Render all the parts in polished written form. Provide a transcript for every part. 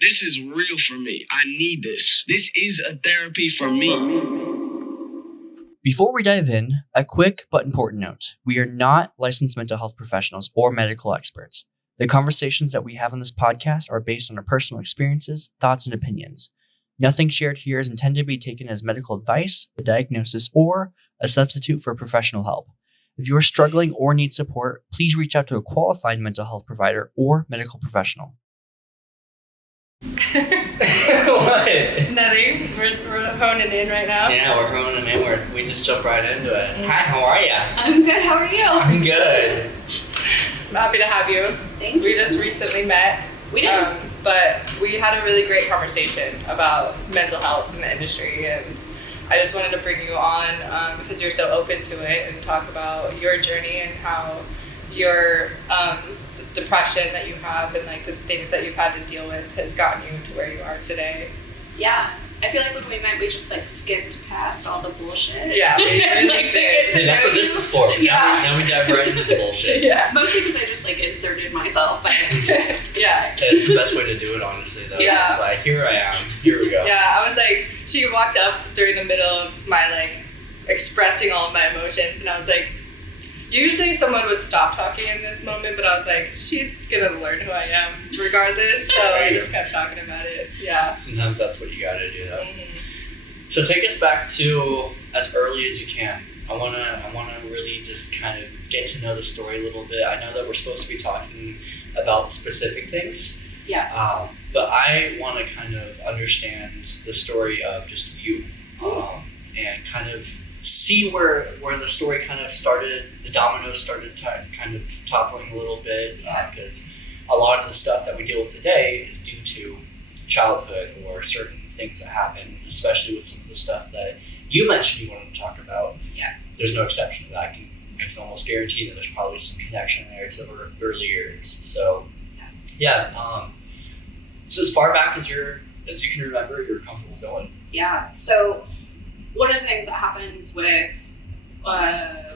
This is real for me. I need this. This is a therapy for me. Before we dive in, a quick but important note. We are not licensed mental health professionals or medical experts. The conversations that we have on this podcast are based on our personal experiences, thoughts, and opinions. Nothing shared here is intended to be taken as medical advice, a diagnosis, or a substitute for professional help. If you are struggling or need support, please reach out to a qualified mental health provider or medical professional. What? Nothing. We're honing in right now. Yeah, we're honing in. We just jump right into it. Hi, how are you? I'm good. How are you? I'm good. I'm happy to have you. Thank you. We just recently met. We did. But we had a really great conversation about mental health in the industry, and I just wanted to bring you on because you're so open to it and talk about your journey and how your depression that you have and like the things that you've had to deal with has gotten you to where you are today. Yeah. I feel like when we met, we just like skipped past all the bullshit. Yeah, we really Like, did. And that's what this is for. Yeah. Now we dive right into the bullshit. Yeah. Mostly because I just like inserted myself. But Yeah. It's the best way to do it, honestly, though. Yeah. It's like, here I am. Here we go. Yeah, I was like, she walked up during the middle of my like expressing all of my emotions, and I was like, usually someone would stop talking in this moment, but I was like, she's gonna learn who I am regardless, so I just kept talking about it. Yeah. Sometimes that's what you gotta do, though. Mm-hmm. So take us back to as early as you can. I wanna really just kind of get to know the story a little bit. I know that we're supposed to be talking about specific things. Yeah. But I want to kind of understand the story of just you, and kind of see where the story kind of started. The dominoes started kind of toppling a little bit, because a lot of the stuff that we deal with today is due to childhood or certain things that happen, especially with some of the stuff that you mentioned you wanted to talk about. Yeah. There's no exception to that. I can almost guarantee that there's probably some connection there to early years. So, so as far back as you can remember, you're comfortable going. Yeah. So one of the things that happens with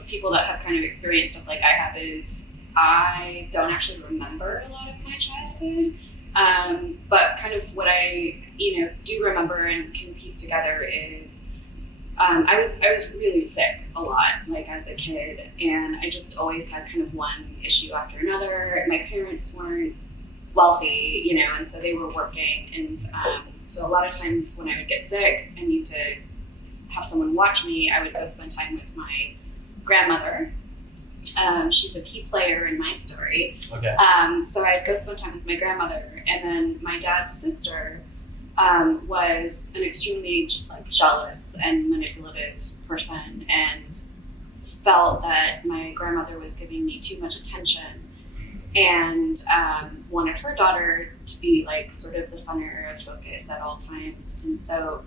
people that have kind of experienced stuff like I have is I don't actually remember a lot of my childhood. But kind of what I, do remember and can piece together is I was really sick a lot, like as a kid, and I just always had kind of one issue after another. My parents weren't wealthy, and so they were working, and so a lot of times when I would get sick and need to have someone watch me, I would go spend time with my grandmother. She's a key player in my story. Okay. So I'd go spend time with my grandmother, and then my dad's sister was an extremely just like jealous and manipulative person, and felt that my grandmother was giving me too much attention, and wanted her daughter to be like sort of the center of focus at all times. And so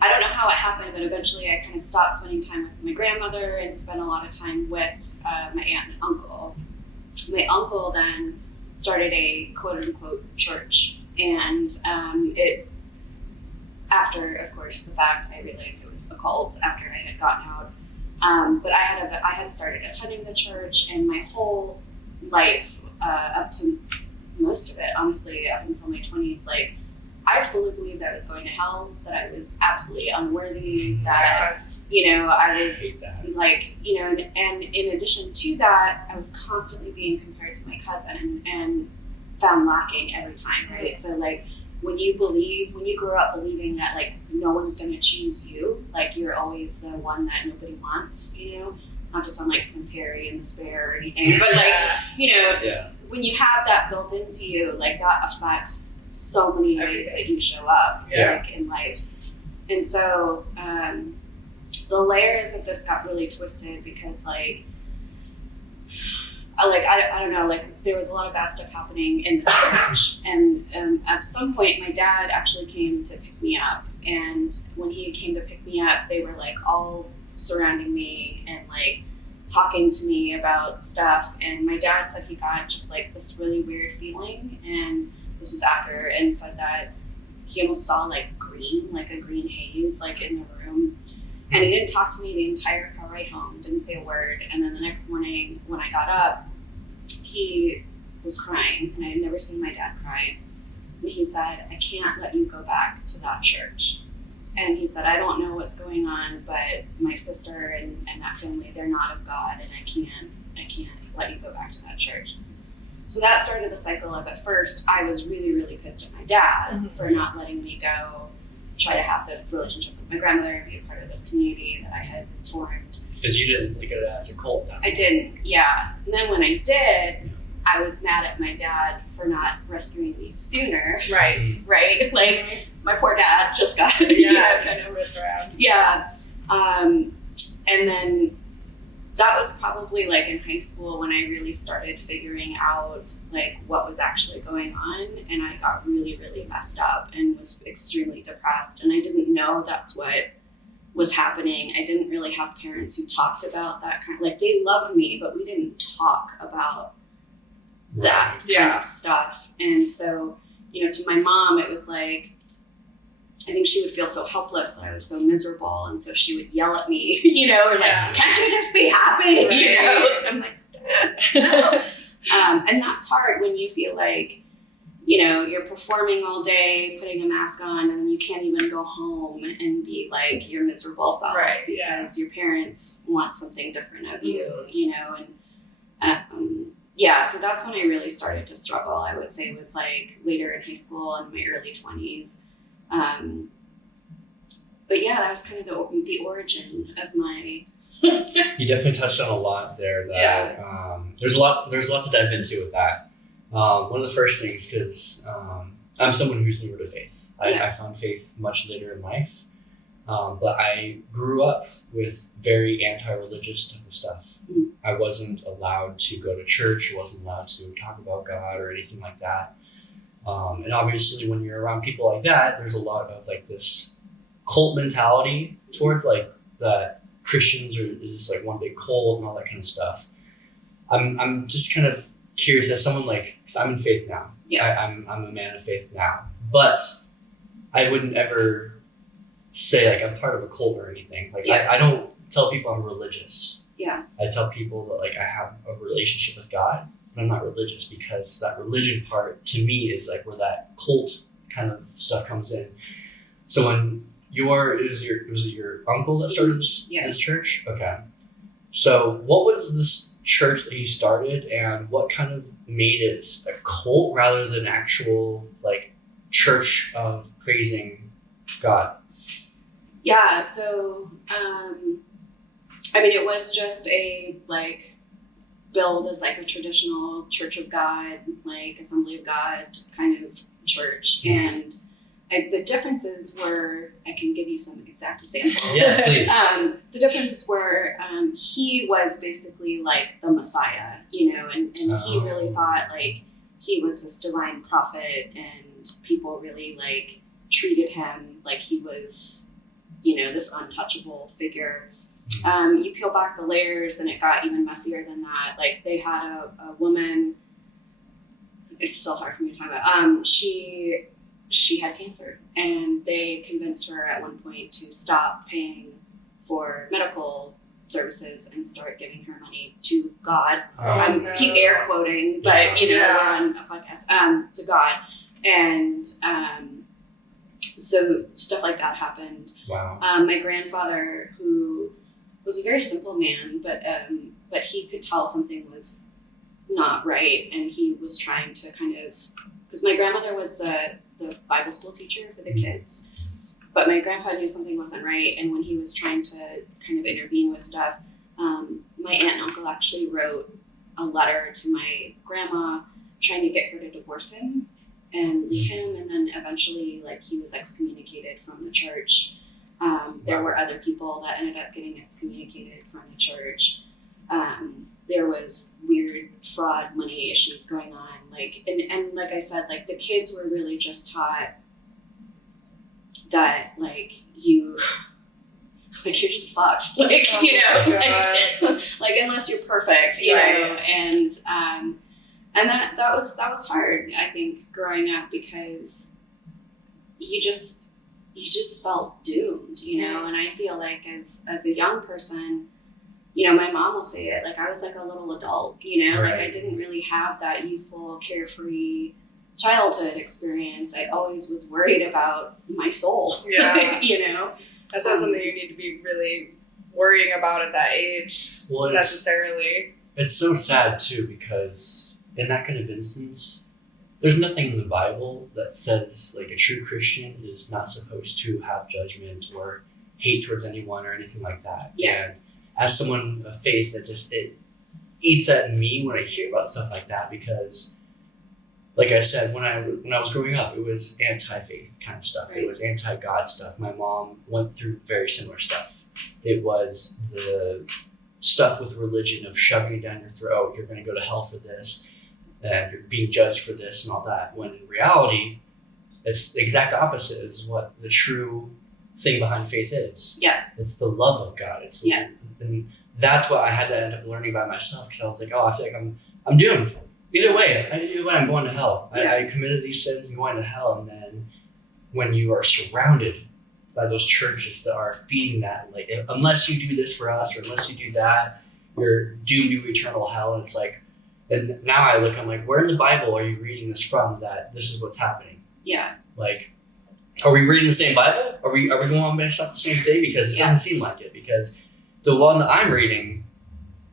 I don't know how it happened, but eventually I kind of stopped spending time with my grandmother and spent a lot of time with my aunt and uncle. My uncle then started a quote-unquote church, and it, after, of course, the fact I realized it was a cult after I had gotten out. But I had started attending the church, and my whole life, up to most of it, honestly, up until my 20s, like, I fully believed I was going to hell, that I was absolutely unworthy, that, I was like, and in addition to that, I was constantly being compared to my cousin and found lacking every time, right? So like, when you grow up believing that like no one's going to choose you, like you're always the one that nobody wants, not to sound like Prince Harry and the Spare or anything, but like, when you have that built into you, like that affects so many ways that you show up like in life. And so the layers of this got really twisted because I don't know, like there was a lot of bad stuff happening in the church, and at some point my dad actually came to pick me up, and when he came to pick me up, they were like all surrounding me and like talking to me about stuff, and my dad said he got just like this really weird feeling, and this was after, and said that he almost saw like a green haze like in the room. And he didn't talk to me the entire car ride home, didn't say a word. And then the next morning when I got up, he was crying, and I had never seen my dad cry. and he said, I can't let you go back to that church. And he said, I don't know what's going on, but my sister and that family, they're not of God, and I can't let you go back to that church. So that started the cycle of, at first, I was really, really pissed at my dad for not letting me go, try to have this relationship with my grandmother and be a part of this community that I had formed. Because you didn't look at it as a cult. I didn't, yeah. And then when I did, I was mad at my dad for not rescuing me sooner, Right. right? Like, my poor dad just got, Yeah, kind kind of ripped around. yeah. And then that was probably like in high school when I really started figuring out like what was actually going on, and I got really, really messed up and was extremely depressed, and I didn't know that's what was happening. I didn't really have parents who talked about that kind of, like, they loved me, but we didn't talk about that kind of stuff. And so, you know, to my mom, it was like, I think she would feel so helpless that I was so miserable, and so she would yell at me, you know, or like, can't you just be happy? Right. You know, I'm like, no. And that's hard when you feel like, you know, you're performing all day, putting a mask on, and you can't even go home and be like your miserable self, Right, because your parents want something different of you, you know, and yeah, so that's when I really started to struggle. I would say it was like later in high school and my early 20s. But yeah, that was kind of the origin of my. You definitely touched on a lot there. That there's a lot to dive into with that. One of the first things, because I'm someone who's newer to faith. I found faith much later in life, but I grew up with very anti-religious type of stuff. I wasn't allowed to go to church. I wasn't allowed to talk about God or anything like that. And obviously when you're around people like that, there's a lot of like this cult mentality towards like that Christians are just like one big cult and all that kind of stuff. I'm just kind of curious, as someone like, because I'm in faith now. I'm a man of faith now, but I wouldn't ever say like I'm part of a cult or anything. Like I don't tell people I'm religious. I tell people that like I have a relationship with God. I'm not religious, because that religion part to me is like where that cult kind of stuff comes in. So when was it your uncle that started this church? Okay. So what was this church that you started, and what kind of made it a cult rather than actual like church of praising God? Yeah, so I mean, it was just a like billed as like a traditional Church of God, like Assembly of God kind of church. And the differences were, I can give you some exact examples. Yes, please. The difference were he was basically like the Messiah, you know, and he really thought like he was this divine prophet, and people really like treated him like he was, you know, this untouchable figure. You peel back the layers and it got even messier than that. Like they had a woman, it's still hard for me to talk about, she had cancer, and they convinced her at one point to stop paying for medical services and start giving her money to God. Keep air quoting, but you know, we're on a podcast, to God. And so stuff like that happened. Wow. My grandfather, who was a very simple man, but he could tell something was not right, and he was trying to kind of, because my grandmother was the Bible school teacher for the kids, but my grandpa knew something wasn't right, and when he was trying to kind of intervene with stuff, my aunt and uncle actually wrote a letter to my grandma trying to get her to divorce him and leave him, and then eventually like he was excommunicated from the church. There were other people that ended up getting excommunicated from the church. There was weird fraud money issues going on. Like, and like I said, like the kids were really just taught that like you're just fucked. Like, you know, like unless you're perfect, you know, and that was hard, I think, growing up, because you just felt doomed, you know. And I feel like as a young person, you know, my mom will say it, like I was like a little adult, you know, like I didn't really have that youthful, carefree childhood experience, I always was worried about my soul. Yeah. You know? That's not something you need to be really worrying about at that age Well, necessarily. it's so sad too, because in that kind of instance, there's nothing in the Bible that says like a true Christian is not supposed to have judgment or hate towards anyone or anything like that. Yeah. And as someone of faith, it eats at me when I hear about stuff like that, because like I said, when I was growing up, it was anti-faith kind of stuff. Right. It was anti-God stuff. My mom went through very similar stuff. It was the stuff with religion of shoving it down your throat. You're going to go to hell for this, and you're being judged for this and all that. When in reality, it's the exact opposite is what the true thing behind faith is. Yeah. It's the love of God. And that's what I had to end up learning by myself, because I was like, oh, I feel like I'm doomed. Either way, I'm going to hell. Yeah. I committed these sins and going to hell. And then when you are surrounded by those churches that are feeding that, like, unless you do this for us or unless you do that, you're doomed to eternal hell. And it's like, and now I look, I'm like, where in the Bible are you reading this from that this is what's happening? Yeah. Like, are we reading the same Bible? Are we going on based off the same thing? Because it doesn't seem like it. Because the one that I'm reading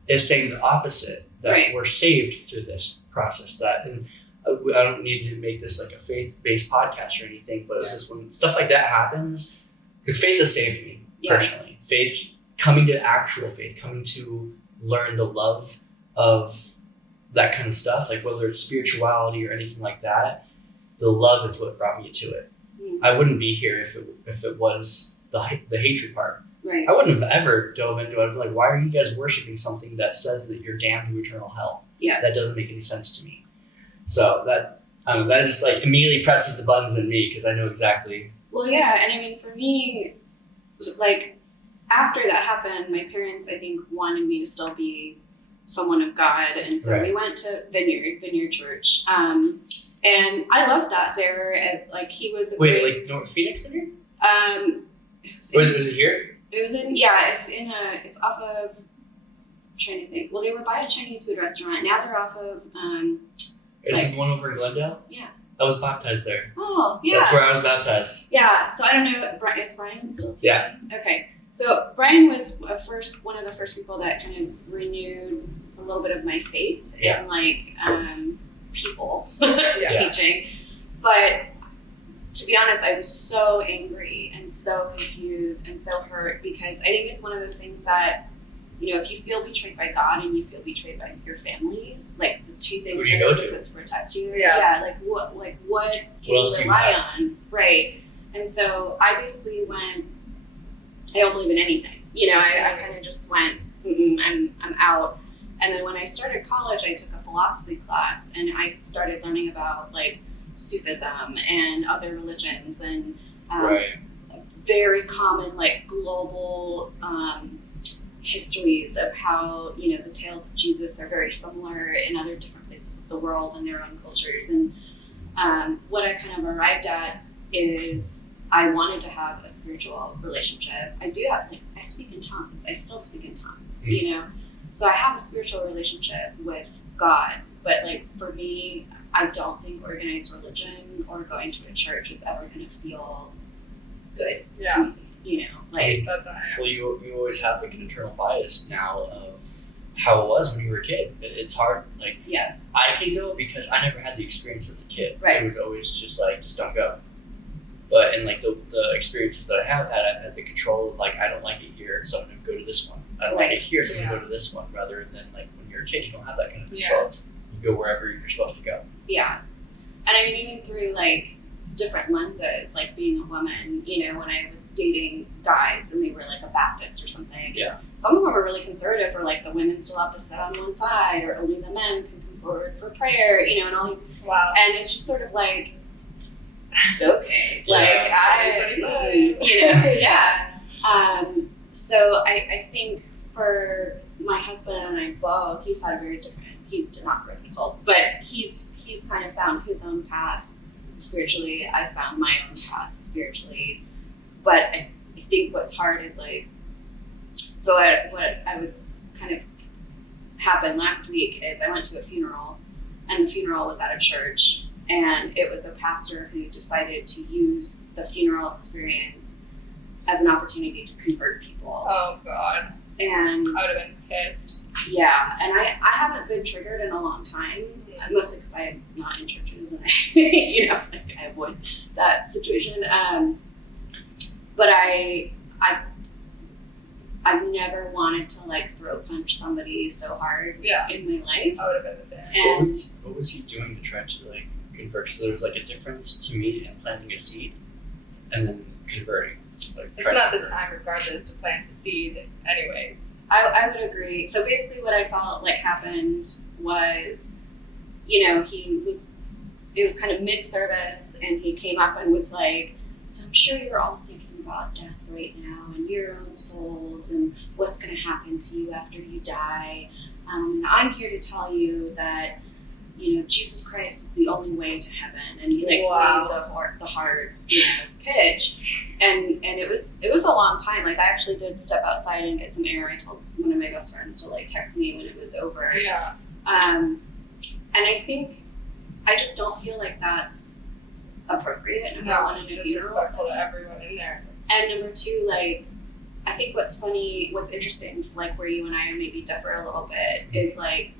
is saying the opposite, that Right. we're saved through this process. That, and I don't need to make this like a faith-based podcast or anything, but it's just when stuff like that happens, because faith has saved me personally. Faith, coming to actual faith, coming to learn the love of that kind of stuff, like whether it's spirituality or anything like that, the love is what brought me to it. I wouldn't be here if it was the hatred part. Right. I wouldn't have ever dove into it. I'd be like, why are you guys worshiping something that says that you're damned to eternal hell? Yeah. That doesn't make any sense to me. So that just like immediately presses the buttons in me, because I know exactly. Well, yeah, and I mean, for me, like, after that happened, my parents, I think, wanted me to still be someone of God, and so Right. we went to Vineyard Church, and I loved that there. And, like, he was a Wait, great. like North Phoenix in here? Was Was it here? It was it's off of. I'm trying to think. Well, they were by a Chinese food restaurant. Now they're off of. Is it the one over in Glendale? Yeah. I was baptized there. Oh, yeah. That's where I was baptized. Yeah, so I don't know. Is Brian still teaching? Yeah. Okay, so Brian was one of the first people that kind of renewed a little bit of my faith Yeah. in like people Yeah. teaching. But to be honest, I was so angry and so confused and so hurt, because I think it's one of those things that, you know, if you feel betrayed by God and you feel betrayed by your family, like the two things Who do you that are go to? supposed to protect you, Yeah. like what can What else you do you rely have? on, right? And so I basically went, I don't believe in anything, you know. I kind of just went, I'm out. And then when I started college, I took a philosophy class, and I started learning about like Sufism and other religions, and Right. very common like global histories of how, you know, the tales of Jesus are very similar in other different places of the world and their own cultures. And what I kind of arrived at is I wanted to have a spiritual relationship. I do have, like, I speak in tongues. I still speak in tongues, you know? So I have a spiritual relationship with God, but like for me, I don't think organized religion or going to a church is ever going to feel good Yeah. to me, you know? Like, That's not Well, you always have like an internal bias now of how it was when you were a kid. It's hard. Like, yeah, I can go because I never had the experience as a kid. Right. It was always just like, just don't go. But in like the experiences that I have had, I've had the control of like, I don't like it here, so I'm going to go to this one. I don't like it here, so I'm going to go to this one. Rather than like when you're a kid, you don't have that kind of control. You go wherever you're supposed to go. yeah. And I mean, even through like different lenses, like being a woman, you know, when I was dating guys and they were like a Baptist or something. Yeah. Some of them were really conservative, or like the women still have to sit on one side, or only the men can come forward for prayer, you know, and all these. Wow. And it's just sort of like, okay, like Yeah. you know, yeah. So I think for my husband and I both, he's had a very different. He did not grow up in a cult, but he's kind of found his own path spiritually. I found my own path spiritually, but I think what's hard is like, so what I was kind of happened last week is I went to a funeral, and the funeral was at a church, And it was a pastor who decided to use the funeral experience as an opportunity to convert people. Oh God. And I would have been pissed. yeah, and I haven't been triggered in a long time, mostly because I'm not in churches and I avoid that situation. But I've never wanted to like throat punch somebody so hard in my life. I would have been the same. And What was he doing to try to like convert? So there was like a difference to me in planting a seed and then converting. Like, It's not the time, regardless, to plant a seed, anyways. I would agree. So basically what I felt like happened was, it was kind of mid-service and he came up and was like, so I'm sure you're all thinking about death right now and your own souls and what's going to happen to you after you die. And I'm here to tell you that, Jesus Christ is the only way to heaven. And he like played the hard pitch. And it was a long time. Like I actually did step outside and get some air. I told one of my best friends to like text me when it was over. Yeah. And I think I just don't feel like that's appropriate. No, it's disrespectful to everyone in there. And number two, like I think what's interesting, like where you and I maybe differ a little bit, is like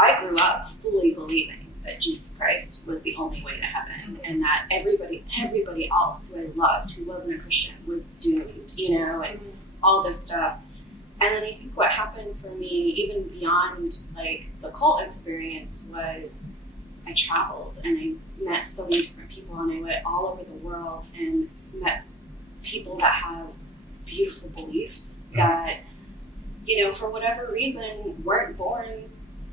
I grew up fully believing that Jesus Christ was the only way to heaven, and that everybody else who I loved who wasn't a Christian was doomed, and all this stuff. And then I think what happened for me, even beyond like the cult experience, was I traveled and I met so many different people, and I went all over the world and met people that have beautiful beliefs that, for whatever reason weren't born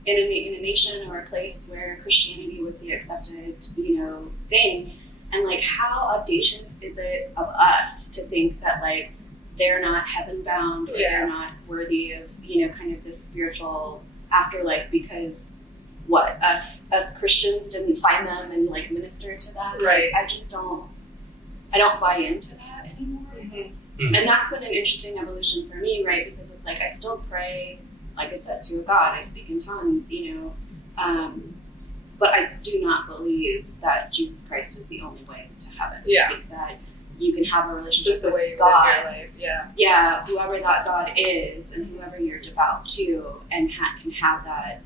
in a nation or a place where Christianity was the accepted, thing. And like, how audacious is it of us to think that like they're not heaven bound or they're not worthy of, kind of this spiritual afterlife because what us Christians didn't find them and like minister to them. Right. Like, I don't buy into that anymore. Mm-hmm. And that's been an interesting evolution for me, right? Because it's like I still pray, like I said, to a God. I speak in tongues, but I do not believe that Jesus Christ is the only way to heaven. Yeah. I think that you can have a relationship Just the way you with God. live your life. Yeah. Yeah, whoever that God is and whoever you're devout to, and can have that,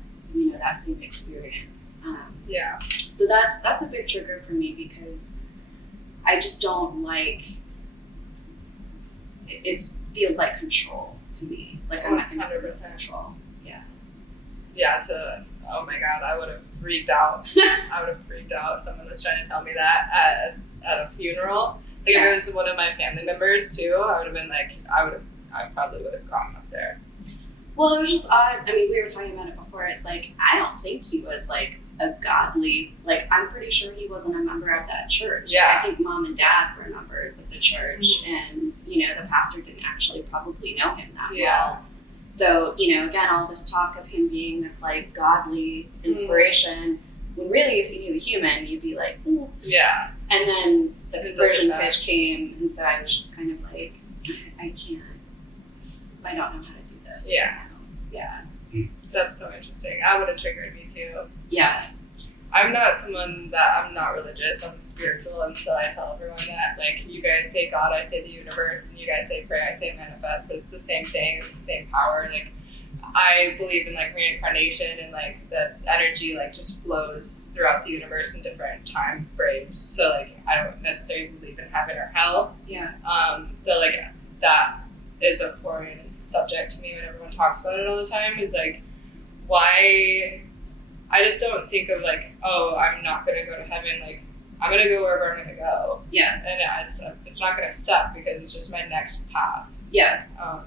that same experience. Yeah. So that's a big trigger for me because I just don't like. It feels like control to me, like a mechanism of control. Yeah. Yeah. Oh my God, I would have freaked out. I would have freaked out if someone was trying to tell me that at a funeral. Like if it was one of my family members too, I would have been like, I probably would have gone up there. Well, it was just odd. I mean, we were talking about it before. It's like, I don't think he was like a godly, like, I'm pretty sure he wasn't a member of that church. Yeah. I think mom and dad were members of the church, and, the pastor didn't actually probably know him that well. So, again, all this talk of him being this like godly inspiration, when really if you knew the human, you'd be like, ooh. Yeah. And then the It conversion doesn't pitch came, and so I was just kind of like, I don't know how to do this. Yeah. Yeah. That's so interesting. That would have triggered me too. Yeah. I'm not religious, I'm spiritual, and so I tell everyone that, like, you guys say God, I say the universe, and you guys say pray, I say manifest, but it's the same thing, it's the same power. Like, I believe in, like, reincarnation, and, like, that energy, like, just flows throughout the universe in different time frames. So, like, I don't necessarily believe in heaven or hell. Yeah. So, like, that is a foreign subject to me when everyone talks about it all the time. Is like, why? I just don't think of like, oh, I'm not gonna go to heaven. Like, I'm gonna go wherever I'm gonna go. Yeah. And it's not gonna suck because it's just my next path. Yeah.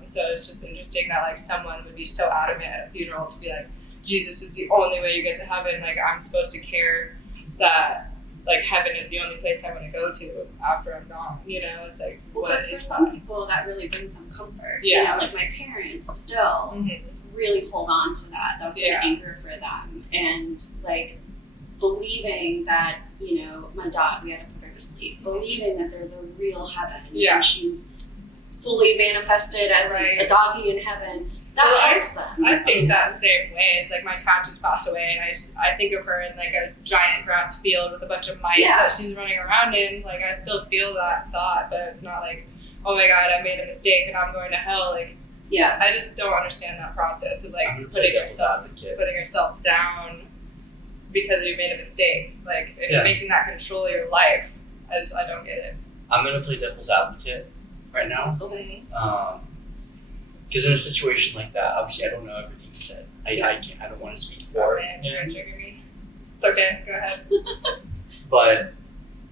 So it's just interesting that like someone would be so adamant at a funeral to be like, Jesus is the only way you get to heaven. Like, I'm supposed to care that like heaven is the only place I want to go to after I'm gone. It's like, Well, because for some people that really brings them comfort. Yeah. Like my parents still really hold on to that. That's an anchor for them. And like believing that, my daughter, we had to put her to sleep, believing that there's a real heaven. Yeah. And she's fully manifested as Right. a doggy in heaven. That Well, helps them. I think that same way. It's like my cat just passed away, and I think of her in like a giant grass field with a bunch of mice Yeah. that she's running around in. Like I still feel that thought, but it's not like, oh my god, I made a mistake and I'm going to hell. Like Yeah. I just don't understand that process of like I'm gonna play devil's advocate. putting yourself down because you made a mistake. Like if Yeah. you're making that control your life, I don't get it. I'm gonna play devil's advocate right now. Okay. Because in a situation like that, obviously I don't know everything you said. I don't want to speak for Man, you're him. gonna trigger me. It's okay. Go ahead. But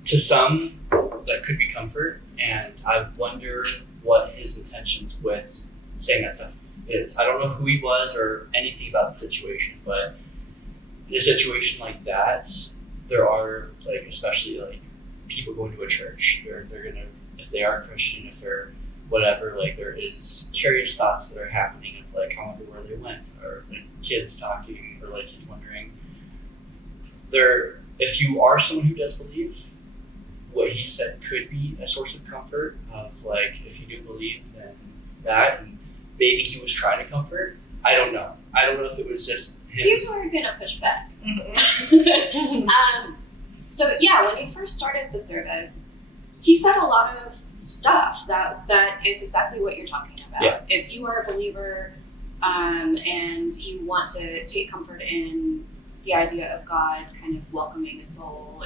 to some, that could be comfort, and I wonder what his intentions with saying that stuff is. I don't know who he was or anything about the situation, but in a situation like that, there are like, especially like people going to a church. They're gonna, if they are Christian, if they're whatever, like there is curious thoughts that are happening of like, I wonder where they went, or like kids talking, or like he's wondering. If you are someone who does believe, what he said could be a source of comfort of like, if you do believe, then that, and maybe he was trying to comfort. I don't know if it was just him. Here's where we're gonna push back. Mhm. So yeah, when he first started the service, he said a lot of stuff that is exactly what you're talking about. Yeah. If you are a believer, and you want to take comfort in the idea of God kind of welcoming a soul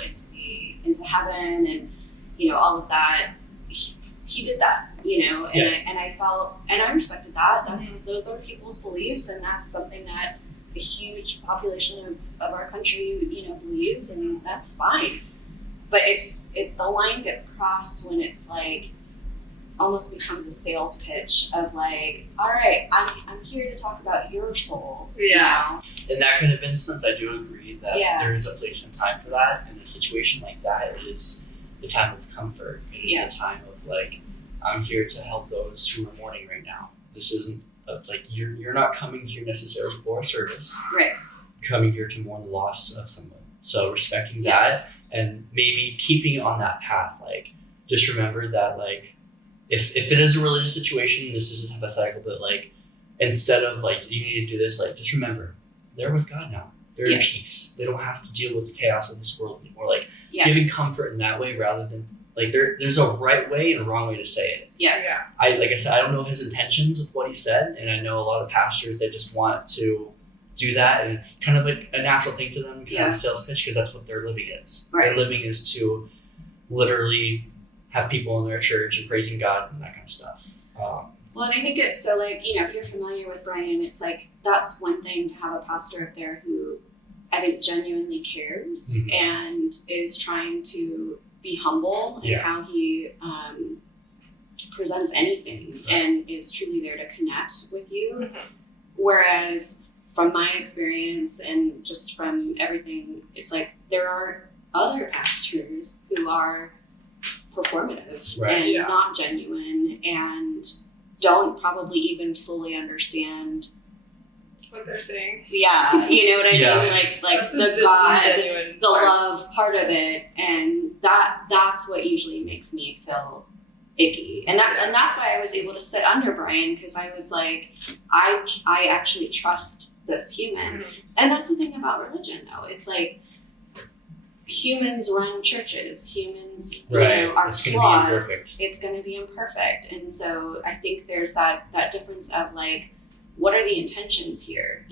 into heaven, and all of that, he did that, and I felt, and I respected that. Those are people's beliefs, and that's something that a huge population of our country, believes, and that's fine. But the line gets crossed when it's like almost becomes a sales pitch of like, all right, I'm here to talk about your soul. Yeah. Now. In that kind of instance, I do agree that Yeah. there is a place and time for that. And a situation like that is the time of comfort. It is the time of like, I'm here to help those who are mourning right now. This isn't like you're not coming here necessarily for a service. Right. You're coming here to mourn the loss of someone. So respecting Yes. that, and maybe keeping it on that path. Like, just remember that like, if it is a religious situation, this is hypothetical, but like, instead of like, you need to do this, like, just remember, they're with God now. They're in peace. They don't have to deal with the chaos of this world anymore. Like, giving comfort in that way rather than like, there's a right way and a wrong way to say it. Yeah. Like I said, I don't know his intentions with what he said, and I know a lot of pastors, they just want to do that, and it's kind of like a natural thing to them, kind of a sales pitch, because that's what their living is. Right. Their living is to literally have people in their church and praising God and that kind of stuff. Well, and I think it's so like, if you're familiar with Brian, it's like, that's one thing to have a pastor up there who I think genuinely cares and is trying to be humble in how he presents anything and is truly there to connect with you. Whereas from my experience and just from everything, it's like there are other pastors who are performative and not genuine and don't probably even fully understand What they're saying. you know what I mean? Like That's the God, disingenuine the parts. love part of it, and that's what usually makes me feel icky. And that's why I was able to sit under Brian, because I was like, I actually trust this human. And that's the thing about religion, though. It's like humans run churches. Humans, are it's flawed. Gonna be imperfect. It's going to be imperfect. And so I think there's that difference of like, what are the intentions here?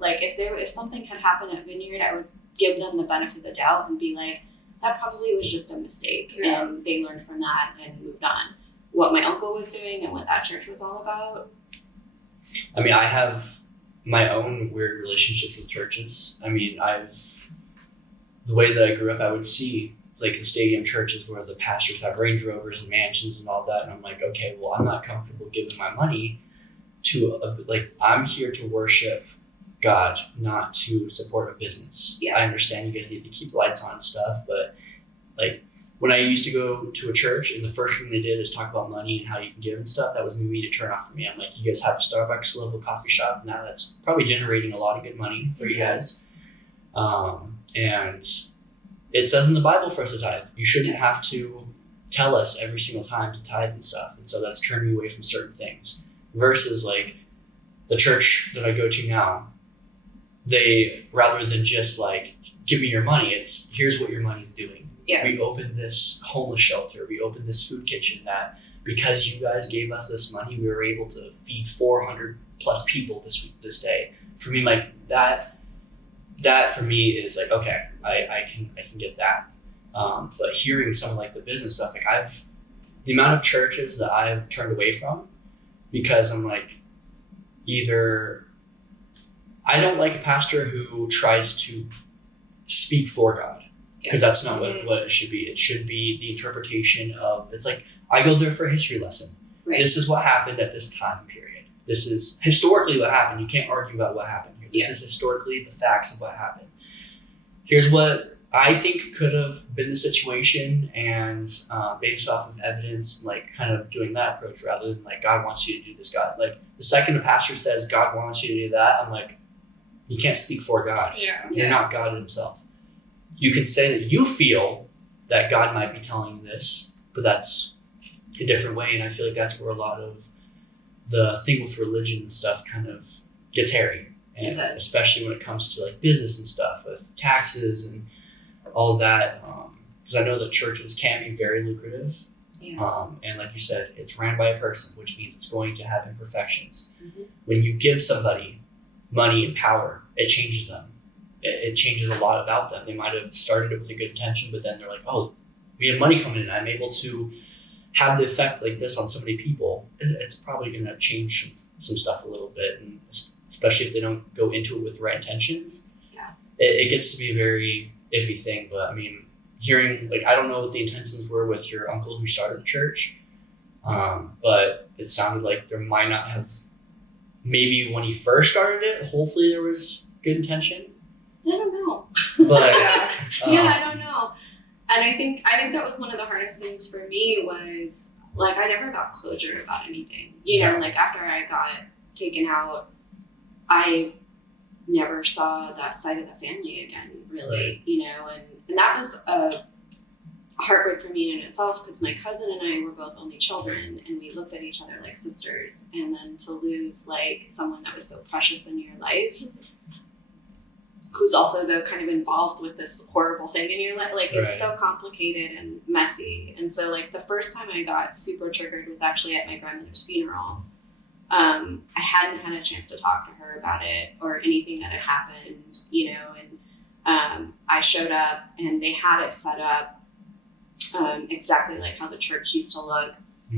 Like if something had happened at Vineyard, I would give them the benefit of the doubt and be like, that probably was just a mistake. Yeah. And they learned from that and moved on. What my uncle was doing and what that church was all about. I mean, I have my own weird relationships with churches. I mean, the way that I grew up, I would see like the stadium churches where the pastors have Range Rovers and mansions and all that. And I'm like, okay, well, I'm not comfortable giving my money to I'm here to worship God, not to support a business. Yeah. I understand you guys need to keep the lights on and stuff, but like when I used to go to a church and the first thing they did is talk about money and how you can give and stuff, that was an immediate turn off for me. I'm like, you guys have a Starbucks level coffee shop now that's probably generating a lot of good money for you guys. And it says in the Bible for us to tithe. You shouldn't have to tell us every single time to tithe and stuff. And so that's turned me away from certain things. Versus like the church that I go to now, they, rather than just like, give me your money, it's here's what your money's doing. Yeah. We opened this homeless shelter. We opened this food kitchen that because you guys gave us this money, we were able to feed 400 plus people this day. For me, like that for me is like, okay, I can get that. But hearing some of like the business stuff, like the amount of churches that I've turned away from because I'm like, either I don't like a pastor who tries to speak for God, because that's not what it should be. It should be the interpretation of, it's like, I go there for a history lesson. Right. This is what happened at this time period. This is historically what happened. You can't argue about what happened here. This is historically the facts of what happened. Here's what I think could have been the situation, and based off of evidence, like kind of doing that approach rather than like, God wants you to do this, God. Like the second a pastor says God wants you to do that, I'm like, you can't speak for God. Yeah. You're not God himself. You can say that you feel that God might be telling you this, but that's a different way. And I feel like that's where a lot of the thing with religion and stuff kind of gets hairy. And It does. especially when it comes to like business and stuff with taxes and all of that. Because I know that churches can be very lucrative. Yeah. And like you said, it's ran by a person, which means it's going to have imperfections. Mhm. When you give somebody money and power, it changes them. It changes a lot about them. They might have started it with a good intention, but then they're like, oh, we have money coming in. I'm able to have the effect like this on so many people. It's probably going to change some stuff a little bit, and especially if they don't go into it with the right intentions. Yeah. It gets to be a very iffy thing. But I mean, hearing, like, I don't know what the intentions were with your uncle who started the church, but it sounded like there might not have, maybe when he first started it, hopefully there was good intention. I don't know. But Yeah. Yeah, I don't know. And I think that was one of the hardest things for me was like I never got closure about anything. You know, like after I got taken out, I never saw that side of the family again, really. Right. You know, and that was a heartbreak for me in itself because my cousin and I were both only children and we looked at each other like sisters, and then to lose like someone that was so precious in your life, who's also though kind of involved with this horrible thing in your life. Like it's so complicated and messy. And so like the first time I got super triggered was actually at my grandmother's funeral. I hadn't had a chance to talk to her about it or anything that had happened, you know, and I showed up and they had it set up exactly like how the church used to look.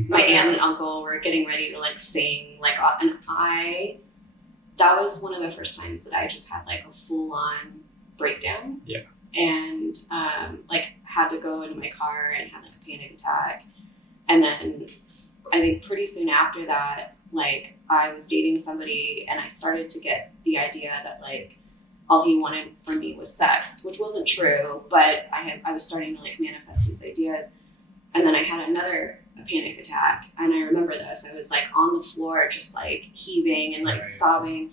My aunt and uncle were getting ready to like sing, like, and that was one of the first times that I just had like a full on breakdown. Yeah. And like had to go into my car and had like a panic attack. And then I think pretty soon after that, like I was dating somebody and I started to get the idea that like all he wanted from me was sex, which wasn't true, but I was starting to like manifest these ideas. And then I had a panic attack, and I remember this. I was like on the floor just like heaving and like sobbing,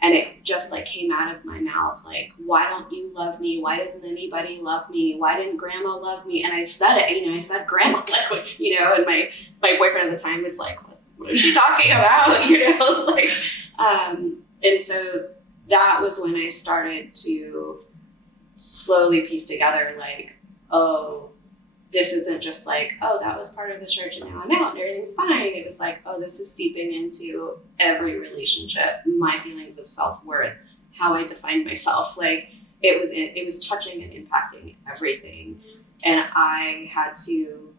and it just like came out of my mouth like, why don't you love me? Why doesn't anybody love me? Why didn't grandma love me? And I said it, you know, I said grandma, like, you know, and my boyfriend at the time was like, what is she talking about? You know, like, and so that was when I started to slowly piece together like, oh, this isn't just like, oh, that was part of the church and now I'm out and everything's fine. It was like, oh, this is seeping into every relationship, my feelings of self-worth, how I define myself. Like it was touching and impacting everything. And I had to,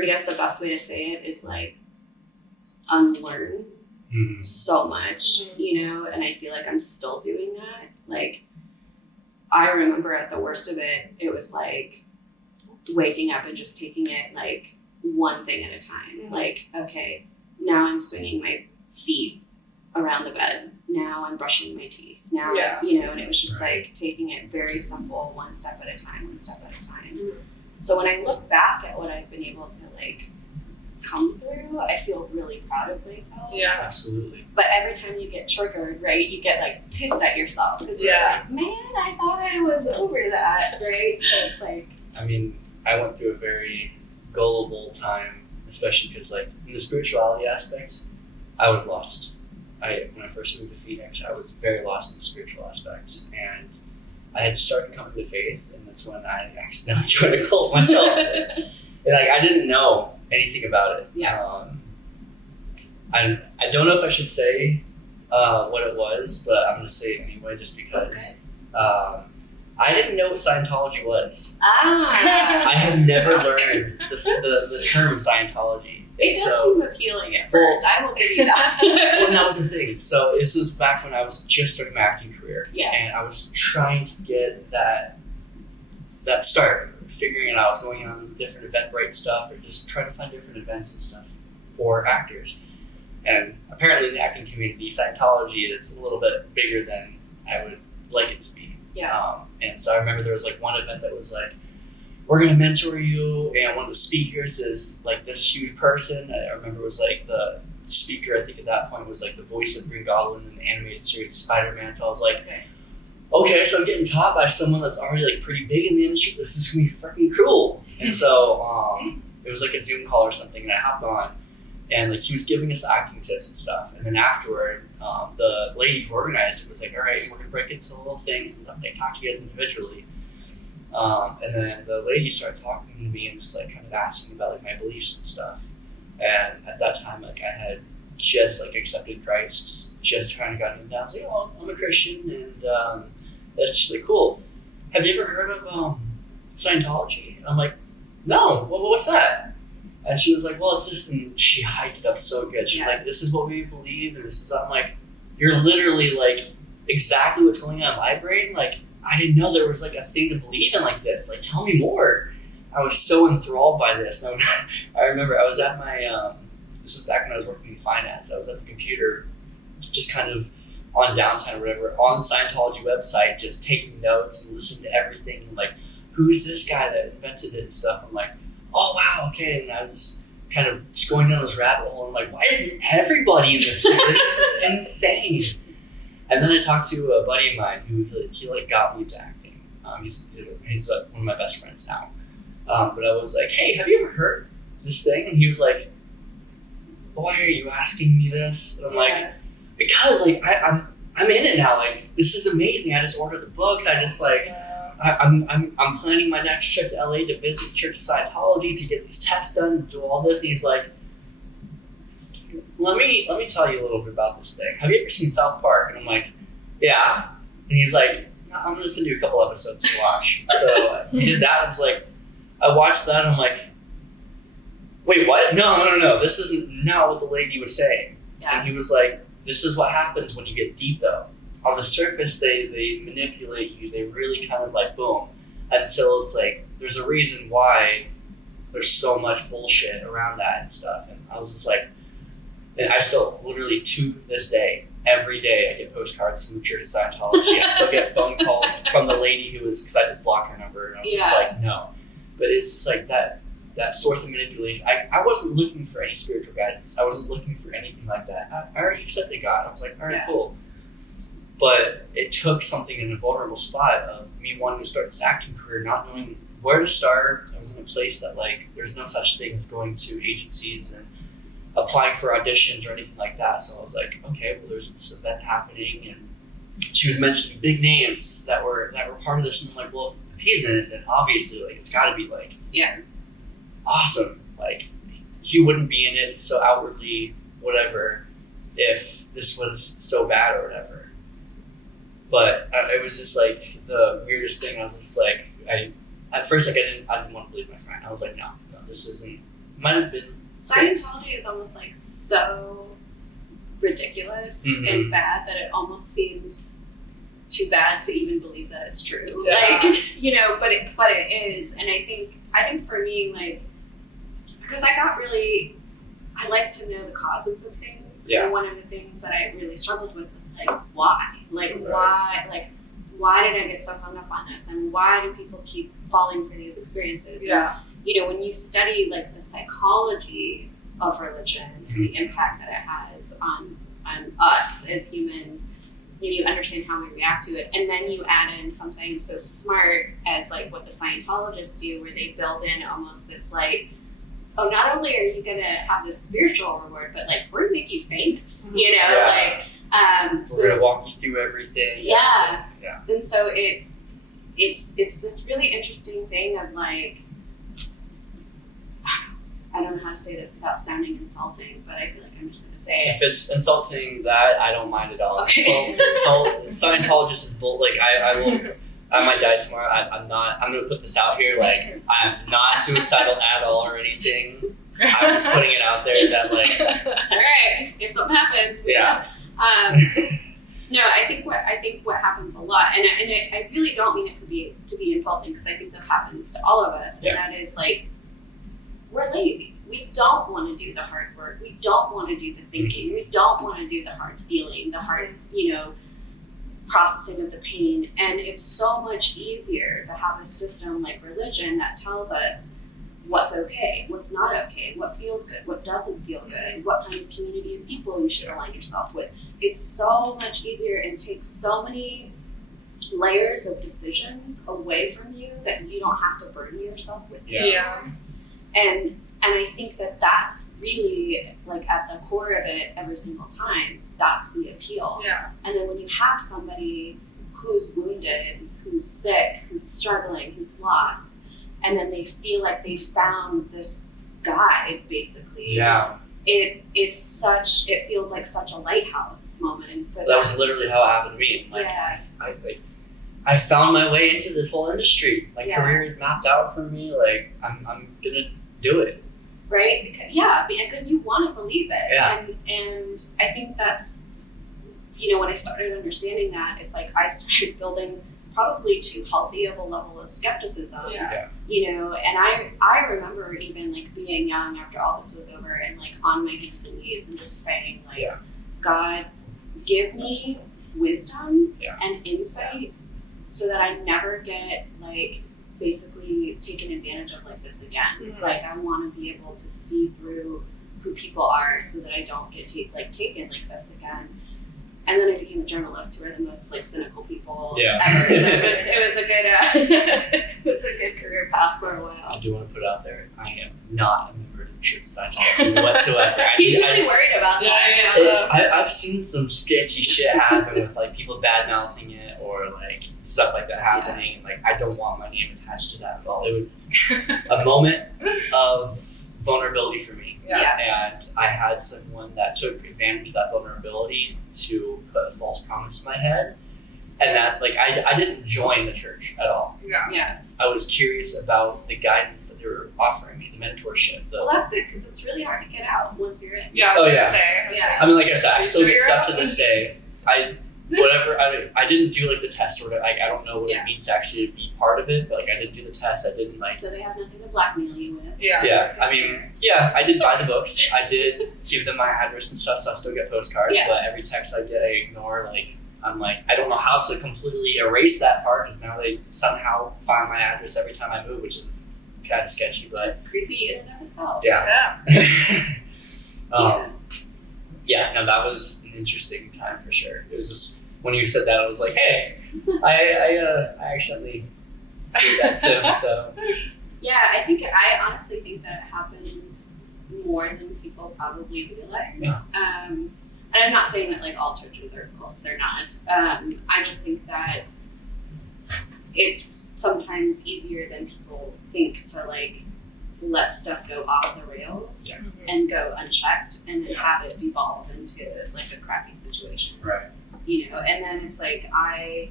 I guess the best way to say it is like unlearn so much, you know, and I feel like I'm still doing that. Like I remember at the worst of it, it was like, waking up and just taking it like one thing at a time. Like, okay, now I'm swinging my feet around the bed. Now I'm brushing my teeth. Now, you know, and it was just like taking it very simple, one step at a time. So when I look back at what I've been able to like come through, I feel really proud of myself. Yeah. Absolutely. But every time you get triggered, right, you get like pissed at yourself because you're like, man, I thought I was over that, right? So it's like, I mean, I went through a very gullible time, especially because like in the spirituality aspect, I was lost. When I first moved to Phoenix, I was very lost in the spiritual aspect, and I had started coming to faith, and that's when I accidentally joined a cult myself. And like I didn't know anything about it. Yeah. I don't know if I should say what it was, but I'm gonna say it anyway, just because. Okay. I didn't know what Scientology was. Ah. I had never learned the term Scientology. It does So- seem appealing at first. I will give you that. Well, that was the thing. So this was back when I was just starting my acting career, Yeah. and I was trying to get that start, figuring it out. I was going on different Eventbrite stuff, or just trying to find different events and stuff for actors. And apparently, in the acting community, Scientology is a little bit bigger than I would like it to be. Yeah. And so I remember there was like one event that was like, we're gonna mentor you, and one of the speakers is like this huge person. I remember it was like the speaker, I think at that point was like the voice of Green Goblin in the animated series Spider-Man. So I was like, okay, so I'm getting taught by someone that's already like pretty big in the industry. This is gonna be freaking cool. And so it was like a Zoom call or something, and I hopped on, and like he was giving us acting tips and stuff. And then afterward, the lady who organized it was like, all right, we're gonna break into little things and like talk to you guys individually. And then the lady started talking to me and just like kind of asking about like my beliefs and stuff. And at that time, like I had just like accepted Christ, just trying to get him down. I was like, oh, I'm a Christian, and that's just like cool. Have you ever heard of Scientology? And I'm like, no. Well, what's that? And she was like, well, it's just, and she hyped it up so good. She was like, this is what we believe, and this is, I'm like, you're literally like exactly what's going on in my brain. Like, I didn't know there was like a thing to believe in like this. Like, tell me more. I was so enthralled by this. And I remember I was at my, this was back when I was working in finance. I was at the computer, just kind of on downtime or whatever, on the Scientology website, just taking notes and listening to everything. And like, who's this guy that invented it and stuff? I'm like, oh wow, okay. And I was kind of just going down this rabbit hole. I'm like, why isn't everybody in this thing? This is insane. And then I talked to a buddy of mine who he like got me into acting. He's one of my best friends now. But I was like, hey, have you ever heard this thing? And he was like, why are you asking me this? And I'm like, because like I'm in it now. Like this is amazing. I just ordered the books. I just like. I'm planning my next trip to LA to visit Church of Scientology to get these tests done and do all this. And he's like, let me tell you a little bit about this thing. Have you ever seen South Park? And I'm like, yeah. And he's like, no, I'm gonna send you a couple episodes to watch. So he did that. I was like, I watched that. And I'm like, wait, what? No. This isn't not what the lady was saying. Yeah. And he was like, this is what happens when you get deep though. On the surface, they manipulate you. They really kind of like boom, until it's like there's a reason why there's so much bullshit around that and stuff. And I was just like, and I still literally to this day, every day I get postcards from the Church of Scientology. I still get phone calls from the lady who was, because I just blocked her number, and I was just like, no. But it's like that source of manipulation. I wasn't looking for any spiritual guidance. I wasn't looking for anything like that. I already accepted God. I was like, all right, cool. But it took something in a vulnerable spot of me wanting to start this acting career, not knowing where to start. I was in a place that like there's no such thing as going to agencies and applying for auditions or anything like that. So I was like, okay, well there's this event happening, and she was mentioning big names that were part of this, and I'm like, well if he's in it, then obviously like it's got to be like awesome. Like he wouldn't be in it so outwardly whatever if this was so bad or whatever. But it was just like the weirdest thing. I was just like, at first like I didn't want to believe my friend. I was like, no, this isn't. Might have been. Scientology is almost like so ridiculous and bad that it almost seems too bad to even believe that it's true. Yeah. Like but it is, and I think for me like because I like to know the causes of things. Yeah. And one of the things that I really struggled with was like why did I get so hung up on this, and why do people keep falling for these experiences? Yeah. And, when you study like the psychology of religion and the impact that it has on us as humans, you understand how we react to it, and then you add in something so smart as like what the Scientologists do, where they build in almost this like oh, not only are you gonna have this spiritual reward, but like we're gonna make you famous, you know, Yeah. like We're gonna walk you through everything. Yeah. Yeah. and so it's this really interesting thing of like, I don't know how to say this without sounding insulting, but I feel like I'm just gonna say If it's insulting, that I don't mind at all. Okay. Scientologist is like I will. I might die tomorrow. I'm not. I'm gonna put this out here. Like I'm not suicidal at all or anything. I'm just putting it out there that like all right, if something happens, yeah. No, I think what happens a lot, and I really don't mean it to be insulting, because I think this happens to all of us, Yeah. and that is like, we're lazy. We don't want to do the hard work. We don't want to do the thinking. We don't want to do the hard feeling, the hard, processing of the pain. And it's so much easier to have a system like religion that tells us what's okay, what's not okay, what feels good, what doesn't feel good, what kind of community of people you should align yourself with. It's so much easier and takes so many layers of decisions away from you that you don't have to burden yourself with. Yeah. And I think that that's really like at the core of it every single time. That's the appeal. Yeah. And then when you have somebody who's wounded, who's sick, who's struggling, who's lost, and then they feel like they found this guide, basically. Yeah. It feels like such a lighthouse moment for That was literally how it happened to me. Like, Yeah. I found my way into this whole industry. My Yeah. career is mapped out for me. Like I'm gonna do it. right? Because you want to believe it. Yeah. And I think that's, when I started understanding that, it's like I started building probably too healthy of a level of skepticism. Yeah. And I remember even like being young after all this was over and like on my hands and knees and just praying like, Yeah. God, give me wisdom Yeah. and insight so that I never get like basically taken advantage of like this again. Mhm. Like I want to be able to see through who people are so that I don't get taken like this again. And then I became a journalist, who are the most like cynical people Yeah. ever. So it was a good it was a good career path for a I while. do want to put it out there. I am not a member of the Church of Scientology whatsoever. He's really worried about that. Yeah. I've seen some sketchy shit happen with like people bad mouthing it or like stuff like that happening. Like I don't want my name attached to that at all. It was a moment of vulnerability for me. Yeah. And I had someone that took advantage of that vulnerability to put a false promise in my head. And that, like, I didn't join the church at all. Yeah. I was curious about the guidance that they were offering me, the mentorship. Well, that's good because it's really hard to get out once you're in. Yeah, I was Oh, gonna yeah. say. Yeah. I mean, like I said, I Are you still sure get you're stuff out? to this day. I didn't do like the test or whatever. Like, I don't know what Yeah. it means to actually be part of it, but like I didn't do the test. I didn't like. So they have nothing to blackmail you with. Yeah. Yeah, I mean, yeah, I did buy the books. I did give them my address and stuff, so I still get postcards. Yeah. But every text I get, I ignore. Like, I'm like, I don't know how to completely erase that part because now they somehow find my address every time I move, which is kind of sketchy. But It's creepy in and of itself. yeah. Yeah. Yeah, no, that was an interesting time for sure. It was just when you said that, I was like, hey, I accidentally did that too. So Yeah, I honestly think that it happens more than people probably realize. And I'm not saying that like all churches are cults, they're not. I just think that it's sometimes easier than people think to like let stuff go off the rails Yeah. and go unchecked and then Yeah. have it devolve into like a crappy situation. right. And then it's like I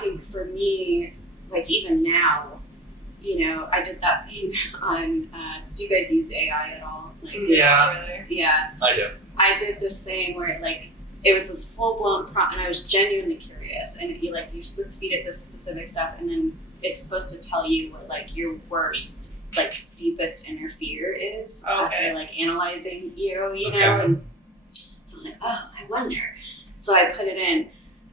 think for me, like even now, I did that thing on, do you guys use AI at all? Like, Yeah. Really. yeah, I do. I did this thing where like, it was this full blown prompt and I was genuinely curious and you're supposed to feed it this specific stuff and then it's supposed to tell you what like your worst, like deepest inner fear is Okay. after like analyzing you Okay. know, and so I was like, oh, I wonder. So I put it in and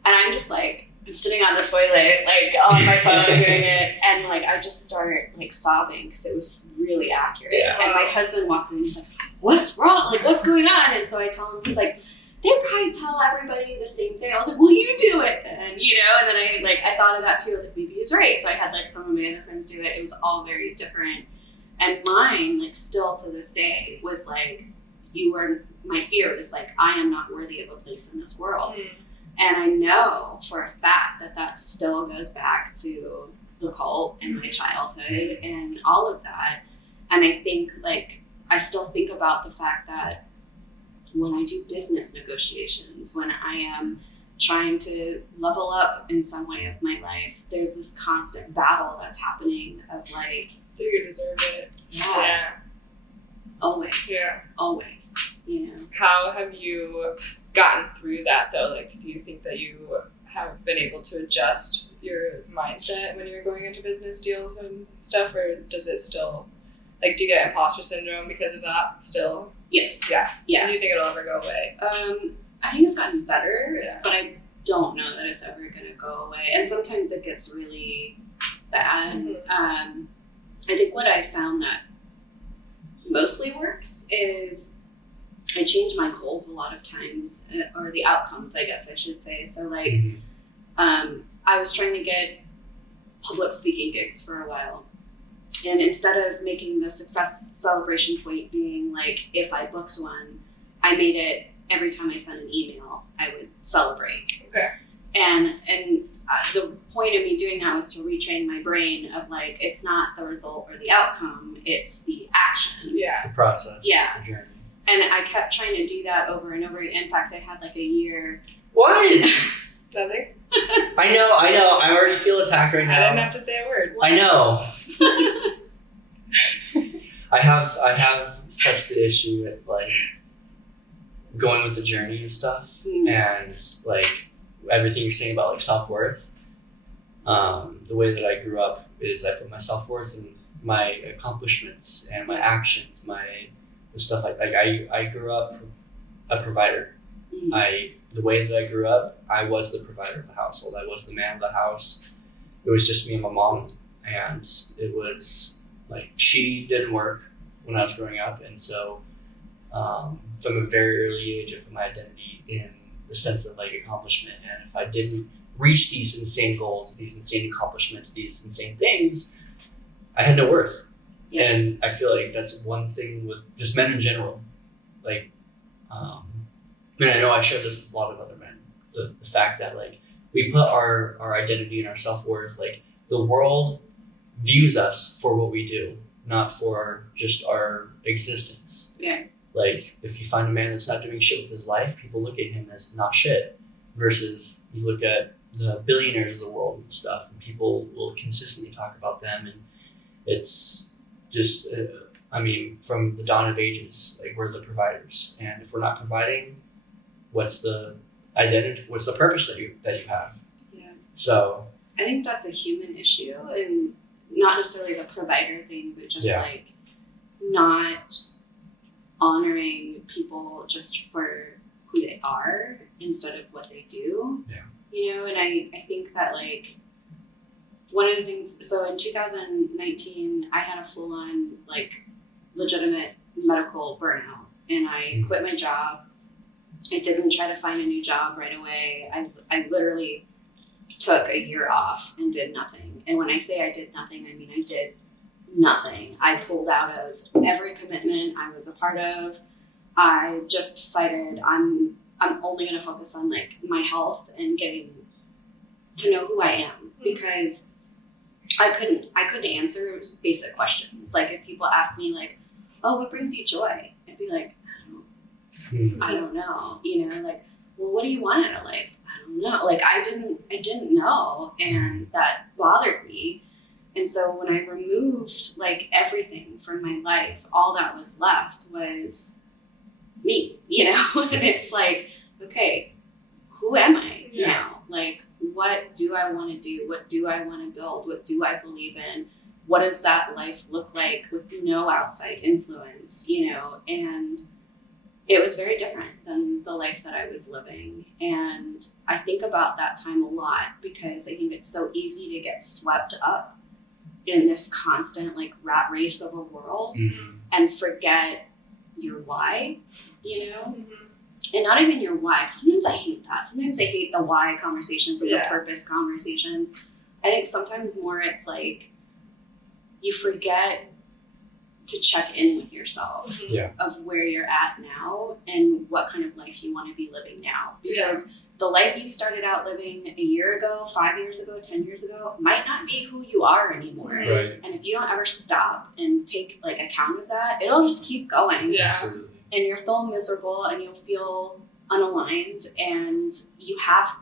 I'm just like, I'm sitting on the toilet, like on my phone doing it, and like I just start like sobbing because it was really accurate. Yeah. And my husband walks in and he's like, "What's wrong? Like, what's going on?" And so I tell him, he's like, they'd probably tell everybody the same thing. I was like, well, you do it then, you know? And then I thought of that too. I was like, maybe he's right. So I had like some of my other friends do it. It was all very different. And mine, like still to this day, was like, my fear was like, I am not worthy of a place in this world. And I know for a fact that still goes back to the cult and my childhood and all of that. And I think like, I still think about the fact that when I do business negotiations, when I am trying to level up in some way of my life, there's this constant battle that's happening of like, Do you deserve it? yeah. Always. Yeah. Always. You know. How have you gotten through that though? Like, do you think that you have been able to adjust your mindset when you're going into business deals and stuff, or does it still, like, do you get imposter syndrome because of that still? Yes. Yeah. Yeah. Do you think it'll ever go away? I think it's gotten better, Yeah. but I don't know that it's ever going to go away. And sometimes it gets really bad. Mhm. I think what I found that mostly works is I change my goals a lot of times, or the outcomes, I guess I should say. So like, I was trying to get public speaking gigs for a while. And instead of making the success celebration point being like, if I booked one, I made it every time I sent an email, I would celebrate. Okay. And the point of me doing that was to retrain my brain of like, it's not the result or the outcome, it's the action. Yeah. The process. Yeah. The journey. And I kept trying to do that over and over. In fact, I had like a year. What? Nothing? I know. I already feel attacked right I didn't now. have to say a word. I know. I have such the issue with like going with the journey of stuff and like everything you're saying about like self-worth. The way that I grew up is I put my self-worth in my accomplishments and my actions, the stuff like I grew up a provider. The way that I grew up, I was the provider of the household. I was the man of the house. It was just me and my mom, and it was like she didn't work when I was growing up, and so from a very early age, I put my identity in the sense of like accomplishment. And if I didn't reach these insane goals, these insane accomplishments, these insane things, I had no worth. Yeah. And I feel like that's one thing with just men in general. Like, I know I share this with a lot of other men. The fact that like we put our identity and our self-worth, like the world views us for what we do, not for just our existence. Yeah. Like if you find a man that's not doing shit with his life, people look at him as not shit. Versus you look at the billionaires of the world and stuff, and people will consistently talk about them, and it's just, from the dawn of ages, like we're the providers, and if we're not providing, what's the identity? What's the purpose that you have? Yeah. So I think that's a human issue, and not necessarily the provider thing, but just like not honoring people just for who they are instead of what they do. Yeah. You know, and I think that like one of the things, so in 2019, I had a full-on like legitimate medical burnout, and I quit my job. I didn't try to find a new job right away. I literally took a year off and did nothing. And when I say I did nothing, I mean I did nothing. I pulled out of every commitment I was a part of. I just decided I'm only going to focus on like my health and getting to know who I am, because I couldn't answer basic questions. Like if people ask me like, oh, what brings you joy? I'd be like, I don't know, you know, like, well, what do you want out of life? I don't know. Like I didn't know, and that bothered me. And so when I removed like everything from my life, all that was left was me, you know? And it's like, okay, who am I now? Like, what do I want to do? What do I want to build? What do I believe in? What does that life look like with no outside influence, you know? And it was very different than the life that I was living. And I think about that time a lot, because I think it's so easy to get swept up in this constant like rat race of a world and forget your why, you know? And not even your why, because sometimes I hate that. Sometimes I hate the why conversations and the purpose conversations. I think sometimes more it's like you forget to check in with yourself of where you're at now and what kind of life you want to be living now. Because the life you started out living a year ago, 5 years ago, 10 years ago might not be who you are anymore. Right. And if you don't ever stop and take like account of that, it'll just keep going. Yeah. Absolutely. And you'll feel miserable and you'll feel unaligned, and you have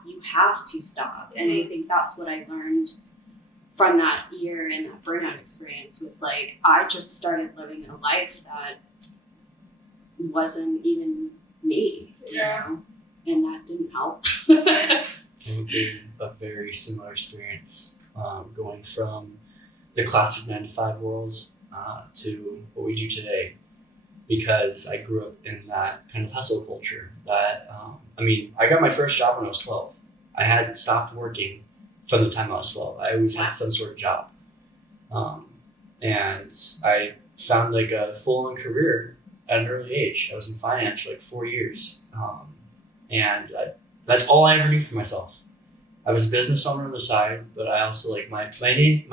to stop. And I think that's what I learned from that year and that burnout experience was like I just started living a life that wasn't even me, you know? And that didn't help. I went through a very similar experience, going from the classic 9-to-5 world to what we do today, because I grew up in that kind of hustle culture. That I got my first job when I was 12. I hadn't stopped working from the time I was 12. I always had some sort of job, and I found like a full-on career at an early age. I was in finance for like 4 years. That's all I ever knew for myself. I was a business owner on the side, but I also like my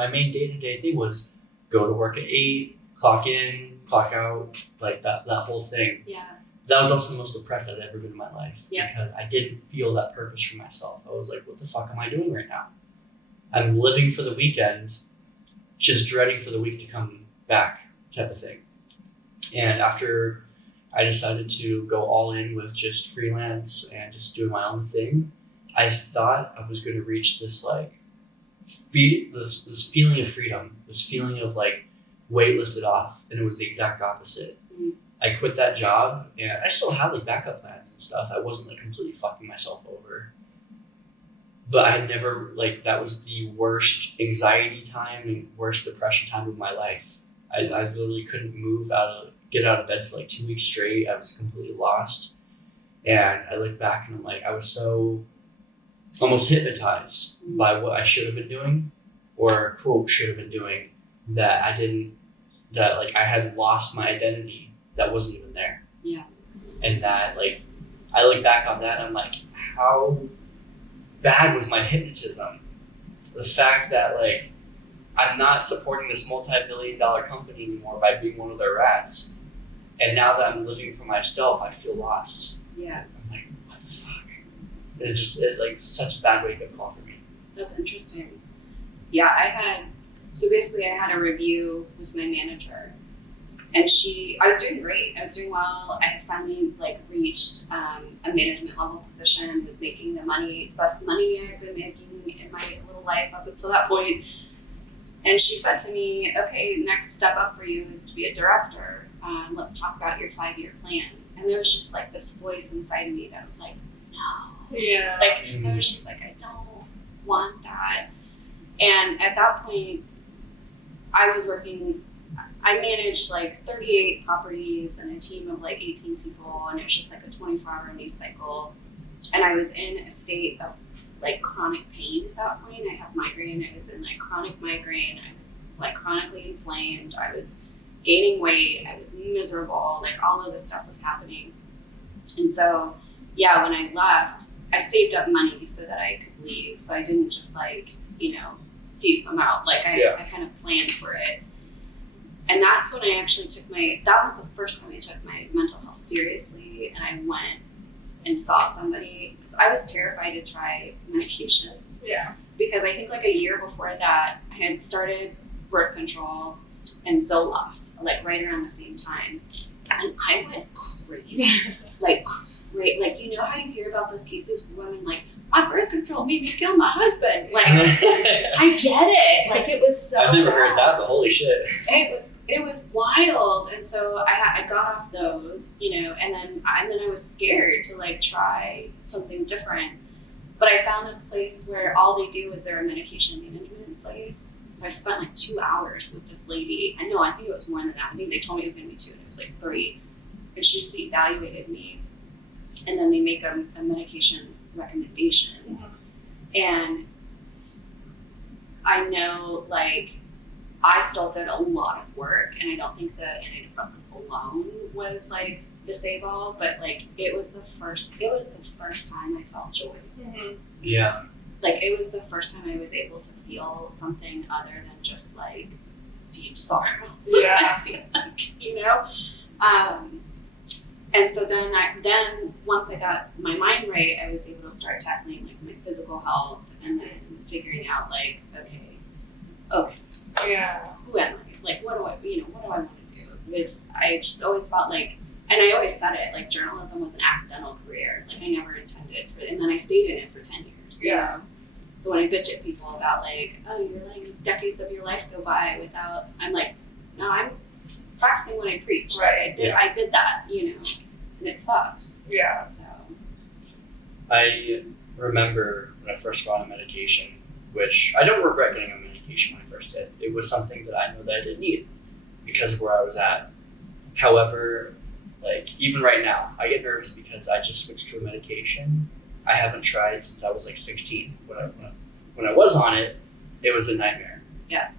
main day-to-day thing was go to work at 8, clock in, clock out, like that whole thing. Yeah. That was also the most depressed I'd ever been in my life, Yeah. because I didn't feel that purpose for myself. I was like, what the fuck am I doing right now? I'm living for the weekend, just dreading for the week to come back, type of thing. And after I decided to go all in with just freelance and just doing my own thing, I thought I was going to reach this like this feeling of freedom, this feeling of like weight lifted off, and it was the exact opposite. Mm. I quit that job, and I still had like backup plans and stuff. I wasn't like completely fucking myself over, but I had never like that was the worst anxiety time and worst depression time of my life. I literally couldn't get out of bed for like 2 weeks straight. I was completely lost. And I look back and I'm like, I was so almost hypnotized by what I should have been doing, or quote should have been doing, that I had lost my identity that wasn't even there. Yeah. And that like, I look back on that and I'm like, how bad was my hypnotism? The fact that like, I'm not supporting this multi-billion-dollar company anymore by being one of their rats. And now that I'm living for myself, I feel lost. Yeah. I'm like, what the fuck? It like such a bad wake-up call for me. That's interesting. Yeah, I had a review with my manager, and I was doing great. I was doing well. I had finally like reached a management level position, was making the best money I've been making in my little life up until that point. And she said to me, okay, next step up for you is to be a director. Let's talk about your 5-year plan. And there was just like this voice inside me that was like, no. Yeah. Like, I was just like, I don't want that. And at that point, I managed like 38 properties and a team of like 18 people. And it was just like a 24-hour news cycle. And I was in a state of like chronic pain at that point. I have migraine. I was in like chronic migraine. I was like chronically inflamed. I was gaining weight. I was miserable. Like all of this stuff was happening. And so, yeah, when I left, I saved up money so that I could leave. So I didn't just like, peace, I'm out. Like I kind of planned for it. And that's when I actually that was the first time I took my mental health seriously. And I went and saw somebody, because I was terrified to try medications. Yeah. Because I think like a year before that, I had started birth control and Zoloft, like right around the same time. And I went crazy. Like you know how you hear about those cases where women like, my birth control made me kill my husband. Like, I get it. Like it was so I've never bad. heard that, but holy shit. It was wild. And so I got off those, and then I was scared to like try something different. But I found this place where all they do is they're a medication management place. So I spent like 2 hours with this lady. I think it was more than that. I think they told me it was going to be 2, and it was like 3. And she just evaluated me. And then they make a medication recommendation. And I know, like, I still did a lot of work, and I don't think the antidepressant alone was like the Save-All, but like it was the first time I felt joy. Yeah. Like it was the first time I was able to feel something other than just like deep sorrow. Yeah. I feel like, you know? And so then once I got my mind right, I was able to start tackling like my physical health and then figuring out like, okay, Yeah. who am I? Like, what do I want to do? Because I just always felt like, and I always said it, like journalism was an accidental career. Like I never intended for it. And then I stayed in it for 10 years. you Yeah. know? So when I bitch at people about like, oh, you're letting decades of your life go by without, I'm like, no, I'm practicing what I preach. Right. I did that, you know, and it sucks. Yeah. So I remember when I first got on medication, which I don't regret getting on medication when I first did. It was something that I know that I didn't need because of where I was at. However, like even right now, I get nervous because I just switched to a medication I haven't tried since I was like 16. When I was on it, it was a nightmare. Yeah.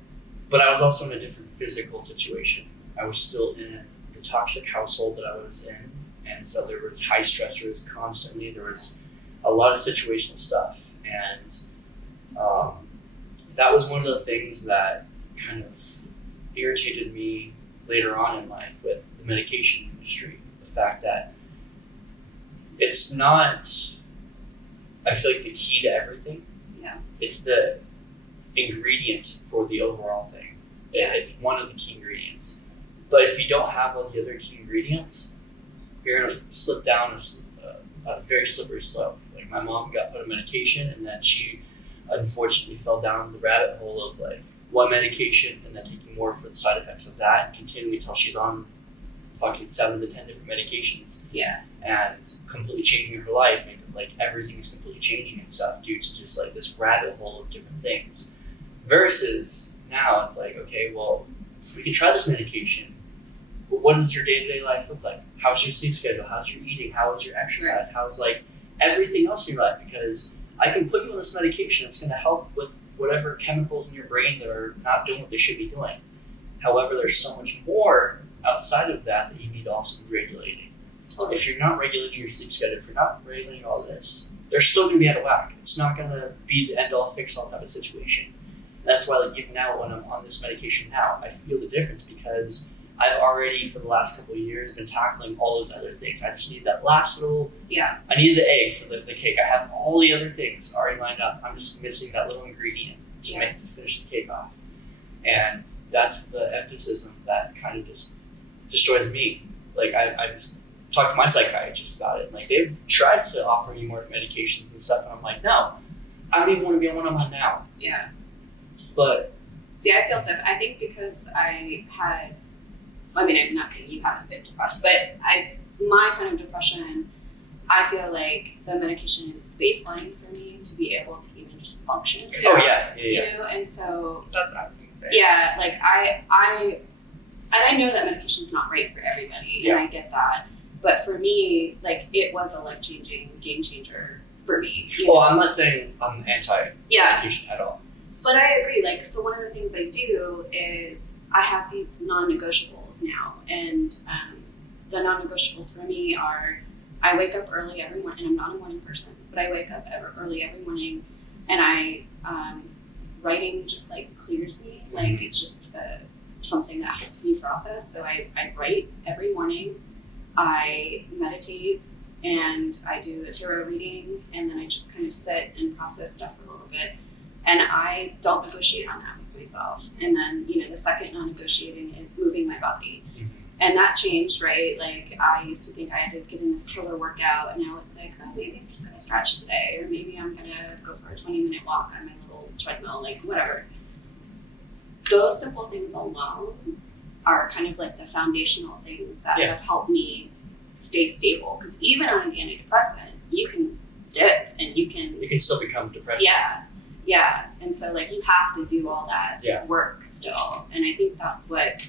But I was also in a different physical situation. I was still in the toxic household that I was in, and so there was high stressors constantly. There was a lot of situational stuff, and that was one of the things that kind of irritated me later on in life with the medication industry. The fact that it's not, I feel like, the key to everything. Yeah. It's the ingredient for the overall thing. Yeah. It's one of the key ingredients. But if you don't have all the other key ingredients, you're going to slip down a very slippery slope. Like my mom got put on medication, and then she unfortunately fell down the rabbit hole of like one medication and then taking more for the side effects of that, and continuing until she's on fucking 7 to 10 different medications. yeah, And completely changing her life, and like everything is completely changing and stuff due to just like this rabbit hole of different things. Versus now it's like, okay, well, we can try this medication, but what does your day-to-day life look like? How's your sleep schedule? How's your eating? How is your exercise? How's like everything else in your life? Because I can put you on this medication that's going to help with whatever chemicals in your brain that are not doing what they should be doing. However, there's so much more outside of that you need to also be regulating. If you're not regulating your sleep schedule, if you're not regulating all this, they're still going to be out of whack. It's not going to be the end-all, fix-all type of situation. And that's why, like, even now when I'm on this medication now, I feel the difference because I've already, for the last couple of years, been tackling all those other things. I just need that last little, yeah, I need the egg for the cake. I have all the other things already lined up. I'm just missing that little ingredient to finish the cake off. And that's the emphasis that kind of just destroys me. Like I just talked to my psychiatrist about it. Like they've tried to offer me more medications and stuff, and I'm like, no, I don't even want to be on one I'm on now. yeah. But See, I feel different. I think because I'm not saying you haven't been depressed, but my kind of depression, I feel like the medication is baseline for me to be able to even just function. oh yeah. You know, and so That's what I was going to say. yeah, like I know that medication's not right for everybody, Yeah. and I get that. But for me, like it was a life-changing game changer for me. you Well, know? I'm not saying I'm anti-medication Yeah. at all. But I agree. Like, so one of the things I do is I have these non-negotiables now, and the non-negotiables for me are I wake up early every morning, and I'm not a morning person, but I wake up early every morning, and I writing just like clears me. Like it's just something that helps me process. So I write every morning. I meditate, and I do a tarot reading, and then I just kind of sit and process stuff for a little bit. And I don't negotiate on that with myself. And then, you know, the second non-negotiating is moving my body. Mm-hmm. And that changed, right? Like I used to think I had to get in this killer workout, and now it's like, oh, maybe I'm just gonna stretch today, or maybe I'm gonna go for a 20-minute walk on my little treadmill, like whatever. Those simple things alone are kind of like the foundational things that have helped me stay stable. Because even on an antidepressant, you can dip and you can still become depressed. Yeah. And so like you have to do all that Yeah. work still. And I think that's what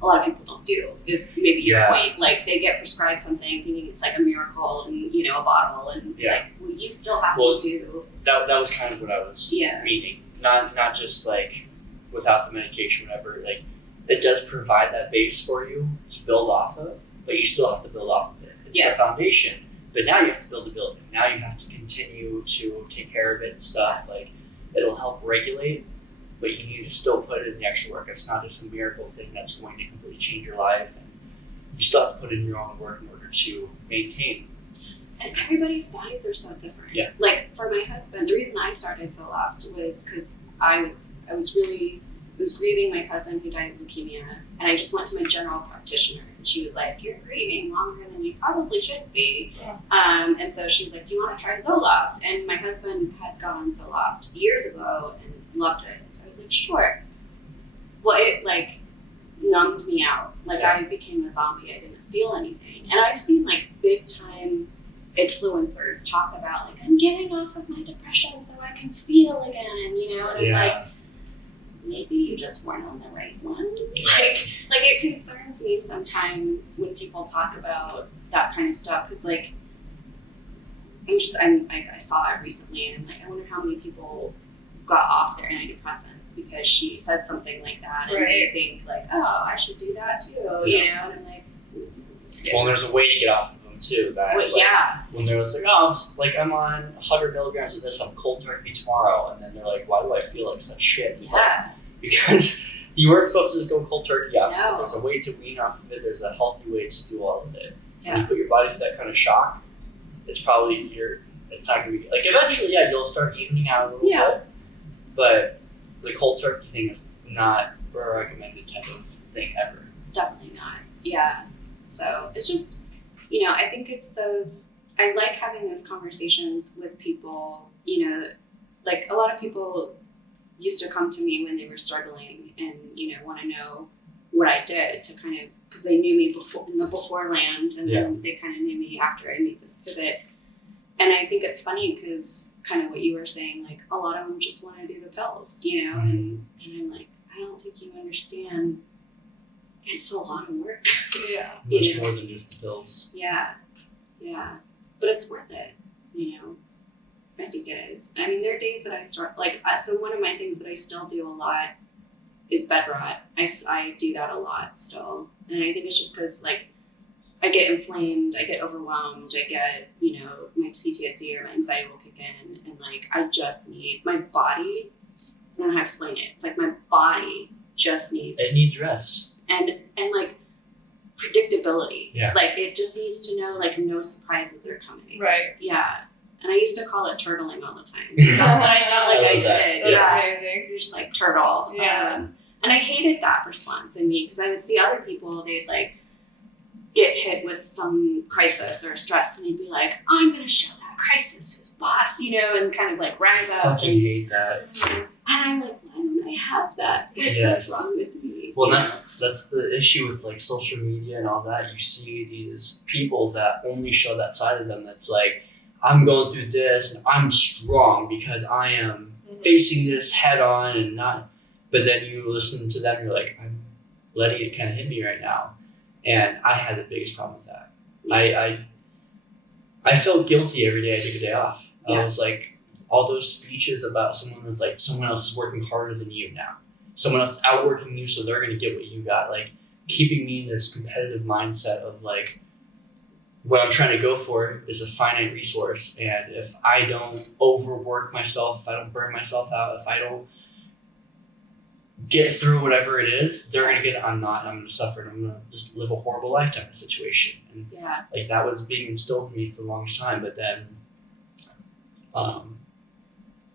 a lot of people don't do, is maybe your Yeah. point. Like they get prescribed something thinking it's like a miracle and, you know, a bottle, and it's Yeah. like, well, you still have Well, to do. That was kind of what I was meaning. Not just like without the medication, whatever. Like it does provide that base for you to build off of, but you still have to build off of it. It's Yeah. the foundation. But now you have to build a building. Now you have to continue to take care of it and stuff. Like, it'll help regulate, but you need to still put in the extra work. It's not just a miracle thing that's going to completely change your life. And you still have to put in your own work in order to maintain. And everybody's bodies are so different. Yeah. Like for my husband, the reason I started Zoloft was because I was grieving my cousin who died of leukemia, and I just went to my general practitioner, and she was like, "You're grieving longer than you probably should be." Yeah. And so she was like, "Do you want to try Zoloft?" And my husband had gone Zoloft years ago and loved it, so I was like, "Sure." Well, it like numbed me out. Like I became a zombie. I didn't feel anything, and I've seen like big time influencers talk about like, I'm getting off of my depression so I can feel again, you know, and I'm like, maybe you just weren't on the right one. Like it concerns me sometimes when people talk about that kind of stuff, because like I saw it recently, and I'm like, I wonder how many people got off their antidepressants because she said something like that, and they think like, oh, I should do that too, you know, and I'm like, Well, there's a way to get off of them too. That well, when they're like, oh, I'm on 100 milligrams of this, I'm cold turkey tomorrow, and then they're like, why do I feel like such shit? It's like, because you weren't supposed to just go cold turkey off of it. There's a way to wean off of it. There's a healthy way to do all of it. When you put your body through that kind of shock, it's probably it's not gonna be like eventually, you'll start evening out a little bit. But the cold turkey thing is not a recommended type of thing ever. Definitely not. Yeah. So it's just, you know, I think it's I like having those conversations with people, you know, like a lot of people used to come to me when they were struggling and, you know, want to know what I did to kind of, because they knew me before in the before land, and then they kind of knew me after I made this pivot. And I think it's funny because kind of what you were saying, like a lot of them just want to do the pills, you know, and I'm like, I don't think you understand. It's a lot of work. Yeah. Much more than just the pills. Yeah. But it's worth it, you know. I think it is. I mean, there are days that I start, like, so one of my things that I still do a lot is bed rot. I do that a lot still. And I think it's just because, like, I get inflamed, I get overwhelmed, I get, you know, my PTSD or my anxiety will kick in. And, like, I just need, my body, I don't know how to explain it. It's like my body just needs. It needs rest. And like, predictability. Yeah. Like, it just needs to know, like, no surprises are coming. Right. Yeah. And I used to call it turtling all the time. That's what I felt like I did. That's amazing. You're just like turtle. Yeah. And I hated that response in me because I would see other people, they'd like get hit with some crisis or stress, and they'd be like, I'm going to show that crisis who's boss, you know, and kind of like rise up. I fucking hate that. And I'm like, why don't I have that? Yes. What's wrong with me? Well, that's the issue with like social media and all that. You see these people that only show that side of them that's like, I'm going through this and I'm strong because I am facing this head on and not, but then you listen to them, you're like, I'm letting it kind of hit me right now. And I had the biggest problem with that. Yeah. I felt guilty every day I took a day off. Yeah. I was like, all those speeches about someone that's like, someone else is working harder than you now. Someone else is outworking you, so they're going to get what you got. Like, keeping me in this competitive mindset of like, what I'm trying to go for is a finite resource. And if I don't overwork myself, if I don't burn myself out, if I don't get through whatever it is, they're going to get it. I'm going to suffer, and I'm going to just live a horrible life type of situation. And like, that was being instilled in me for the longest time. But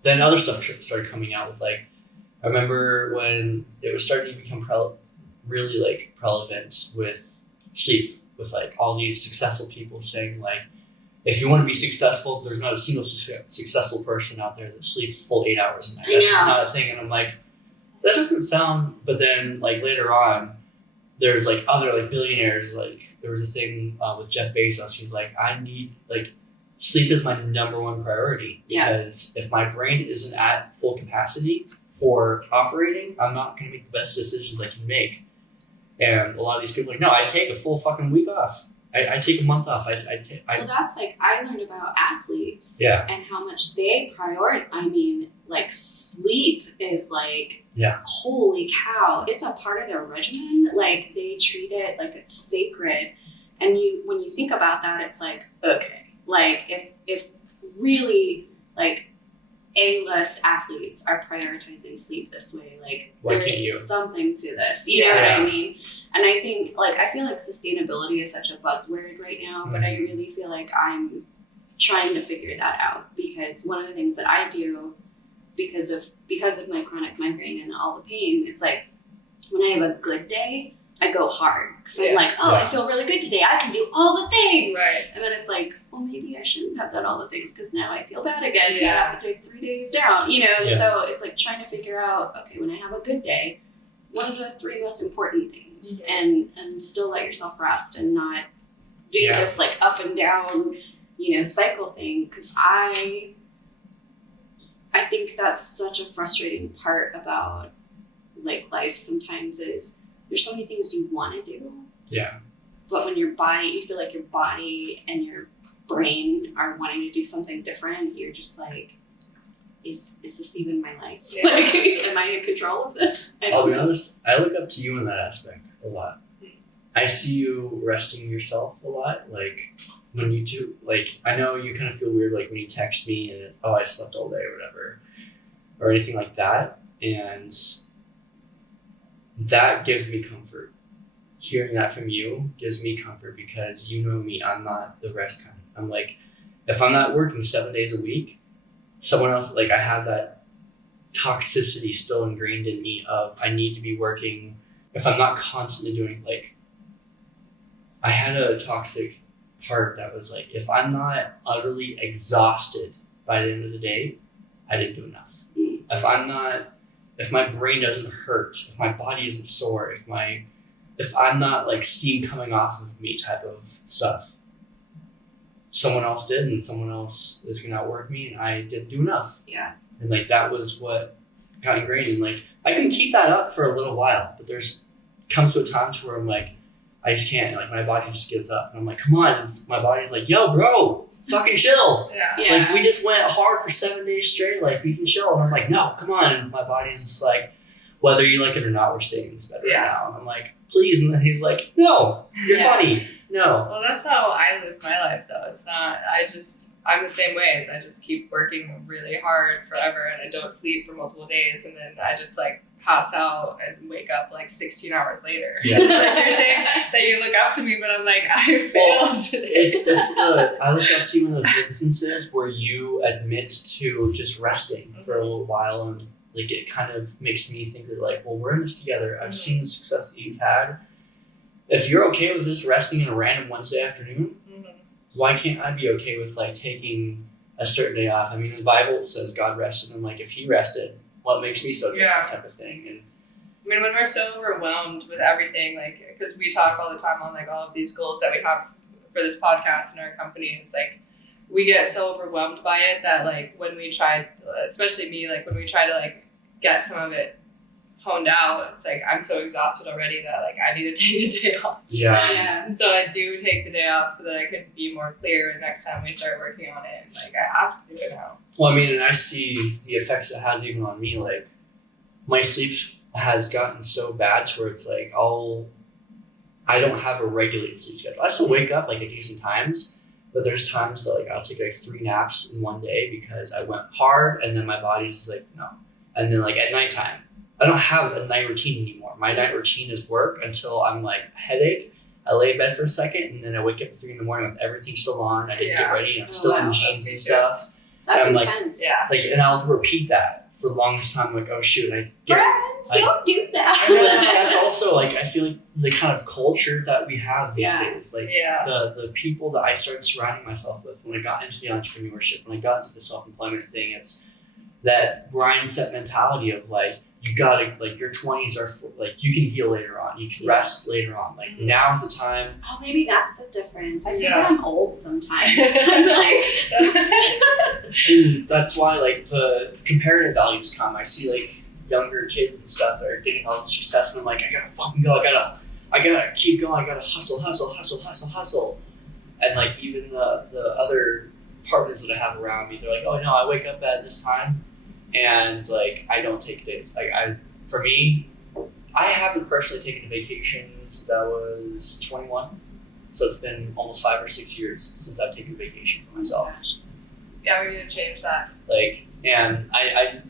then other stuff started coming out with like, I remember when it was starting to become really like relevant with sleep, with like all these successful people saying like, if you want to be successful, there's not a single successful person out there that sleeps full 8 hours a night. That's just not a thing. And I'm like, that doesn't sound, but then like later on, there's like other like billionaires, like there was a thing with Jeff Bezos. He's like, I need like, sleep is my number one priority because if my brain isn't at full capacity for operating, I'm not going to make the best decisions I can make. And a lot of these people are like, no, I take a full fucking week off. I take a month off. Well, that's like, I learned about athletes and how much they prioritize. I mean, like sleep is like, holy cow. It's a part of their regimen. Like they treat it like it's sacred. And when you think about that, it's like, okay, like if really like A-list athletes are prioritizing sleep this way, like Why there's can't you? something to this, you know what I mean? And I think like I feel like sustainability is such a buzzword right now, but I really feel like I'm trying to figure that out, because one of the things that I do because of my chronic migraine and all the pain, it's like when I have a good day, I go hard because I'm like, I feel really good today. I can do all the things. Right. And then it's like, well, maybe I shouldn't have done all the things because now I feel bad again. And I have to take 3 days down, you know? And so it's like trying to figure out, okay, when I have a good day, what are the 3 most important things? And still let yourself rest and not do this like up and down, you know, cycle thing. Because I think that's such a frustrating part about like life sometimes is there's so many things you want to do. Yeah. But when you feel like your body and your brain are wanting to do something different, you're just like, is this even my life? Yeah. Like, am I in control of this? I'll be honest, I look up to you in that aspect a lot. I see you resting yourself a lot. Like when you do, like, I know you kind of feel weird, like when you text me and I slept all day or whatever, or anything like that. And that gives me comfort. Hearing that from you gives me comfort because you know me, I'm not the rest kind. I'm like, if I'm not working 7 days a week, someone else, like I have that toxicity still ingrained in me of I need to be working. If I'm not constantly doing, like, I had a toxic part that was like, if I'm not utterly exhausted by the end of the day, I didn't do enough. If my brain doesn't hurt, if my body isn't sore, if I'm not like steam coming off of me type of stuff, someone else did and someone else is gonna outwork me and I didn't do enough. Yeah. And like that was what got ingrained, and like I can keep that up for a little while, but there's comes to a time to where I'm like, I just can't, like my body just gives up and I'm like, come on, and my body's like, yo bro, fucking chill. Yeah. Like we just went hard for 7 days straight, like we can chill. And I'm like, no, come on. And my body's just like, whether you like it or not, we're staying in this bed right now. And I'm like, please. And then he's like, no, you're funny. No. Well, that's how I live my life, though. It's not, I'm the same way. I just keep working really hard forever and I don't sleep for multiple days. And then I just like pass out and wake up like 16 hours later. Yeah. Like you're saying that you look up to me, but I'm like, I failed today. I look up to you in those instances where you admit to just resting for a little while, and like it kind of makes me think that like, well, we're in this together. I've seen the success that you've had. If you're okay with just resting in a random Wednesday afternoon, why can't I be okay with like taking a certain day off? I mean, the Bible says God rested, and like if He rested, what makes me so different type of thing. And I mean, when we're so overwhelmed with everything, like, because we talk all the time on like all of these goals that we have for this podcast and our company, it's like we get so overwhelmed by it that like when we try, especially me, like when we try to like get some of it honed out, it's like I'm so exhausted already that like I need to take a day off. Yeah. And so I do take the day off so that I can be more clear next time we start working on it. Like I have to do it now. well, I mean, and I see the effects it has even on me. Like my sleep has gotten so bad to where it's like I don't have a regulated sleep schedule. I still wake up like at decent times, but there's times that like I'll take like 3 naps in one day because I went hard, and then my body's just like no. And then like at nighttime, I don't have a night routine anymore. My night routine is work until I'm like headache. I lay in bed for a second, and then I wake up at 3 a.m. with everything still on. I didn't get ready, and I'm still in jeans and stuff. That's I'm intense. Like, and I'll repeat that for the longest time. Like, oh shoot, Friends, don't do that. But that's also like I feel like the kind of culture that we have these days. Like the people that I started surrounding myself with when I got into the entrepreneurship, when I got into the self-employment thing, it's that grind set mentality of like, you gotta, like your 20s are like you can heal later on, you can rest later on, like now is the time. Oh, maybe that's the difference. I feel like I'm old sometimes. I'm like and that's why like the comparative values come. I see like younger kids and stuff that are getting all the success, and I'm like, I gotta fucking go, I gotta keep going, I gotta hustle. And like even the other partners that I have around me, they're like, oh no, I wake up at this time and like I don't take days. Like for me, I haven't personally taken a vacation since I was 21. So it's been almost 5 or 6 years since I've taken vacation for myself. Yeah, we need to change that. Like, and I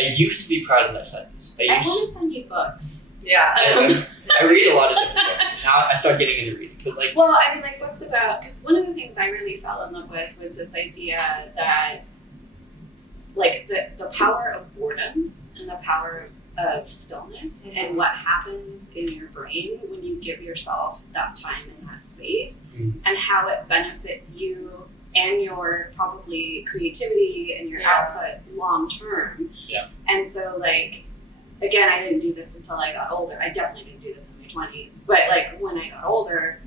used to be proud of that sentence. I want to send you books. Yeah. I read a lot of different books. Now I started getting into reading. But like, Well, I mean, like books about, because one of the things I really fell in love with was this idea that, like, the power of boredom and the power of stillness and what happens in your brain when you give yourself that time and that space and how it benefits you and your probably creativity and your output long term. Yeah. And so, like, again, I didn't do this until I got older. I definitely didn't do this in my 20s. But, like, when I got older,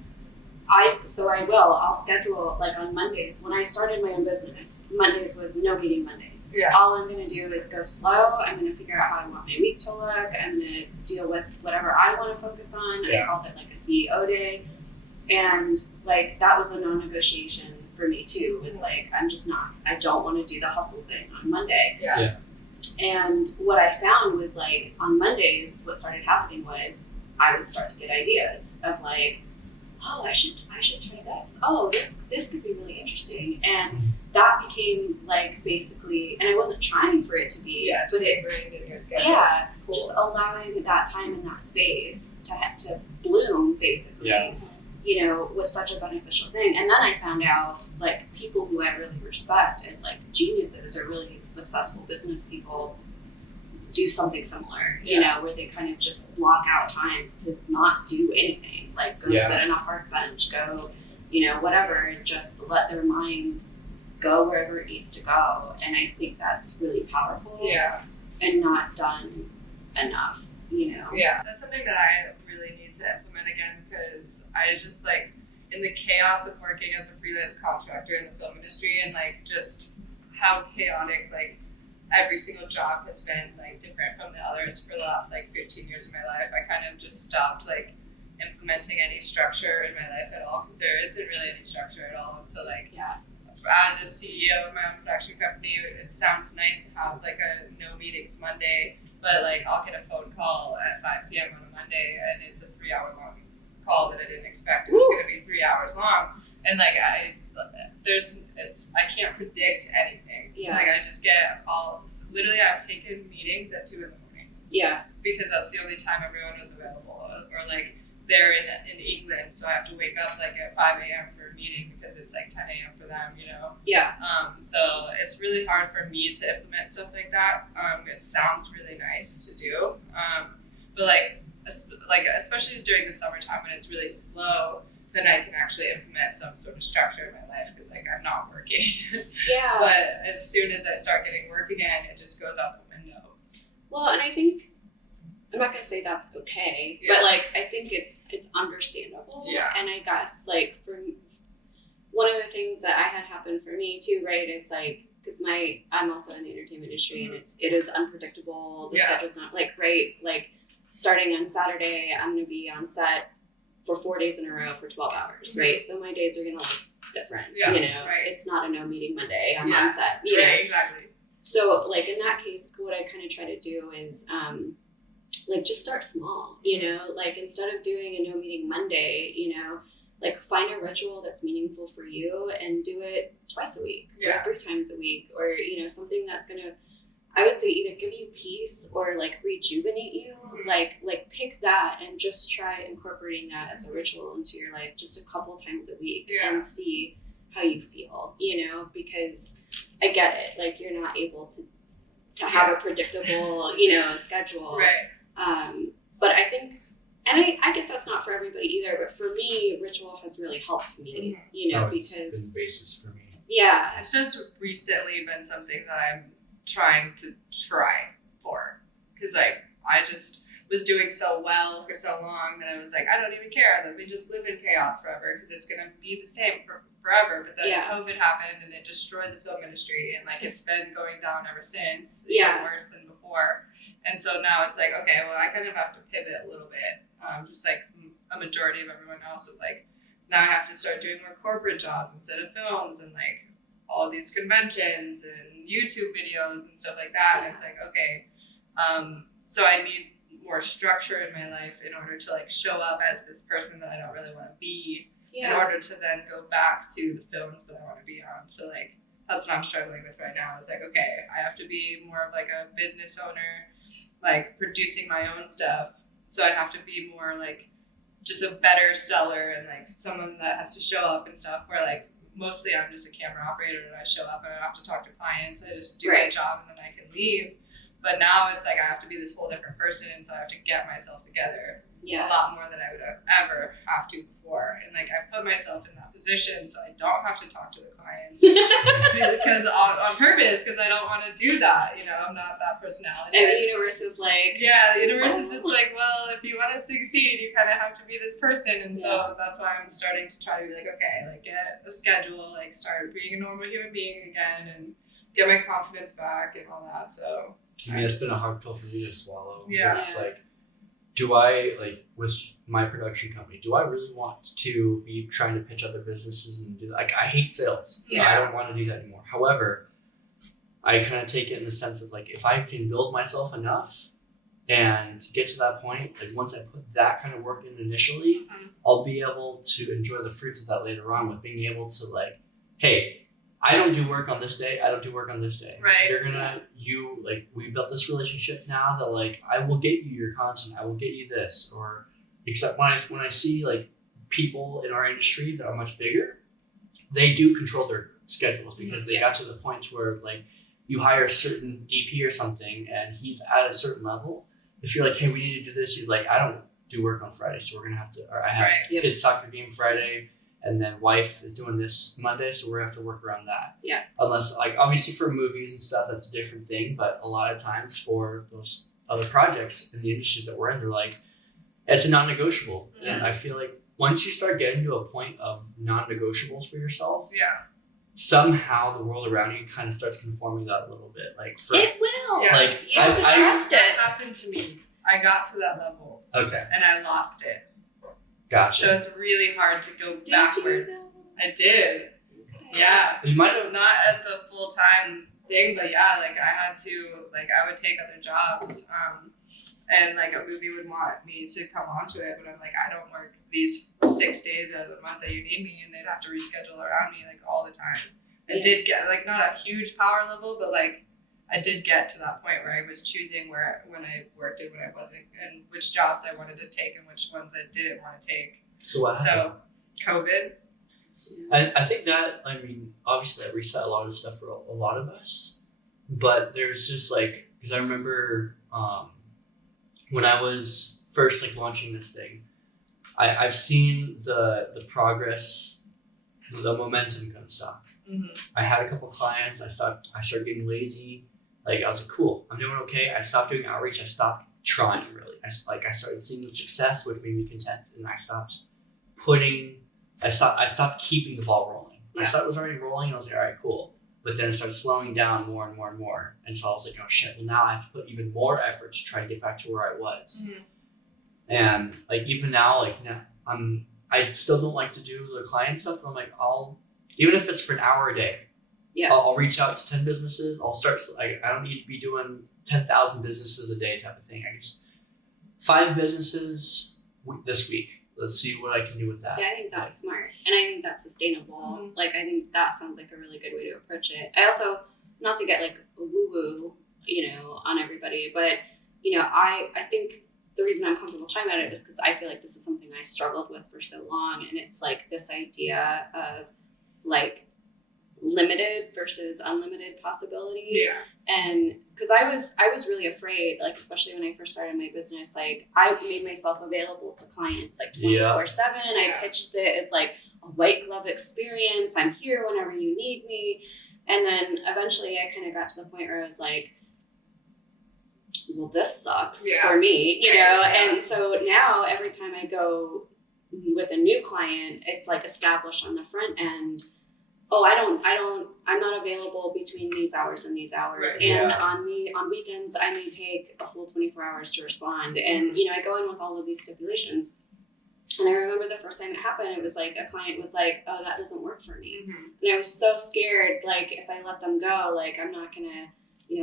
I'll schedule, like, on Mondays. When I started my own business, Mondays was no meeting Mondays. Yeah. All I'm going to do is go slow. I'm going to figure out how I want my week to look. I'm going to deal with whatever I want to focus on. Yeah. I called it, like, a CEO day. And, like, that was a non-negotiation for me, too. It was like, I don't want to do the hustle thing on Monday. Yeah. And what I found was, like, on Mondays, what started happening was I would start to get ideas of, like, oh, I should try this. Oh, this could be really interesting. And that became, like, basically, and I wasn't trying for it to be. Yeah, just but ingrained in your schedule. yeah, Cool. just allowing that time and that space to bloom, basically. Yeah. You know, was such a beneficial thing. And then I found out, like, people who I really respect as, like, geniuses or really successful business people do something similar, you know, where they kind of just block out time to not do anything. Like, go sit on a park bench, go, you know, whatever, and just let their mind go wherever it needs to go. And I think that's really powerful. Yeah. And not done enough, you know. Yeah, that's something that I really need to implement again, because I just, like, in the chaos of working as a freelance contractor in the film industry and, like, just how chaotic, like, every single job has been, like, different from the others for the last, like, 15 years of my life, I kind of just stopped, like, implementing any structure in my life at all, because there isn't really any structure at all. And so, like, as a CEO of my own production company, it sounds nice to have, like, a no meetings Monday, but, like, I'll get a phone call at 5 p.m. on a Monday, and it's a 3-hour long call that I didn't expect. It's going to be 3 hours long, and, like, I can't predict anything. Yeah. Like, I just get a call. Literally, I've taken meetings at 2 in the morning. Yeah. Because that's the only time everyone was available, or, like, they're in England, so I have to wake up, like, at 5 a.m. for a meeting because it's, like, 10 a.m. for them, you know? Yeah. So it's really hard for me to implement stuff like that. It sounds really nice to do, but, like, especially during the summertime when it's really slow, then I can actually implement some sort of structure in my life because, like, I'm not working. Yeah. But as soon as I start getting work again, it just goes out the window. Well, and I think, I'm not gonna say that's okay, but, like, I think it's understandable. Yeah. And I guess, like, for one of the things that I had happen for me too, right, is, like, because I'm also in the entertainment industry, and it is unpredictable. The schedule's not, like, right, like, starting on Saturday, I'm gonna be on set for 4 days in a row for 12 hours, right? So my days are gonna look different, you know? Right. It's not a no meeting Monday, I'm on set, you know? Exactly. So, like, in that case, what I kind of try to do is, like, just start small, you know? Like, instead of doing a no meeting Monday, you know, like, find a ritual that's meaningful for you and do it twice a week or 3 times a week, or, you know, something that's gonna, I would say, either give you peace or, like, rejuvenate you. Like pick that and just try incorporating that as a ritual into your life just a couple times a week and see how you feel, you know, because I get it, like, you're not able to have a predictable, you know, schedule. Right. But I think, and I get that's not for everybody either, but for me, ritual has really helped me, you know, It's because been the basis for me. Yeah. It's just recently been something that I'm trying to try for, because, like, I just was doing so well for so long that I was like, I don't even care. Let me just live in chaos forever because it's going to be the same for forever. But then COVID happened and it destroyed the film industry, and, like, it's been going down ever since, even worse than before. And so now it's like, okay, well, I kind of have to pivot a little bit, just like a majority of everyone else. Of, like, now I have to start doing more corporate jobs instead of films, and, like, all these conventions and YouTube videos and stuff like that. And it's like, okay, so I need more structure in my life in order to like show up as this person that I don't really want to be in Yeah. order to then go back to the films that I want to be on. So like that's what I'm struggling with right now. Is like, okay, I have to be more of like a business owner, like producing my own stuff. So I have to be more like just a better seller and like someone that has to show up and stuff, where like mostly I'm just a camera operator and I show up and I don't have to talk to clients. I just do my Right. job and then I can leave. But now it's like I have to be this whole different person, and so I have to get myself together a Yeah. lot more than I would ever have to before. And like I put myself in that position so I don't have to talk to the clients because on purpose, because I don't want to do that. You know, I'm not that personality. And the universe is like, Yeah, the universe is just like, well, if you want to succeed, you kind of have to be this person. And Yeah. so that's why I'm starting to try to be like, okay, like get a schedule, like start being a normal human being again and get my confidence back and all that. So I mean, it's been a hard pill for me to swallow. Yeah. With, like, do I, like, with my production company, do I really want to be trying to pitch other businesses and do that? Like, I hate sales, so I Yeah. don't want to do that anymore. However, I kind of take it in the sense of, like, if I can build myself enough and get to that point, like, once I put that kind of work in initially, Mhm. I'll be able to enjoy the fruits of that later on with being able to, like, hey, I don't do work on this day. I don't do work on this day. Right. We built this relationship now that like I will get you your content. I will get you this. Or except when I see like people in our industry that are much bigger, they do control their schedules because they Yeah. got to the point where like you hire a certain DP or something and he's at a certain level. If you're like, hey, we need to do this, he's like, I don't do work on Friday, so we're gonna have to. Or I have Right. Yep. kids soccer game Friday. And then wife is doing this Monday, so we're gonna have to work around that. Yeah. Unless, like, obviously for movies and stuff, that's a different thing. But a lot of times for those other projects in the industries that we're in, they're like, it's a non-negotiable. And I feel like once you start getting to a point of non-negotiables for yourself, yeah. somehow the world around you kind of starts conforming to that a little bit. Like, for it will. Yeah. like, You have to I trust That it. happened to me. I got to that level okay, and I lost it. gotcha. So it's really hard to go Did backwards. you? I did. Okay. Yeah. You might have. Not at the full time thing, but yeah, like I had to, like I would take other jobs, and like a movie would want me to come onto it, but I'm like, I don't work these 6 days out of the month that you need me, and they'd have to reschedule around me like all the time. I Yeah. did get like not a huge power level, but like I did get to that point where I was choosing when I worked and when I wasn't, and which jobs I wanted to take and which ones I didn't want to take. So what happened? So COVID. I think that, I mean, obviously that reset a lot of stuff for a lot of us, but there's just like, because I remember when I was first like launching this thing, I've seen the progress, the momentum kind of stop. Mm-hmm. I had a couple clients, I started getting lazy. Like I was like, cool, I'm doing okay. I stopped doing outreach. I stopped trying really. I started seeing the success, which made me content, and I stopped keeping the ball rolling. Yeah. I saw it was already rolling, and I was like, all right, cool. But then it started slowing down more and more and more until I was like, oh shit, well now I have to put even more effort to try to get back to where I was. Mhm. And like even now, like now I still don't like to do the client stuff, but I'm like, even if it's for an hour a day, Yeah. I'll reach out to 10 businesses. I'll start, like, I don't need to be doing 10,000 businesses a day type of thing. I just 5 businesses this week. Let's see what I can do with that. Yeah, I think that's smart, and I think that's sustainable. Mhm. Like, I think that sounds like a really good way to approach it. I also, not to get like woo woo, on everybody, but I think the reason I'm comfortable talking about it is because I feel like this is something I struggled with for so long, and it's like this idea of like limited versus unlimited possibility. Yeah. And because I was really afraid, like especially when I first started my business, like I made myself available to clients like 24/7. I Yeah. pitched it as like a white glove experience. I'm here whenever you need me. And then eventually I kind of got to the point where I was like, well, this sucks Yeah. for me, Right, yeah. And so now every time I go with a new client, it's like established on the front end. Oh, I'm not available between these hours and these hours. Right. And Yeah. on weekends, I may take a full 24 hours to respond. And, I go in with all of these stipulations. And I remember the first time it happened, it was like a client was like, oh, that doesn't work for me. Mm-hmm. And I was so scared, like if I let them go, like I'm not gonna,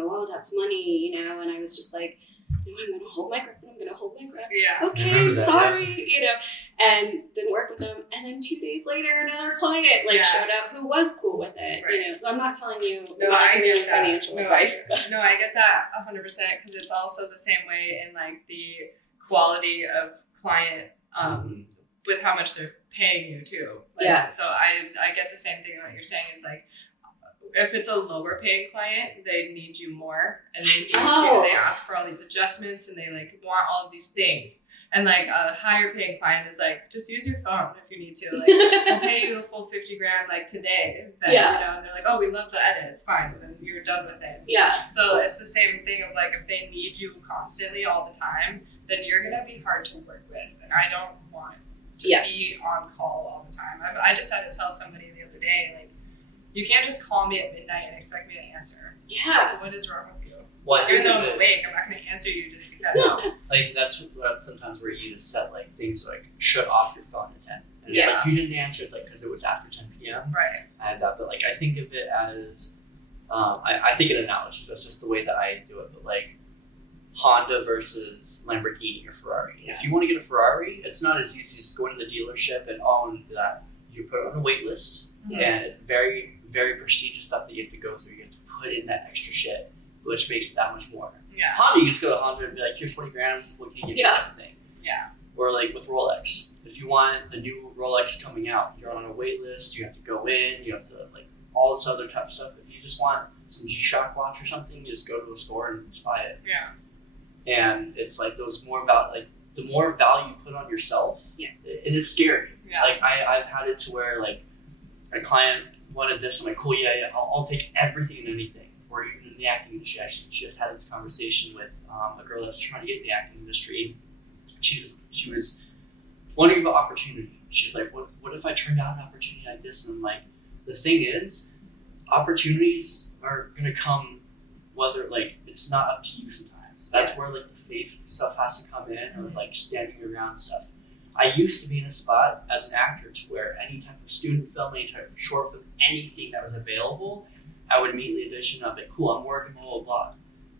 oh, that's money, and I was just like, I'm gonna hold my breath. I'm gonna hold my breath. Yeah. I Okay, remember that, sorry, and didn't work with them. And then 2 days later, another client showed up who was cool with it. Right. So I'm not telling you, No, I'm not I giving you get that. financial No, advice. No, I get that 100% because it's also the same way in like the quality of client with how much they're paying you too. Like, Yeah. So I get the same thing. What you're saying is like, if it's a lower paying client, they need you more, and they need you. They ask for all these adjustments, and they like want all of these things. And like a higher paying client is like, just use your phone if you need to. Like, we'll pay you the full $50,000 like today. Then, and they're like, oh, we love the edit. It's fine. And then you're done with it. Yeah. So it's the same thing of like, if they need you constantly all the time, then you're gonna be hard to work with. And I don't want to be on call all the time. I just had to tell somebody the other day, like, you can't just call me at midnight and expect me to answer. Yeah. Like, what is wrong with you? Well, I think Even though of I'm it- awake, I'm not going to answer you just because. No, like that's sometimes where you just set like things like shut off your phone at 10, and it's like you didn't answer it like because it was after 10 p.m. Right. I had that, but like I think of it as, I think in analogies. That's just the way that I do it. But like Honda versus Lamborghini or Ferrari. Yeah. If you want to get a Ferrari, it's not as easy as going to the dealership and own that. You put it on a wait list, and it's very, very prestigious stuff that you have to go through. You have to put in that extra shit, which makes it that much more. Yeah. Honda, you just go to Honda and be like, here's 20 grand, what can you get for that thing? Yeah. Or like with Rolex, if you want the new Rolex coming out, you're on a wait list, you have to go in, you have to like all this other type of stuff. If you just want some G-Shock watch or something, you just go to a store and just buy it. Yeah. And it's like those more the more value you put on yourself, and it's scary. Yeah. Like I've had it to where like a client wanted this, I'm like, cool, yeah, I'll take everything and anything. Or even in the acting industry, I actually just had this conversation with a girl that's trying to get in the acting industry. She was wondering about opportunity. She's like, what if I turned down an opportunity like this? And I'm like, the thing is, opportunities are gonna come whether like it's not up to you sometimes. That's where like the faith stuff has to come in, of like standing your ground stuff. I used to be in a spot as an actor to where any type of student film, any type of short film, anything that was available, I would immediately audition of it. Cool, I'm working, blah, blah, blah.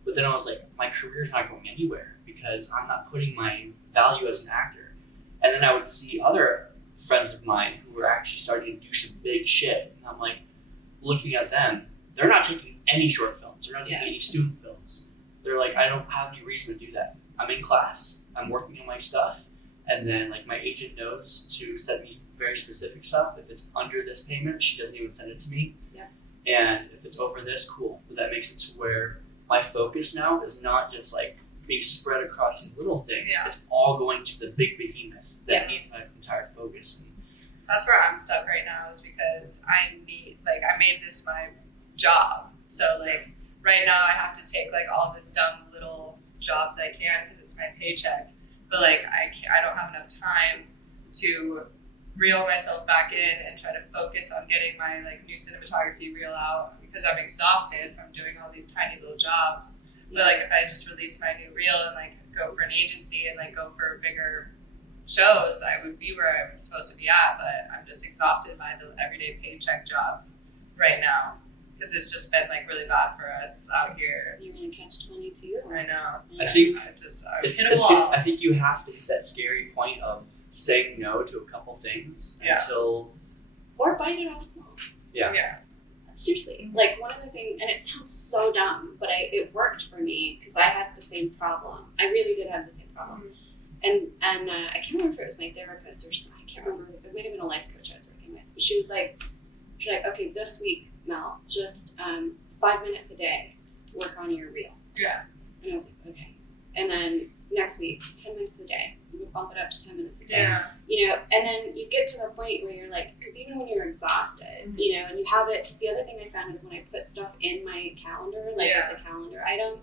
But then I was like, my career's not going anywhere because I'm not putting my value as an actor. And then I would see other friends of mine who were actually starting to do some big shit. And I'm like, looking at them, they're not taking any short films. They're not taking any student films. They're like, I don't have any reason to do that. I'm in class. I'm working on my stuff. And then like my agent knows to send me very specific stuff. If it's under this payment, she doesn't even send it to me. Yeah. And if it's over this, cool. But that makes it to where my focus now is not just like being spread across these little things. Yeah. It's all going to the big behemoth that needs my entire focus. And That's where I'm stuck right now, is because I made this my job. So like right now I have to take like all the dumb little jobs I can because it's my paycheck. But like I don't have enough time to reel myself back in and try to focus on getting my like new cinematography reel out because I'm exhausted from doing all these tiny little jobs. But like if I just release my new reel and like go for an agency and like go for bigger shows, I would be where I'm supposed to be at. But I'm just exhausted by the everyday paycheck jobs right now because it's just been like really bad for us out here. You're gonna catch 22. I know. I think I it's hit a wall. I think you have to hit that scary point of saying no to a couple things until Or bite it off small. Yeah. Seriously, like one of the things, and it sounds so dumb, but it worked for me because I had the same problem. I really did have the same problem. And I can't remember if it was my therapist or I can't remember. It might have been a life coach I was working with. But she's like, okay, this week, Mel, just 5 minutes a day, work on your reel. Yeah. And I was like, okay. And then next week, 10 minutes a day. We'll bump it up to 10 minutes a day. Yeah. You know, and then you get to the point where you're like, because even when you're exhausted, you know, and you have it, the other thing I found is when I put stuff in my calendar, like it's a calendar item,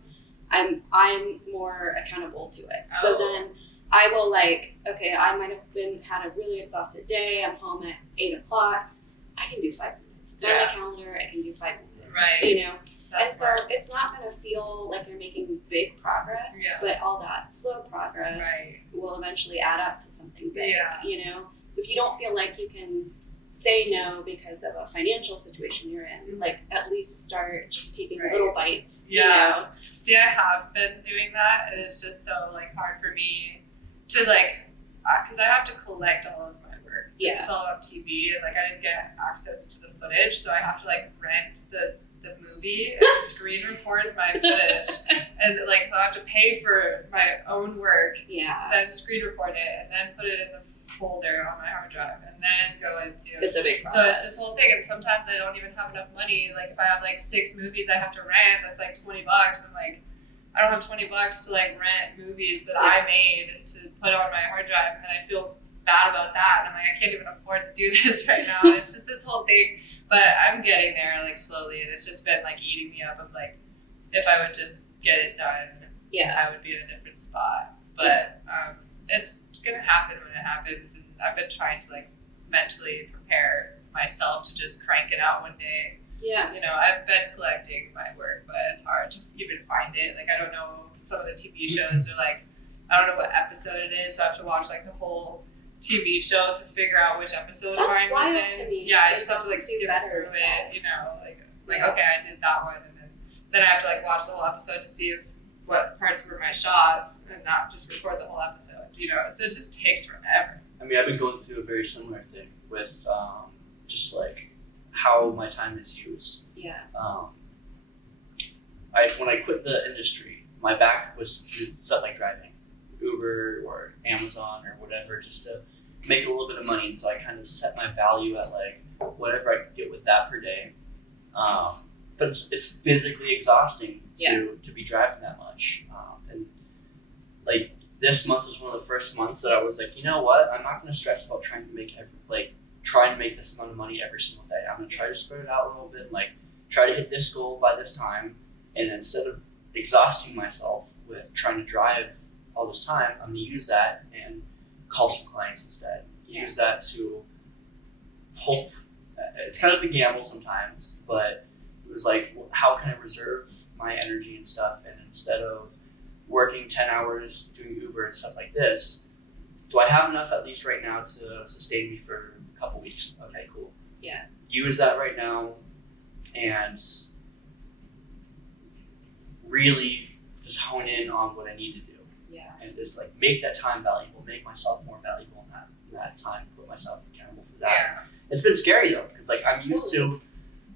I'm more accountable to it. Oh. So then I will like, okay, I might have had a really exhausted day. I'm home at 8 o'clock. I can do 5 minutes. It's on my calendar. I can do 5 minutes. Right. You know, That's and so it's not going to feel like you're making big progress, but all that slow progress will eventually add up to something big, you know? So if you don't feel like you can say no because of a financial situation you're in, like at least start just taking Right. little bites. Yeah. You know? See, I have been doing that, and it's just so like hard for me to like, because I have to collect all of my work. 'Cause Yeah. it's all on TV, and like I didn't get access to the footage, so I have to like rent the movie and screen record my footage, and like so I have to pay for my own work, Yeah. then screen record it, and then put it in the folder on my hard drive, and then go into. It's a big So it's process. this whole thing, and sometimes I don't even have enough money. Like if I have like 6 movies I have to rent, that's like $20. I'm like, I don't have $20 to like rent movies that I made to put on my hard drive, and then I feel bad about that. And I'm like, I can't even afford to do this right now. And it's just this whole thing. But I'm getting there like slowly, and it's just been like eating me up. Of like, if I would just get it done, Yeah. I would be in a different spot. But it's gonna happen when it happens, and I've been trying to like mentally prepare myself to just crank it out one day. Yeah. You know, I've been collecting my work, but it's hard to even find it. Like I don't know, some of the TV shows are like, I don't know what episode it is, so I have to watch like the whole TV show to figure out which episode That's mine was wild in. to me. Yeah, I They just have to like don't do skip better through with that. it, you know, like okay, I did that one, and then I have to like watch the whole episode to see if what parts were my shots, and not just record the whole episode. You know, so it just takes forever. I mean, I've been going through a very similar thing with just like how my time is used. Yeah. When I quit the industry, my back was to stuff like driving, Uber or Amazon or whatever, just to make a little bit of money. And so I kind of set my value at like whatever I could get with that per day. But it's physically exhausting to be driving that much. And like this month was one of the first months that I was like, you know what? I'm not going to stress about trying to make this amount of money every single day. I'm going to try to spread it out a little bit, and like try to hit this goal by this time. And instead of exhausting myself with trying to drive all this time, I'm going to use that and call some clients instead. Yeah. Use that to hope. It's kind of a gamble sometimes, but it was like, how can I reserve my energy and stuff? And instead of working 10 hours doing Uber and stuff like this, do I have enough at least right now to sustain me for a couple weeks? Okay, cool. Yeah. Use that right now and really just hone in on what I need to do. Yeah. And just like make that time valuable, make myself more valuable in that time, put myself accountable for that. Yeah. It's been scary though, because like I'm used to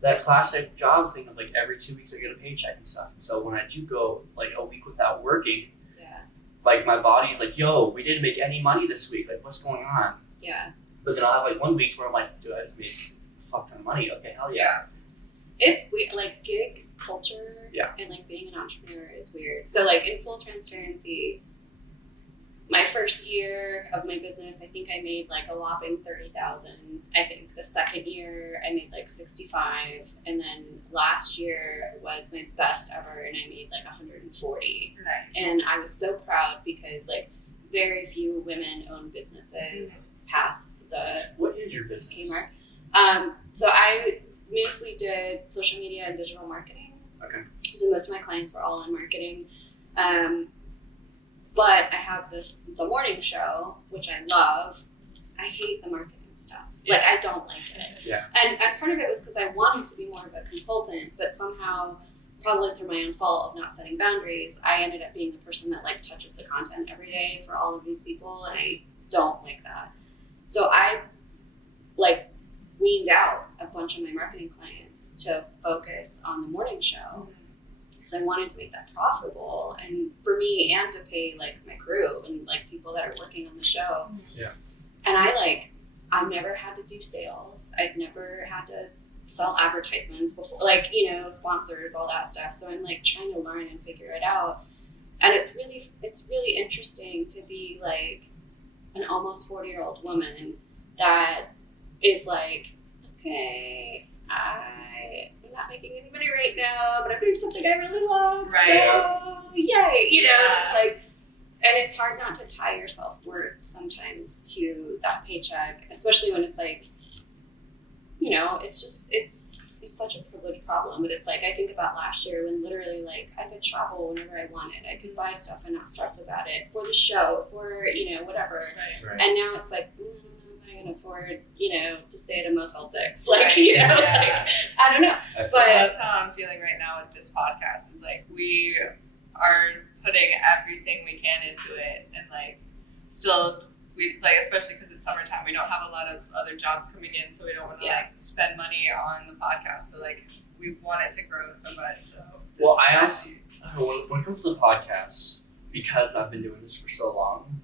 that classic job thing of like every 2 weeks I get a paycheck and stuff. And so when I do go like a week without working, Yeah. like my body's like, yo, we didn't make any money this week. Like what's going on? Yeah. But then I'll have like 1 week where I'm like, dude, I just made a fuck ton of money. Okay, hell yeah. It's weird, like gig culture Yeah. and like being an entrepreneur is weird. So like in full transparency, my first year of my business, I think I made like a whopping 30,000. I think the second year I made like 65, and then last year was my best ever, and I made like 140. Nice. And I was so proud because like very few women own businesses past the What is your business? Kmart. So I mostly did social media and digital marketing. Okay. So most of my clients were all in marketing. But I have the morning show, which I love. I hate the marketing stuff. Like I don't like it. Yeah. And part of it was because I wanted to be more of a consultant, but somehow, probably through my own fault of not setting boundaries, I ended up being the person that like touches the content every day for all of these people, and I don't like that. So I like weaned out a bunch of my marketing clients to focus on the morning show because I wanted to make that profitable and for me and to pay like my crew and like people that are working on the show. Yeah. And I never had to do sales. I'd never had to sell advertisements before, like, you know, sponsors, all that stuff. So I'm like trying to learn and figure it out. And it's really interesting to be like an almost 40-year-old woman that is like, okay, I'm not making any money right now, but I'm doing something I really love. Right. So yay, you know, Yeah. it's like, and it's hard not to tie your self-worth sometimes to that paycheck, especially when it's like, you know, it's such a privileged problem. But it's like, I think about last year when literally like I could travel whenever I wanted. I could buy stuff and not stress about it for the show, for, you know, whatever. Right. Right. And now it's like, I don't know if I'm can afford, to stay at a Motel 6. Like, Right. like, I don't know. I feel But That's how I'm feeling right now with this podcast. Is like we are putting everything we can into it, and like still we like, especially because it's summertime, we don't have a lot of other jobs coming in, so we don't want to Yeah. like spend money on the podcast, but like we want it to grow so much. So Well, I also, when it comes to the podcast, because I've been doing this for so long,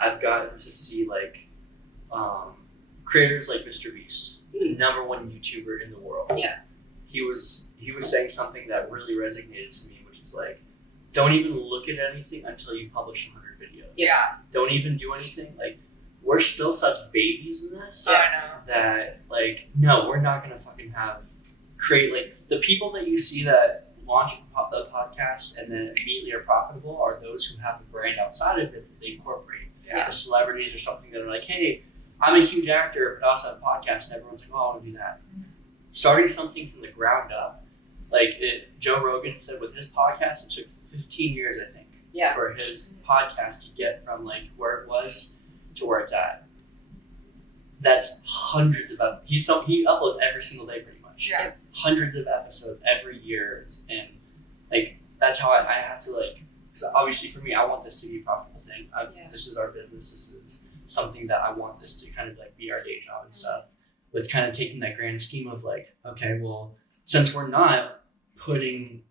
I've gotten to see like creators like Mr. Beast, the number one YouTuber in the world. Yeah. He was saying something that really resonated to me, which is like, don't even look at anything until you publish 100 videos. yeah, Don't even do anything. Like, we're still such babies in this I know. that like, no, we're not gonna fucking create like the people that you see that launch a podcast and then immediately are profitable are those who have a brand outside of it that they incorporate. Yeah. The celebrities or something that are like, hey, I'm a huge actor, but I also have a podcast, and everyone's like, oh, I want to do that. Starting something from the ground up, like Joe Rogan said with his podcast, it took 15 years, I think, Yeah. for his podcast to get from like where it was to where it's at. That's hundreds of he uploads every single day pretty much. Yeah. Hundreds of episodes every year, and like that's how I have to like, because obviously for me, I want this to be a profitable thing. Yeah. This is our business. This is something that I want this to kind of like be our day job and stuff. But it's kind of taking that grand scheme of like, okay, well, since we're not putting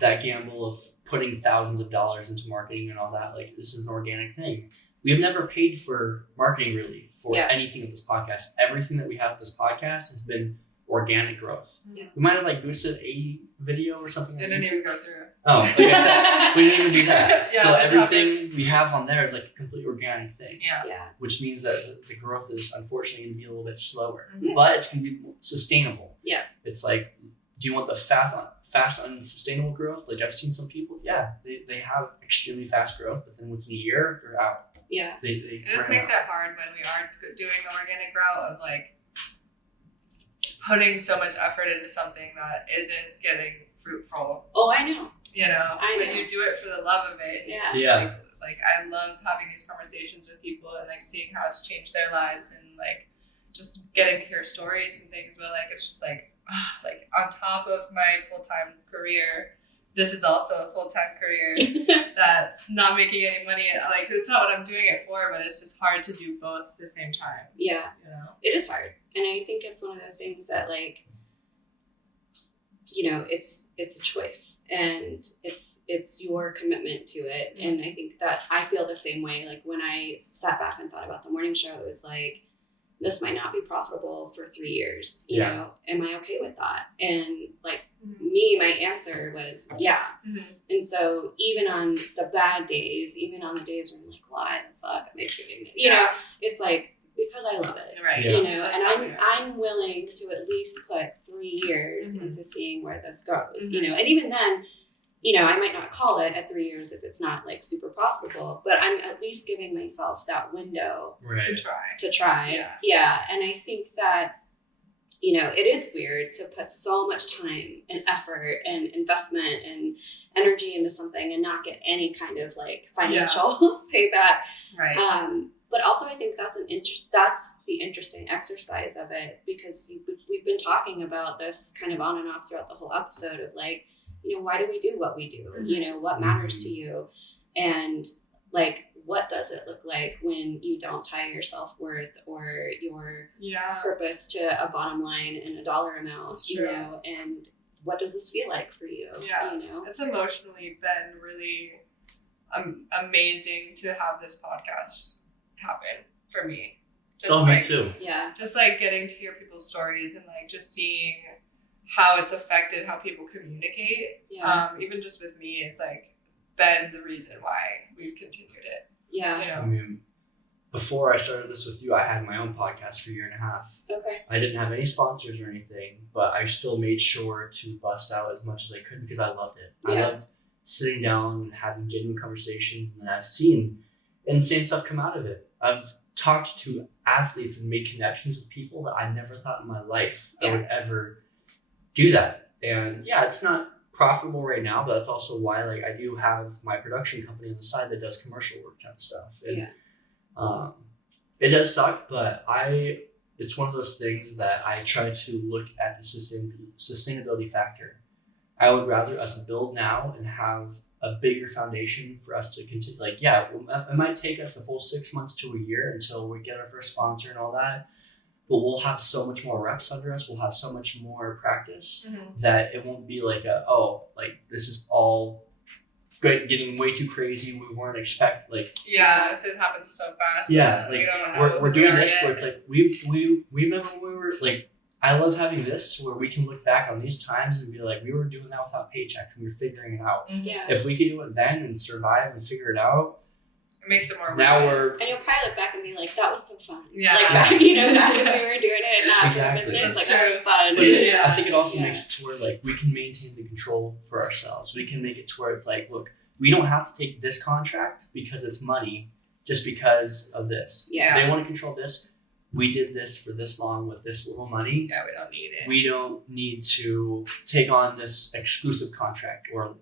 that gamble of putting thousands of dollars into marketing and all that, like this is an organic thing. We have never paid for marketing really for Yeah. anything of this podcast. Everything that we have with this podcast has been organic growth. Yeah. We might have like boosted a video or something. It like didn't that. even go through. Oh, like I said, we didn't even do that. Yeah, So that everything we have on there is like a completely organic thing, Yeah. Yeah. which means that the growth is unfortunately going to be a little bit slower, Mhm. but it's going to be sustainable. Yeah. It's like, do you want the fast unsustainable growth? Like I've seen some people, yeah, they have extremely fast growth, but then within a year they're out. Yeah. They It just ran makes out. it hard when we are doing the organic route of like putting so much effort into something that isn't getting fruitful. Oh, I know. You know, I when know. you do it for the love of it. Yeah. Yeah. Like I love having these conversations with people and like seeing how it's changed their lives and like just getting to hear stories and things. But like it's just like on top of my full-time career, this is also a full-time career that's not making any money. Like it's not what I'm doing it for, but it's just hard to do both at the same time. Yeah. You know. It is hard. And I think it's one of those things that like, it's a choice and it's your commitment to it. And I think that I feel the same way. Like when I sat back and thought about the morning show, it was like, this might not be profitable for 3 years. You know, am I okay with that? And like me, my answer was yeah. Mm-hmm. And so even on the bad days, even on the days where I'm like, why the fuck am I doing it? You know, it's like, because I love it. Right. Yeah. You know, That's and probably it. I'm willing to at least put 3 years Mhm. into seeing where this goes. Mhm. You know, and even then, I might not call it at 3 years if it's not like super profitable, but I'm at least giving myself that window Right. To try. to try. Yeah. Yeah. And I think that, it is weird to put so much time and effort and investment and energy into something and not get any kind of like financial payback. Right. But also I think that's that's the interesting exercise of it, because we've been talking about this kind of on and off throughout the whole episode of like, why do we do what we do? Mhm. What matters to you? And like, what does it look like when you don't tie your self-worth or your Yeah. purpose to a bottom line and a dollar amount, That's true. and what does this feel like for you? Yeah. It's emotionally been really amazing to have this podcast happen for me. Just Oh, me too. Yeah. Just like getting to hear people's stories and like just seeing how it's affected how people communicate. Yeah. Even just with me, it's like been the reason why we've continued it. Yeah. You know? I mean, before I started this with you, I had my own podcast for a year and a half. Okay. I didn't have any sponsors or anything, but I still made sure to bust out as much as I could because I loved it. I Yeah. love sitting down and having genuine conversations, and then I've seen insane stuff come out of it. I've talked to athletes and made connections with people that I never thought in my life I would ever do that. And yeah, it's not profitable right now, but that's also why like I do have my production company on the side that does commercial work type stuff. And, Yeah. It does suck, but it's one of those things that I try to look at the sustainability factor. I would rather us build now and have a bigger foundation for us to continue. Like, yeah, it might take us a full 6 months to a year until we get our first sponsor and all that, but we'll have so much more reps under us. We'll have so much more practice that it won't be like this is all great, getting way too crazy. We weren't if it happens so fast. Yeah, we don't know we're doing this where it's like we remember when we were like, I love having this where we can look back on these times and be like, we were doing that without paychecks and we were figuring it out. Yeah. If we could do it then and survive and figure it out, it makes it more now worth it. And you'll probably look back and be like, that was so fun. Yeah. Like, back when we were doing it and not doing Exactly. business, like, That's that was fun. But I think it also Yeah. makes it to where like we can maintain the control for ourselves. We can make it to where it's like, look, we don't have to take this contract because it's money, just because of this. Yeah. They want to control this. We did this for this long with this little money. Yeah, we don't need it. We don't need to take on this exclusive contract or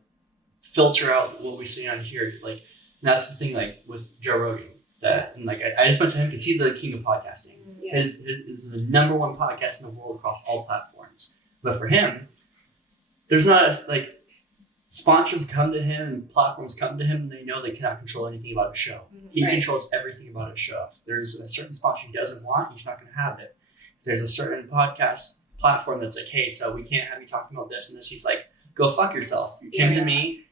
filter out what we see on here. Like, that's the thing, like with Joe Rogan, that, and like, I just mentioned him because he's the king of podcasting. Yeah. His is the number one podcast in the world across all platforms. But for him, there's not sponsors come to him and platforms come to him and they know they cannot control anything about a show. He Right. controls everything about a show. If there's a certain sponsor he doesn't want, he's not going to have it. If there's a certain podcast platform that's like, hey, so we can't have you talking about this and this, he's like, go fuck yourself. You came to me.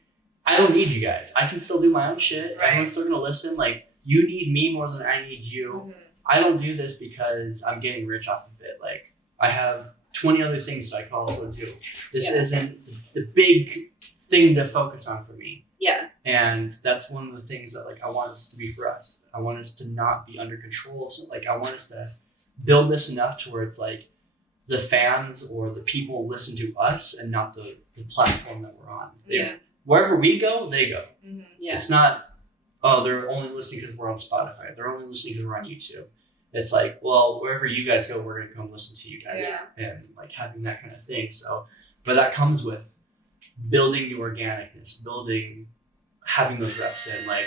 I don't need you guys. I can still do my own shit. Right. Everyone's still going to listen. Like, you need me more than I need you. I don't do this because I'm getting rich off of it. Like, I have 20 other things that I can also do. This Yeah. isn't the big thing to focus on for me. Yeah. And that's one of the things that like I want us to be for us. I want us to not be under control of something. Like, I want us to build this enough to where it's like the fans or the people listen to us and not the platform that we're on. Wherever we go, they go. Yeah. It's not, oh, they're only listening because we're on Spotify. They're only listening because we're on YouTube. It's like, well, wherever you guys go, we're going to come listen to you guys. Yeah. And like having that kind of thing. So, but that comes with building the organicness, having those reps in. Like,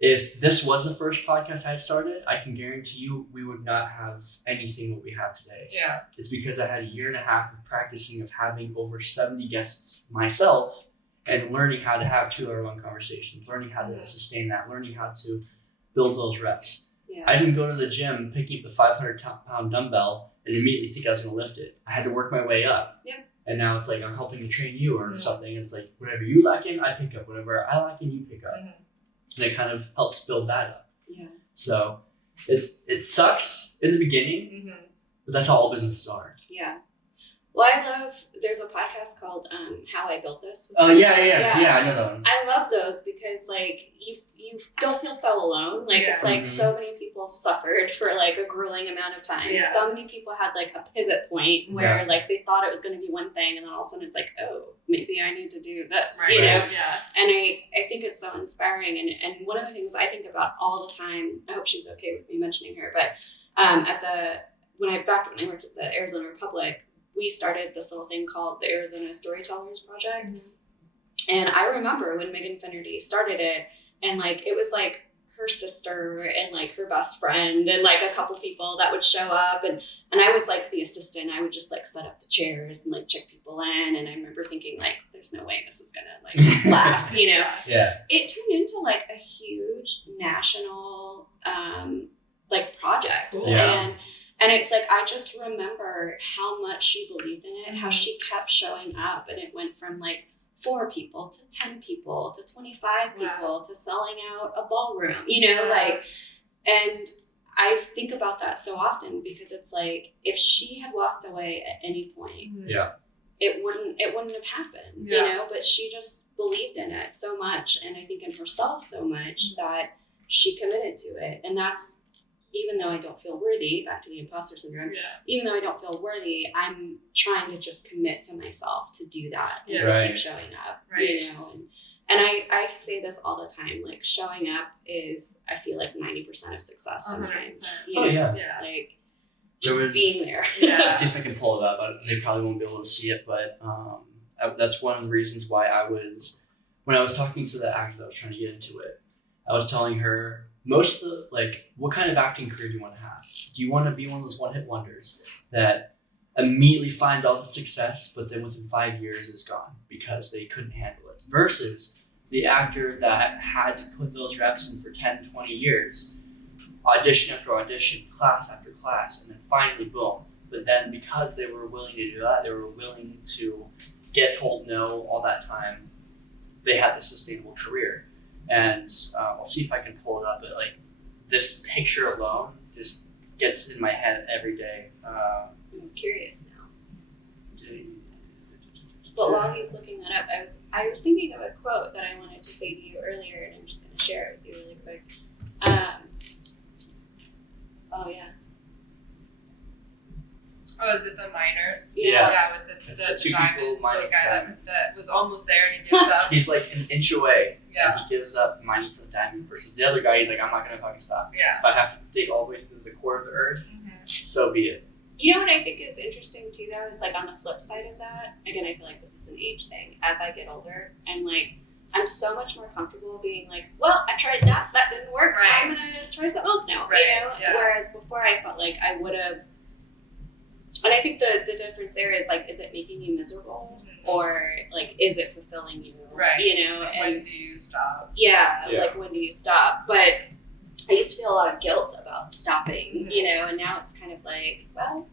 if this was the first podcast I started, I can guarantee you we would not have anything that we have today. Yeah. It's because I had a year and a half of practicing, of having over 70 guests myself and learning how to have 2-hour-long conversations, learning how to sustain that, learning how to build those reps. Yeah. I didn't go to the gym, picking up the 500-pound dumbbell and immediately think I was going to lift it. I had to work my way up. Yeah. And now it's like I'm helping to train you or something. It's like whatever you lack in, I pick up. Whatever I lack in, you pick up. And it kind of helps build that up. Yeah. So it sucks in the beginning, but that's how all businesses are. Yeah. Well, there's a podcast called How I Built This. Oh, yeah, I know that one. I love those because like you don't feel so alone. Like it's like so many people suffered for like a grueling amount of time. Yeah. So many people had like a pivot point where like they thought it was going to be one thing and then all of a sudden it's like, oh, maybe I need to do this, Right. you know? Yeah. And I think it's so inspiring. And one of the things I think about all the time, I hope she's okay with me mentioning her, but when I worked at the Arizona Republic, we started this little thing called the Arizona Storytellers Project. And I remember when Megan Finnerty started it, and like it was like her sister and like her best friend and like a couple people that would show up, and I was like the assistant. I would just like set up the chairs and like check people in, and I remember thinking like, there's no way this is gonna like last, you know? Yeah. It turned into like a huge national like project. Cool. Yeah. And it's like, I just remember how much she believed in it, how she kept showing up, and it went from like 4 people to 10 people to 25 people to selling out a ballroom, you know, like, and I think about that so often because it's like, if she had walked away at any point, it wouldn't have happened, you know, but she just believed in it so much. And I think in herself so much that she committed to it. And that's, even though I don't feel worthy, back to the imposter syndrome, even though I don't feel worthy, I'm trying to just commit to myself to do that and to keep showing up, you know? And I say this all the time, like showing up is, I feel like 90% of success sometimes. 100%. You know? Like just being there. Let's see if I can pull it up. They probably won't be able to see it, but that's one of the reasons why when I was talking to the actor that was trying to get into it, I was telling her most of the, like, what kind of acting career do you want to have? Do you want to be one of those one-hit wonders that immediately finds all the success, but then within 5 years is gone because they couldn't handle it? Versus the actor that had to put those reps in for 10, 20 years, audition after audition, class after class, and then finally, boom. But then because they were willing to do that, they were willing to get told no all that time, they had this sustainable career. And I'll see if I can pull it up, but like this picture alone just gets in my head every day. I'm curious now. But while he's looking that up, I was thinking of a quote that I wanted to say to you earlier, and I'm just going to share it with you really quick. Oh yeah. Oh, is it the miners? Yeah. Yeah, with It's the the two diamonds, people mining the for guy diamonds. that was almost there and he gives up. He's like an inch away, Yeah. and he gives up mining for the diamond. Versus the other guy, he's like, I'm not gonna fucking stop. Yeah. If I have to dig all the way through the core of the earth, so be it. You know what I think is interesting too, though, is like on the flip side of that. Again, I feel like this is an age thing. As I get older, and like I'm so much more comfortable being like, well, I tried that didn't work. Right. I'm gonna try something else now. Right, You know. yeah. Whereas before, I felt like I would have. And I think the difference there is like, is it making you miserable, or like, is it fulfilling you? Right. You know. But And when do you stop? yeah, Yeah. like when do you stop? But I used to feel a lot of guilt about stopping, you know, and now it's kind of like, well,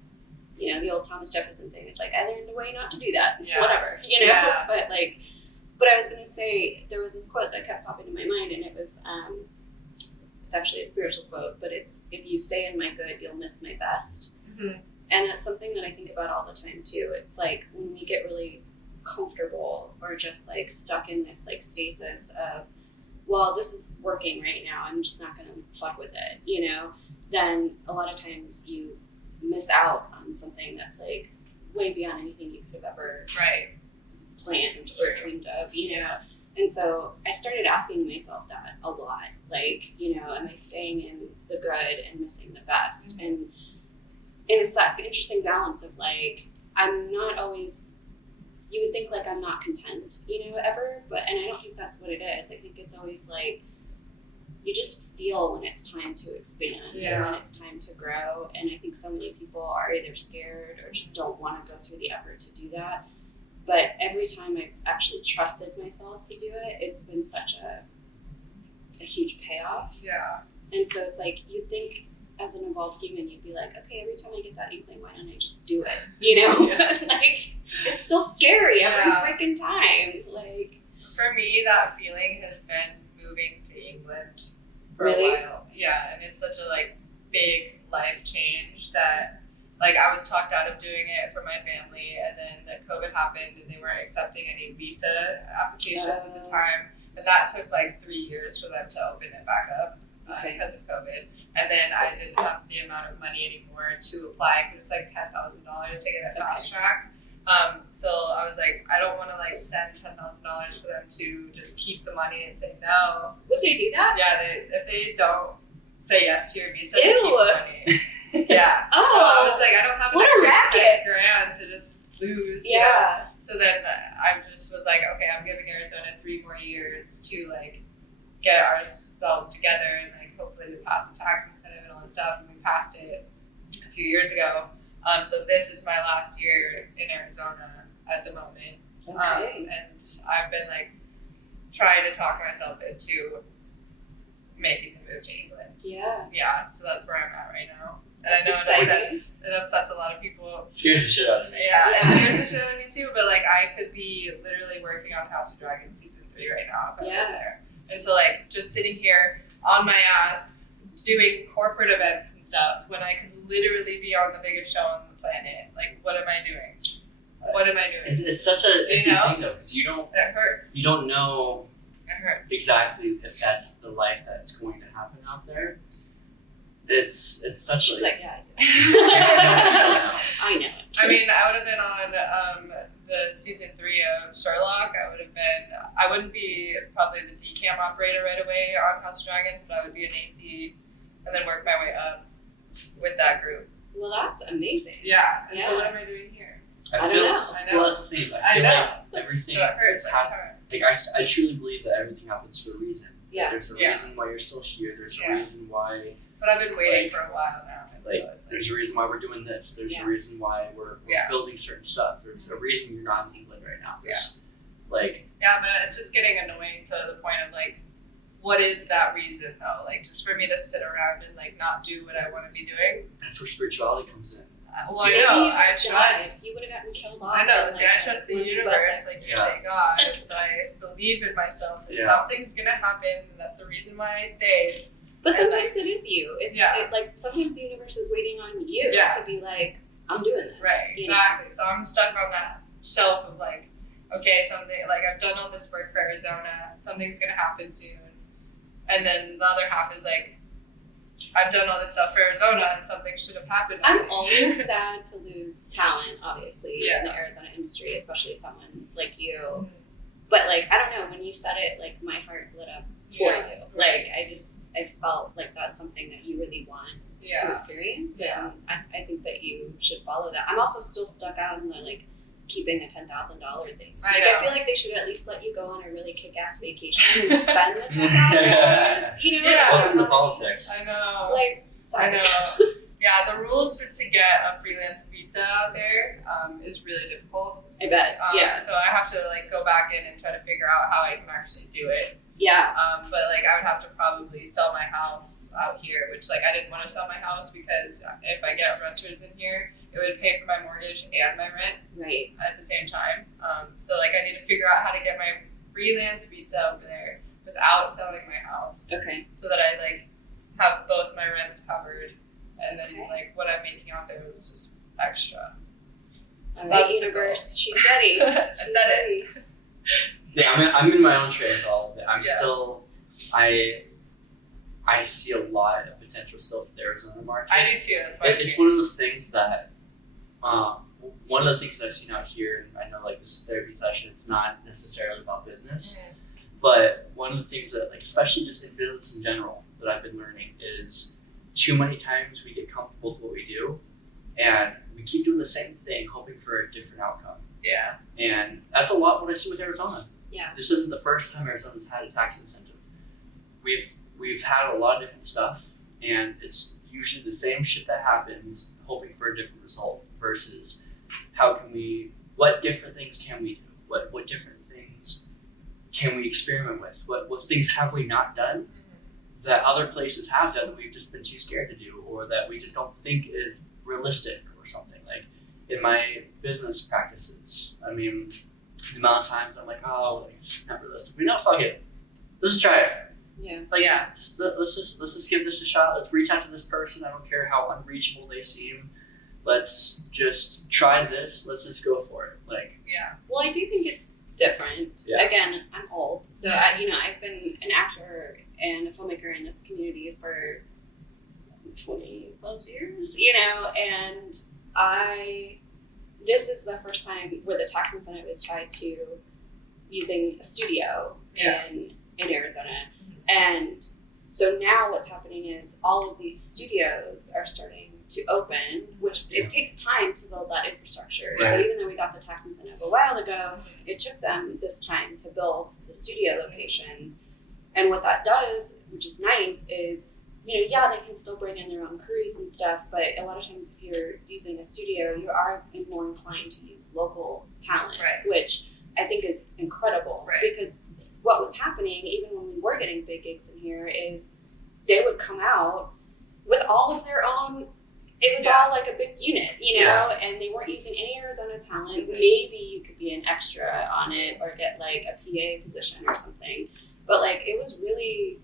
you know, the old Thomas Jefferson thing. It's like, I learned a way not to do that. Yeah. Whatever, you know? Yeah. But I was going to say, there was this quote that kept popping in my mind, and it was, it's actually a spiritual quote, but it's, if you stay in my good, you'll miss my best. Mhm. And that's something that I think about all the time too. It's like when we get really comfortable or just like stuck in this like stasis of, well, this is working right now, I'm just not gonna fuck with it, you know, then a lot of times you miss out on something that's like way beyond anything you could have ever Right. planned or dreamed of, you know. And so I started asking myself that a lot, like, you know, am I staying in the good and missing the best? And it's that interesting balance of like, I'm not always, you would think like I'm not content, you know, ever, and I don't think that's what it is. I think it's always like, you just feel when it's time to expand and when it's time to grow. And I think so many people are either scared or just don't want to go through the effort to do that. But every time I've actually trusted myself to do it, it's been such a huge payoff. Yeah. And so it's like, you'd think as an evolved human, you'd be like, okay, every time I get that inkling, why don't I just do it? You know? Yeah. But like, it's still scary every Yeah. freaking time. Like, For me, that feeling has been moving to England for Really? a while. Yeah, and it's such a like big life change that like I was talked out of doing it for my family, and then the COVID happened and they weren't accepting any visa applications at the time, and that took like 3 years for them to open it back up Okay. because of COVID. And then I didn't have the amount of money anymore to apply because it's like $10,000 to get it fast tracked. So I was like, I don't want to like spend $10,000 for them to just keep the money and say no. would they do that? Yeah, if they don't say yes to your visa, they Ew. keep the money. Yeah. Oh. So I was like, I don't have What a an extra racket. $10,000 to just lose. you know? Yeah. So then I just was like, okay, I'm giving Arizona 3 more years to like get ourselves together and like hopefully we pass the tax incentive and all that stuff. And we passed it a few years ago. So this is my last year in Arizona at the moment. Okay. And I've been like trying to talk myself into making the move to England. Yeah. Yeah, so that's where I'm at right now. And That's I know exciting. it upsets a lot of people. It scares the shit out of me. Yeah, it scares the shit out of me too, but like I could be literally working on House of Dragons season 3 right now if I Yeah. went there. And so like just sitting here on my ass doing corporate events and stuff when I could literally be on the biggest show on the planet. Like what am I doing? What am I doing? It's such a You iffy know? thing though, because It hurts. you don't know It hurts. exactly if that's the life that's going to happen out there. It's such She's like, yeah, I do. yeah. I know it. I mean, I would have been on the season 3 of Sherlock. I wouldn't be probably the decam operator right away on House of Dragons, but I would be an AC and then work my way up with that group. Well, that's amazing. Yeah. And Yeah. so what am I doing here? I don't feel, know. I know. Well, that's the thing. I I feel know. like everything So it hurts is every happening. time. Like I truly believe that everything happens for a reason. Yeah. There's a Yeah. reason why you're still here. There's Yeah. a reason why, But I've been waiting Like- for a while now. And like, so it's there's a reason why we're doing this. There's Yeah. a reason why we're Yeah. building certain stuff. There's a reason you're not in England right now. Like, yeah, but it's just getting annoying to the point of like, what is that reason though? Like, just for me to sit around and like not do what I want to be doing. that's where spirituality comes in. Well, I Maybe know. you I would've died. trust. You would have gotten killed off. I know. in, See, I trust the one universe, bus like you Yeah. say, God. And so I believe in myself that Yeah. something's gonna happen. And that's the reason why I stayed. But And, sometimes it is you. It's Yeah. like sometimes the universe is waiting on you Yeah. to be like, I'm doing this. Right, you know? exactly. So I'm stuck on that shelf of like, okay, someday, like I've done all this work for Arizona, something's gonna happen soon. And then the other half is like, I've done all this stuff for Arizona and something should have happened. I'm always sad to lose talent, obviously, Yeah. in the Arizona industry, especially someone like you. Mhm. But like, I don't know, when you said it, like my heart lit up for Yeah, you. right. Like I felt like that's something that you really want to Yeah. experience. Yeah. And I think that you should follow that. I'm also still stuck out in the like keeping a $10,000 thing. I Like, know. I feel like they should at least let you go on a really kick-ass vacation and spend the $10,000. You know, Yeah. Welcome to politics. I know. Like, sorry. I know. Yeah, the rules to get a freelance visa out there is really difficult. I bet. Yeah. So I have to like go back in and try to figure out how I can actually do it. Yeah. But like I would have to probably sell my house out here, which like I didn't want to sell my house because if I get renters in here, it would pay for my mortgage and my rent Right. at the same time. So like I need to figure out how to get my freelance visa over there without selling my house, Okay. so that I like have both my rents covered, and then Okay. like what I'm making out there is just extra. All That's right, the universe. She's ready. I She's said ready. it. See, I'm in my own train with all of it. I'm Yeah. still, I see a lot of potential still for the Arizona market. I do too. That's why It's one of those things that, one of the things I've seen out here, and I know like this is a therapy session, it's not necessarily about business, but one of the things that, like, especially just in business in general, that I've been learning is too many times we get comfortable with what we do, and we keep doing the same thing, hoping for a different outcome. Yeah. And that's a lot what I see with Arizona. Yeah. This isn't the first time Arizona's had a tax incentive. We've had a lot of different stuff, and it's usually the same shit that happens, hoping for a different result, versus what different things can we do? What different things can we experiment with? What things have we not done that other places have done that we've just been too scared to do, or that we just don't think is realistic or something? Like in my business practices, I mean, the amount of times I'm like, oh, like, it's not realistic. But no, fuck it. Let's just try it. Yeah. Like, Yeah. let's just give this a shot. Let's reach out to this person. I don't care how unreachable they seem. Let's just try this. Let's just go for it. Like, Yeah. Well, I do think it's different. Yeah. Again, I'm old, so I've been an actor and a filmmaker in this community for 20 plus years, and this is the first time where the tax incentive is tied to using a studio Yeah. in Arizona. And so now what's happening is all of these studios are starting to open, which Yeah. it takes time to build that infrastructure. So Right. even though we got the tax incentive a while ago, it took them this time to build the studio locations. And what that does, which is nice, is, they can still bring in their own crews and stuff, but a lot of times if you're using a studio, you are more inclined to use local talent, Right. which I think is incredible. Right. Because what was happening, even when we were getting big gigs in here, is they would come out with all of their own. It was Yeah. all like a big unit, Yeah. and they weren't using any Arizona talent. Maybe you could be an extra on it or get like a PA position or something. But like, it was really.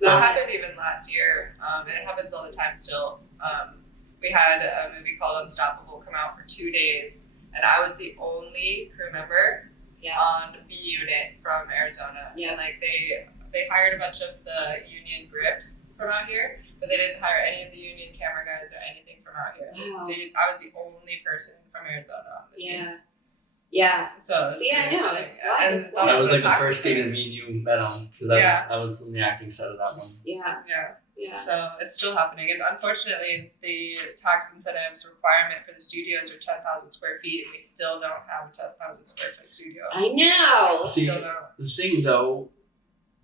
That happened even last year. It happens all the time still. We had a movie called Unstoppable come out for 2 days, and I was the only crew member Yeah. on B Unit from Arizona. Yeah. And like they hired a bunch of the union grips from out here, but they didn't hire any of the union camera guys or anything from out here. Wow. I was the only person from Arizona on the team. Yeah. Yeah. So See, I know, interesting. it's wild, And it's wild. that was like the tax first gig that incentive. me and you met on, because I was on the acting side of that one. Yeah. Yeah. Yeah. So it's still happening, and unfortunately, the tax incentives requirement for the studios are 10,000 square feet, and we still don't have a 10,000 square foot studio. I know. See, Still don't. the thing though,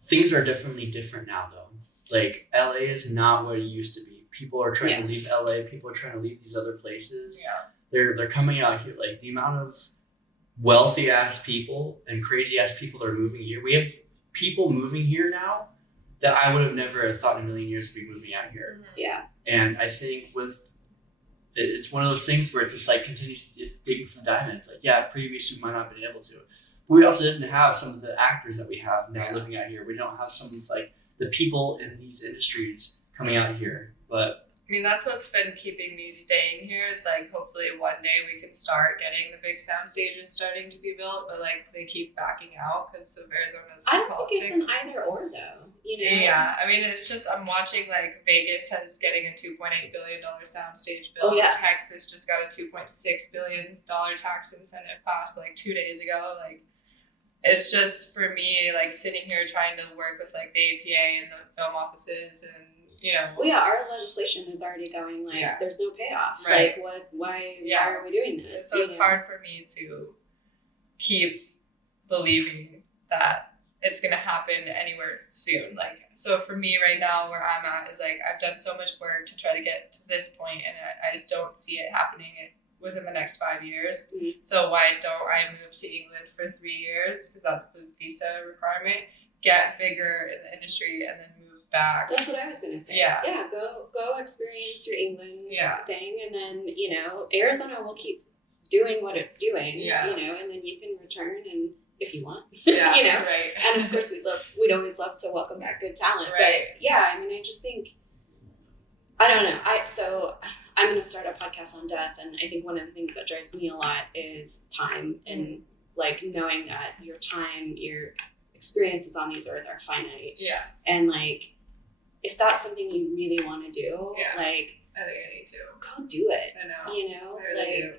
things are definitely different now, though. Like, LA is not what it used to be. People are trying to leave LA. People are trying to leave these other places. Yeah. They're coming out here. Like, the amount of wealthy ass people and crazy ass people that are moving here. We have people moving here now that I would have never thought in a million years would be moving out here. Yeah. And I think it's one of those things where it's just like continues digging for diamonds. Like, yeah, previously we might not have been able to. But we also didn't have some of the actors that we have now living out here. We don't have some of like the people in these industries coming out here. But I mean, that's what's been keeping me staying here is like, hopefully one day we can start getting the big sound stages starting to be built, but like they keep backing out because of Arizona's I don't politics. think it's an either or though. You know? Yeah, I mean, it's just I'm watching like Vegas is getting a $2.8 billion soundstage bill. Oh, yeah. Texas just got a $2.6 billion tax incentive passed like 2 days ago. Like, it's just for me like sitting here trying to work with like the APA and the film offices and Well, yeah, our legislation is already going like there's no payoff. Right. Like why are we doing this? So it's hard for me to keep believing that it's gonna happen anywhere soon. Like, so for me right now where I'm at is like I've done so much work to try to get to this point and I just don't see it happening within the next 5 years. Mm-hmm. So why don't I move to England for 3 years, because that's the visa requirement, get bigger in the industry and then move back. That's what I was gonna say. Yeah. Yeah, go experience your England Yeah. thing, and then Arizona will keep doing what it's doing. Yeah. And then you can return and if you want. Yeah, Right. right. And of course we'd always love to welcome back good talent. Right. But yeah, I mean I just think I don't know. I'm gonna start a podcast on death, and I think one of the things that drives me a lot is time and like knowing that your time, your experiences on these earth are finite. Yes. And like if that's something you really want to do, like I think I need to. go do it. I know. I really do.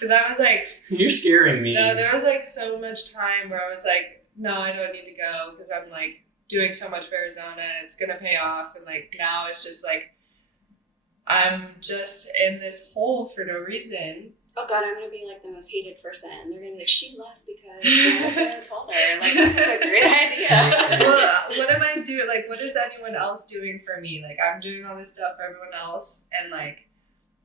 Because I was like, you're scaring me. no, there was like so much time where I was like, no, I don't need to go because I'm like doing so much for Arizona and it's gonna pay off. And like now it's just like I'm just in this hole for no reason. Oh God, I'm gonna be like the most hated person. They're gonna be like, she left because I told her. Like, this is a great idea. Well, what am I doing? Like, what is anyone else doing for me? Like, I'm doing all this stuff for everyone else, and like,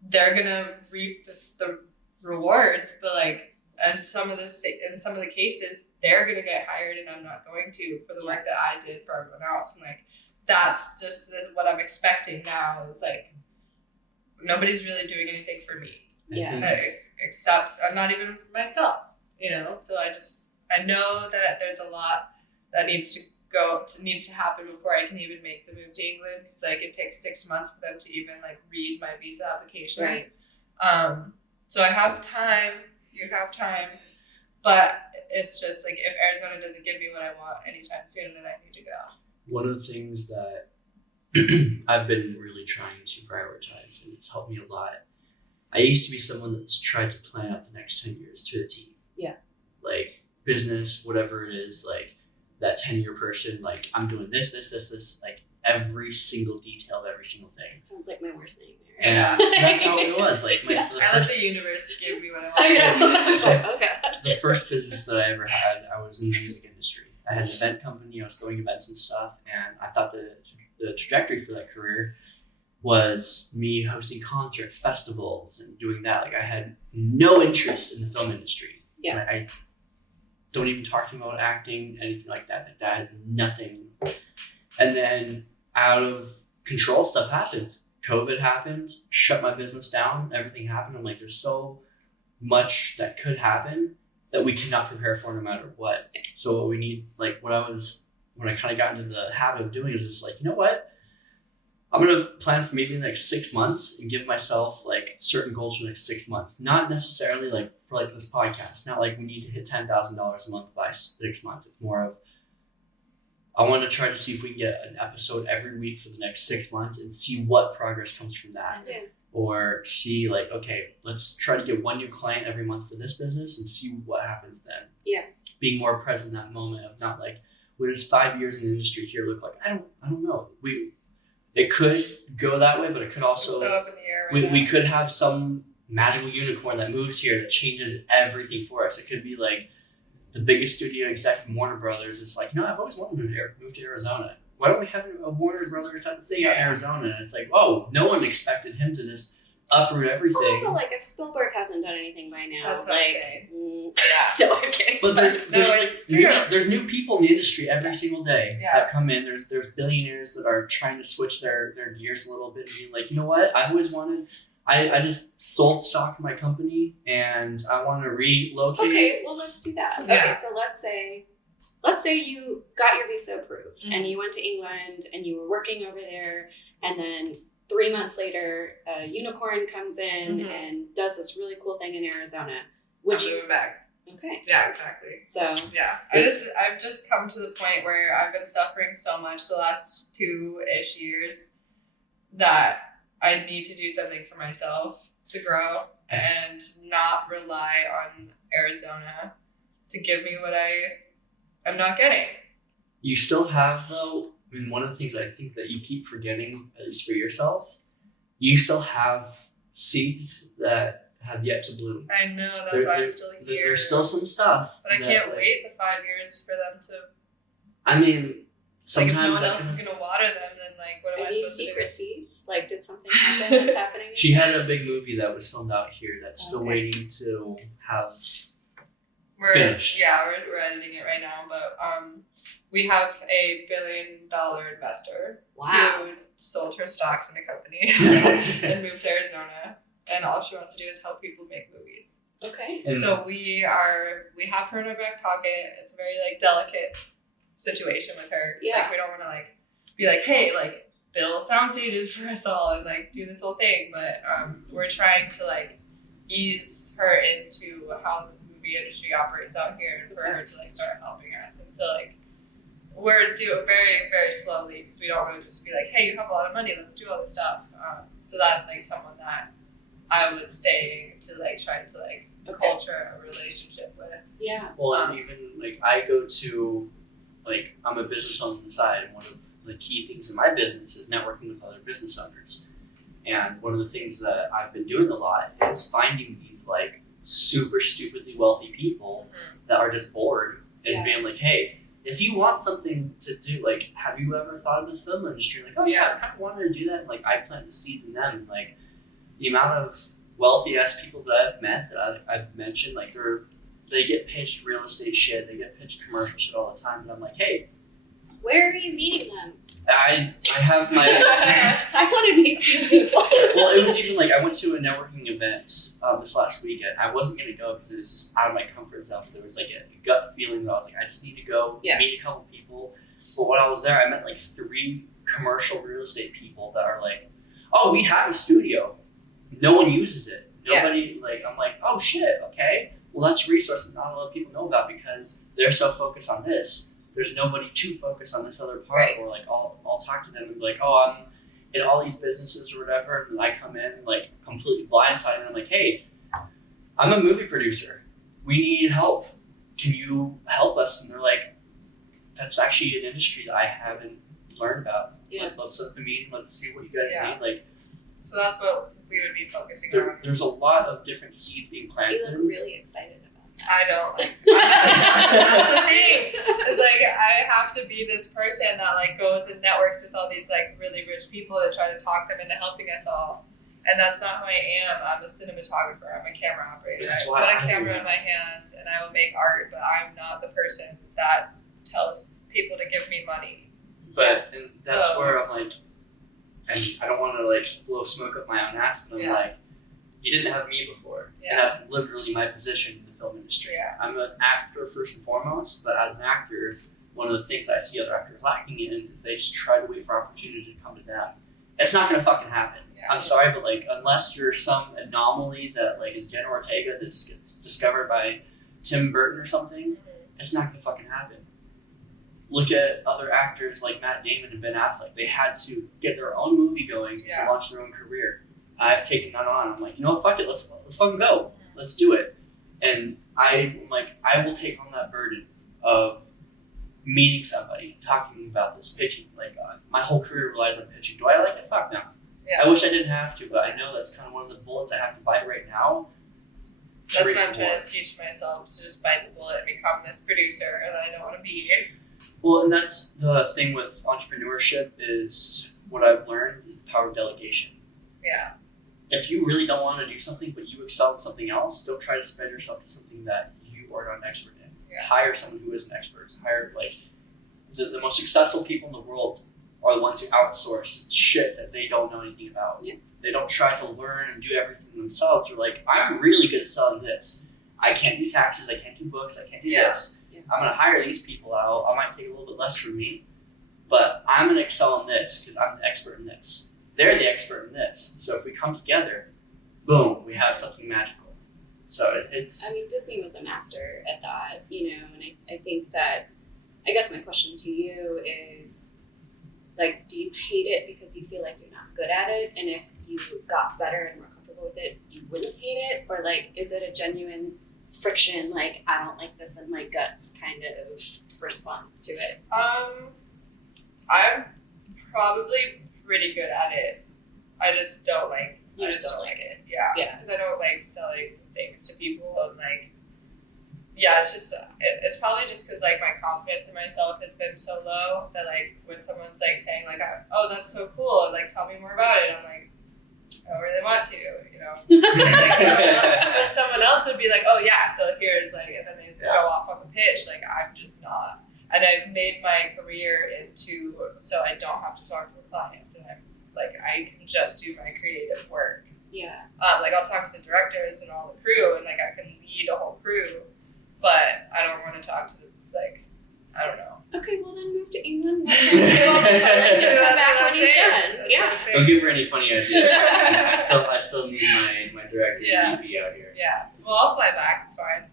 they're gonna reap the rewards. But like, in some of the cases, they're gonna get hired, and I'm not going to for the work that I did for everyone else. And like, that's just what I'm expecting now. Is like, nobody's really doing anything for me. Yeah. Except not even for myself, So I know that there's a lot that needs to happen before I can even make the move to England, because like it takes 6 months for them to even like read my visa application. Right. So I have time. You have time, but it's just like if Arizona doesn't give me what I want anytime soon, then I need to go. One of the things that I've been really trying to prioritize, and it's helped me a lot. I used to be someone that's tried to plan out the next 10 years to the T. Yeah. Like business, whatever it is, like that 10-year person, like I'm doing this, like every single detail of every single thing. Sounds like my worst nightmare. And that's how it was. Like I let the universe give me what I want. I know. So, Oh God. the first business that I ever had, I was in the music industry. I had an event company, I was throwing events and stuff, and I thought the trajectory for that career was me hosting concerts, festivals, and doing that. Like I had no interest in the film industry. Yeah. Like, I don't even talk about acting, anything like that. Like that had nothing. And then out of control stuff happened. COVID happened, shut my business down, everything happened. I'm like, there's so much that could happen that we cannot prepare for no matter what. So what we need, like when I kind of got into the habit of doing it, is just like, you know what? I'm going to plan for maybe the next 6 months and give myself like certain goals for the next 6 months. Not necessarily like for like this podcast. Not like we need to hit $10,000 a month by 6 months. It's more of, I want to try to see if we can get an episode every week for the next 6 months and see what progress comes from that. Yeah. Or see like, okay, let's try to get one new client every month for this business and see what happens then. Yeah. Being more present in that moment of not like, what does 5 years in the industry here look like? I don't know. It could go that way, but it could also, so up in the air we could have some magical unicorn that moves here that changes everything for us. It could be like the biggest studio exec from Warner Brothers is like, I've always wanted to move to Arizona. Why don't we have a Warner Brothers type of thing out in Arizona? And it's like, no one expected him to just uproot everything. Also, like, if Spielberg hasn't done anything by now, That's what I'm saying. no, okay. But there's new people in the industry every single day that come in. There's billionaires that are trying to switch their gears a little bit and be like, you know what? I've always wanted. I just sold stock in my company and I want to relocate. Okay, well, let's do that. Yeah. Okay, so let's say you got your visa approved and you went to England and you were working over there, and then 3 months later, a unicorn comes in and does this really cool thing in Arizona. Would you move back? Okay. Yeah, exactly. So yeah, I've just come to the point where I've been suffering so much the last 2-ish years that I need to do something for myself to grow and not rely on Arizona to give me what I'm not getting. You still have, though, one of the things I think that you keep forgetting, at least for yourself, you still have seeds that have yet to bloom. I know, that's why I'm still here. There's still some stuff. But I can't wait the 5 years for them to... I mean, sometimes... Like, if no one else is going to water them, then, like, what am I supposed to do? Are these secret seeds? Like, did something happen that's happening? She had a big movie that was filmed out here that's still waiting to have finished. Yeah, we're editing it right now, but we have a $1 billion investor who sold her stocks in a company and moved to Arizona, and all she wants to do is help people make movies. Okay. So we have her in our back pocket. It's a very like delicate situation with her. It's like we don't want to like be like, hey, like build sound stages for us all and like do this whole thing, but we're trying to like ease her into how the movie industry operates out here and for her to like start helping us. And so like we're doing very, very slowly because we don't want to just be like, hey, you have a lot of money, let's do all this stuff. So that's like someone that I would stay to like try to like culture a relationship with. Yeah. Well, and even like I go to like I'm a business owner on the side, and one of the key things in my business is networking with other business owners. And one of the things that I've been doing a lot is finding these like super stupidly wealthy people that are just bored and being like, hey, if you want something to do, like, have you ever thought of the film industry? Like, oh yeah, I've kind of wanted to do that. And, like, I plant the seeds in them. And, like, the amount of wealthy ass people that I've met, that I've mentioned, like, they get pitched real estate shit, they get pitched commercial shit all the time. And I'm like, hey, where are you meeting them? I have my. I want to meet these people. Well, it was even like I went to a networking event this last weekend. I wasn't gonna go because it was just out of my comfort zone. But there was like a gut feeling that I was like, I just need to go meet a couple people. But when I was there, I met like 3 commercial real estate people that are like, oh, we have a studio. No one uses it. Nobody like. I'm like, oh shit, okay. Well, that's a resource that not a lot of people know about because they're so focused on this. There's nobody to focus on this other part, or like I'll talk to them and be like, oh, I'm in all these businesses or whatever, and I come in like completely blindsided, and I'm like, hey, I'm a movie producer. We need help. Can you help us? And they're like, that's actually an industry that I haven't learned about. Yeah. Let's set up a meeting. Let's see what you guys need. Like, so that's what we would be focusing on. There's a lot of different seeds being planted. You look really excited about that. I don't like. That's the thing. It's like I have to be this person that like goes and networks with all these like really rich people to try to talk them into helping us all. And that's not who I am. I'm a cinematographer. I'm a camera operator. I put a camera in my hand and I will make art, but I'm not the person that tells people to give me money. But and that's where I'm like, and I don't want to like blow smoke up my own ass, but I'm like, you didn't have me before. Yeah. And that's literally my position in the film industry. Yeah. I'm an actor first and foremost, but as an actor, one of the things I see other actors lacking in is they just try to wait for opportunity to come to them. It's not gonna fucking happen. Yeah. I'm sorry, but like unless you're some anomaly that like is Jenna Ortega that just gets discovered by Tim Burton or something, it's not gonna fucking happen. Look at other actors like Matt Damon and Ben Affleck. They had to get their own movie going to launch their own career. I've taken that on. I'm like, you know what, fuck it, let's fucking go. Let's do it. And I will take on that burden of meeting somebody, talking about this, pitching. Like, my whole career relies on pitching. Do I like it? Fuck no. Yeah. I wish I didn't have to, but I know that's kind of one of the bullets I have to bite right now. That's Great what I'm trying to rewards. teach myself, to just bite the bullet and become this producer that I don't want to be. Well, and that's the thing with entrepreneurship is what I've learned is the power of delegation. Yeah. If you really don't want to do something, but you excel in something else, don't try to spread yourself to something that you are not an expert in. Yeah. Hire someone who is an expert. Hire, like, the most successful people in the world are the ones who outsource shit that they don't know anything about. Yeah. They don't try to learn and do everything themselves. They're like, I'm really good at selling this. I can't do taxes. I can't do books. I can't do Yeah. this. Yeah. I'm going to hire these people out. I might take a little bit less from me, but I'm going to excel in this because I'm an expert in this. They're the expert in this. So if we come together, boom, we have something magical. So it's... I mean, Disney was a master at that, you know, and I think that, I guess my question to you is, like, do you hate it because you feel like you're not good at it? And if you got better and more comfortable with it, you wouldn't hate it? Or, like, is it a genuine friction, like, I don't like this in my guts kind of response to it? I'm probably pretty good at it. I just don't like. You I just don't like it. Yeah. Yeah. Because I don't like selling things to people and like. Yeah, it's just it's probably just because like my confidence in myself has been so low that like when someone's like saying like, oh, that's so cool, like tell me more about it, I'm like, I don't really want to, you know. Like someone else would be like, oh yeah, so here's like, and then they just go off on the pitch. Like I'm just not, and I've made my career into so I don't have to talk to the clients, and I'm like I can just do my creative work. Yeah. Like I'll talk to the directors and all the crew, and like I can lead a whole crew. But I don't want to talk to the, like, I don't know. Okay, well then move to England. Let him do all the stuff and you come back when he's done. Yeah. Don't give her any funny ideas. I still need my director Yeah. and VP out here. Yeah. Well, I'll fly back. It's fine.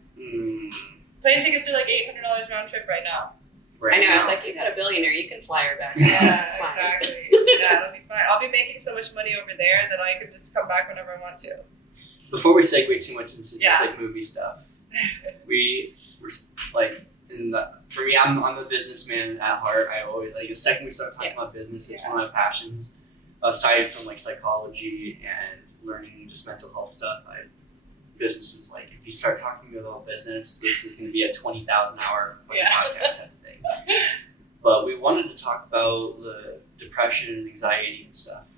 Plane tickets are like $800 round trip right now. Right I know, now. I was like, you got a billionaire, you can fly her back. Yeah, It's fine. exactly. Yeah, it'll be fine. I'll be making so much money over there that I can just come back whenever I want to. Before we segue too much into Yeah. just like movie stuff, we were like, for me, I'm a businessman at heart. I always, like, the second we start talking about business, it's one of my passions. Aside from like psychology and learning just mental health stuff, business is like, if you start talking to me about business, this is going to be a 20,000 hour fucking podcast type of thing. But we wanted to talk about the depression and anxiety and stuff.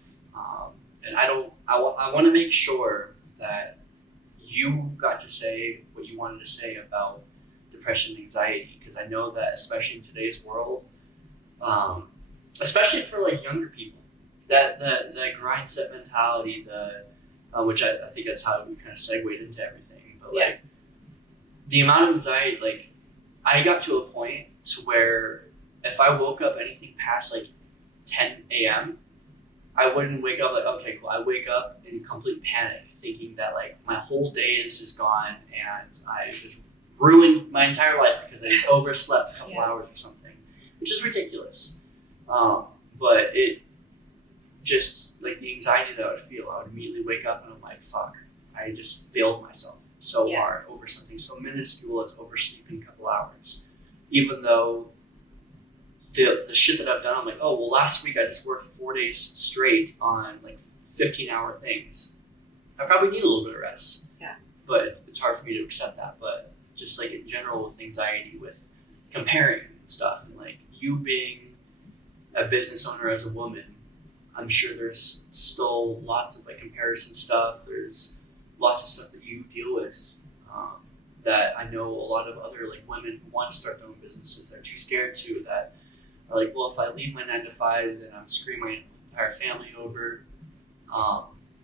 And I want to make sure that you got to say what you wanted to say about depression and anxiety, because I know that especially in today's world, especially for like younger people, that grind set mentality, which I think that's how we kind of segued into everything. But like the amount of anxiety, like I got to a point to where if I woke up anything past like 10 a.m., I wouldn't wake up like, okay, cool. I wake up in complete panic, thinking that like my whole day is just gone and I just ruined my entire life because I overslept a couple hours or something, which is ridiculous. But it just, like the anxiety that I would feel, I would immediately wake up and I'm like, fuck, I just failed myself so hard over something so minuscule as oversleeping a couple hours. Even though the shit that I've done, I'm like, oh, well, last week I just worked 4 days straight on like 15-hour things. I probably need a little bit of rest. Yeah. But it's hard for me to accept that. But just like in general with anxiety, with comparing and stuff, and like you being a business owner as a woman, I'm sure there's still lots of like comparison stuff. There's lots of stuff that you deal with that I know a lot of other like women who want to start their own businesses. They're too scared to, that are like, well, if I leave my 9 to 5, then I'm screwing my entire family over.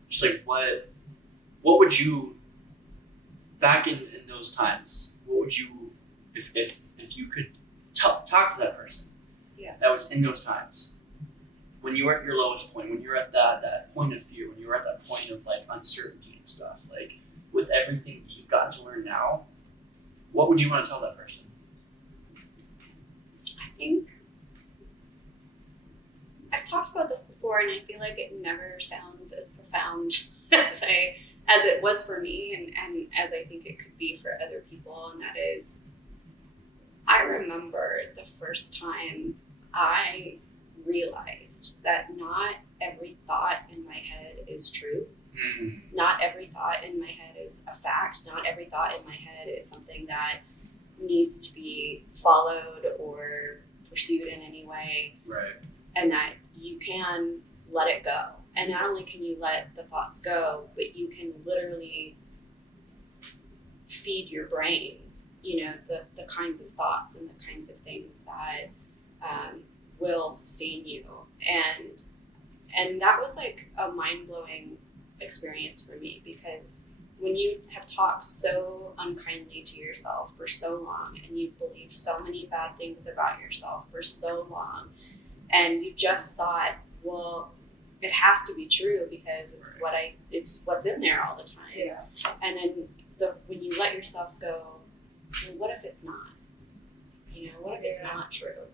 Just like what would you, back in those times, what would you, if you could talk to that person that was in those times, when you were at your lowest point, when you're at that point of fear, when you're at that point of like uncertainty and stuff, like with everything you've gotten to learn now, what would you want to tell that person? I think I've talked about this before, and I feel like it never sounds as profound as it was for me, and as I think it could be for other people. And that is, I remember the first time I realized that not every thought in my head is true, Not every thought in my head is a fact. Not every thought in my head is something that needs to be followed or pursued in any way. Right. And that you can let it go. And not only can you let the thoughts go, but you can literally feed your brain, the kinds of thoughts and the kinds of things that will sustain you. And that was like a mind-blowing experience for me, because when you have talked so unkindly to yourself for so long, and you've believed so many bad things about yourself for so long, and you just thought, well, it has to be true because it's what's in there all the time. Yeah. And then when you let yourself go, well, what if it's not? What if it's not true?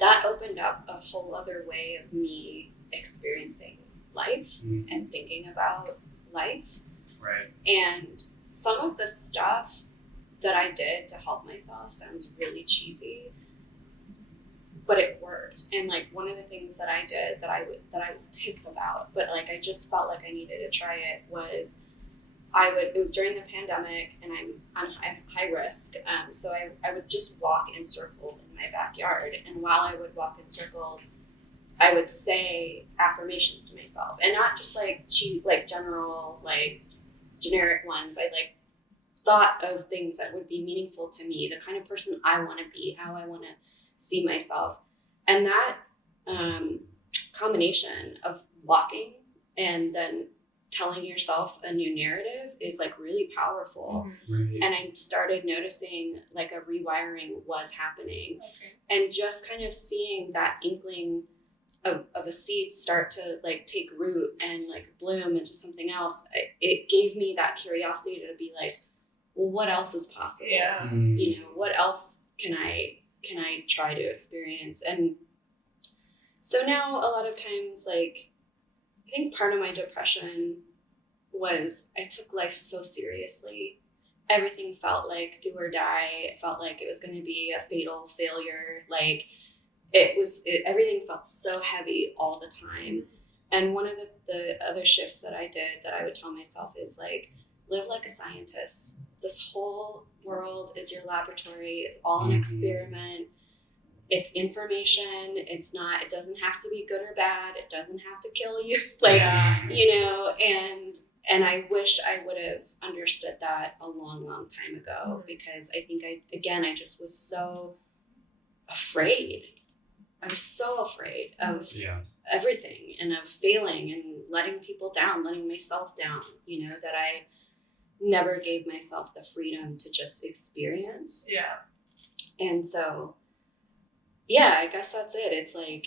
That opened up a whole other way of me experiencing life and thinking about life. Right. And some of the stuff that I did to help myself sounds really cheesy, but it worked. And like one of the things that I did that I was pissed about, but like I just felt like I needed to try it, was it was during the pandemic, and I'm high risk, so I would just walk in circles in my backyard, and while I would walk in circles, I would say affirmations to myself, and not just like general, like generic ones. I like thought of things that would be meaningful to me, the kind of person I want to be, how I want to see myself. And that combination of walking and then telling yourself a new narrative is like really powerful. Right. And I started noticing like a rewiring was happening. Okay. And just kind of seeing that inkling of a seed start to like take root and like bloom into something else, it gave me that curiosity to be like, well, what else is possible? Yeah. What else can I try to experience? And so now a lot of times, like, I think part of my depression was I took life so seriously. Everything felt like do or die. It felt like it was going to be a fatal failure. Like everything felt so heavy all the time. And one of the other shifts that I did that I would tell myself is like, live like a scientist. This whole world is your laboratory. It's all an experiment. It's information. It doesn't have to be good or bad. It doesn't have to kill you. And I wish I would have understood that a long, long time ago, because I think I just was so afraid. I was so afraid of everything and of failing and letting people down, letting myself down, that I never gave myself the freedom to just experience. Yeah. And so, yeah, I guess that's it. It's like,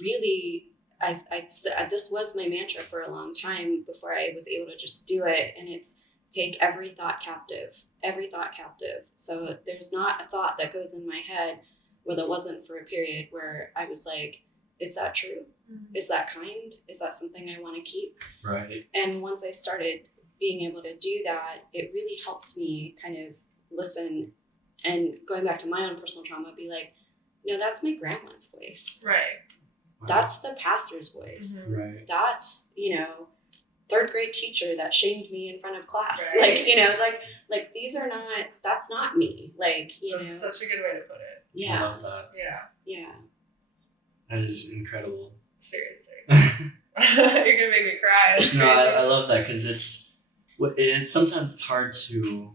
really, this was my mantra for a long time before I was able to just do it. And it's take every thought captive. So there's not a thought that goes in my head where there wasn't for a period where I was like, is that true? Mm-hmm. Is that kind? Is that something I want to keep? Right. And once I started being able to do that, it really helped me kind of listen, and going back to my own personal trauma, be like, no, that's my grandma's voice. Right. Wow. That's the pastor's voice. Mm-hmm. Right. That's, third grade teacher that shamed me in front of class. Right. Like these are not, that's not me. Like, That's such a good way to put it. Yeah. I love that. Yeah. Yeah. That is incredible. Seriously. You're gonna make me cry. It's No, crazy. I love that, because it's sometimes it's hard to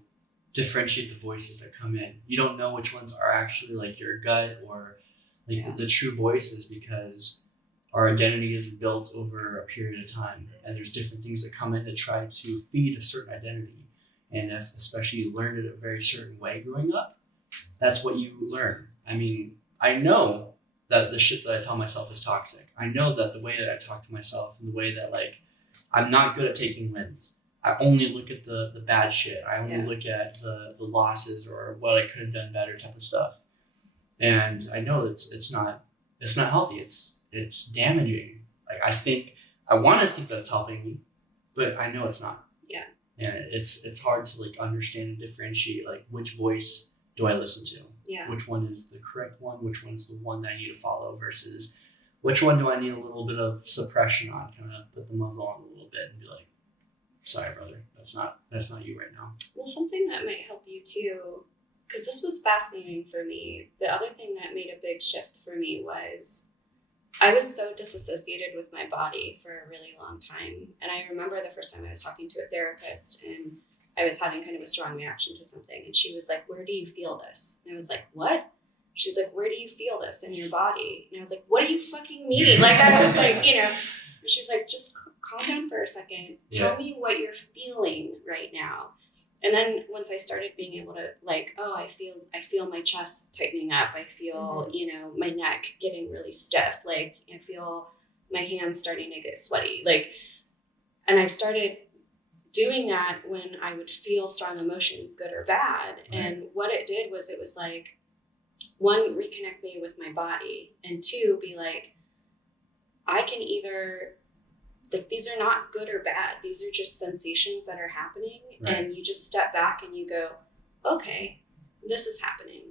differentiate the voices that come in. You don't know which ones are actually like your gut or like the true voices, because our identity is built over a period of time, and there's different things that come in to try to feed a certain identity. And if especially you learned it a very certain way growing up, that's what you learn. I mean, I know that the shit that I tell myself is toxic. I know that the way that I talk to myself and the way that like I'm not good at taking wins. I only look at the bad shit. I only look at the losses or what I could have done better type of stuff. And I know it's not healthy. It's damaging. Like I want to think that's helping me, but I know it's not. Yeah. And it's hard to like understand and differentiate like which voice do I listen to? Yeah. Which one is the correct one? Which one's the one that I need to follow versus which one do I need a little bit of suppression on? Kind of put the muzzle on a little bit and be like, sorry, brother, that's not you right now. Well, something that might help you too, because this was fascinating for me. The other thing that made a big shift for me was I was so disassociated with my body for a really long time. And I remember the first time I was talking to a therapist and I was having kind of a strong reaction to something. And she was like, where do you feel this? And I was like, what? She's like, where do you feel this in your body? And I was like, what do you fucking mean? Like, I was like, and she's like, just calm down for a second. Tell me what you're feeling right now. And then once I started being able to like, oh, I feel my chest tightening up. I feel, my neck getting really stiff. Like I feel my hands starting to get sweaty. Like, and I started doing that when I would feel strong emotions, good or bad. Right. And what it did was it was like, one, reconnect me with my body, and two, be like, I can either, like, these are not good or bad. These are just sensations that are happening. Right. And you just step back and you go, okay, this is happening.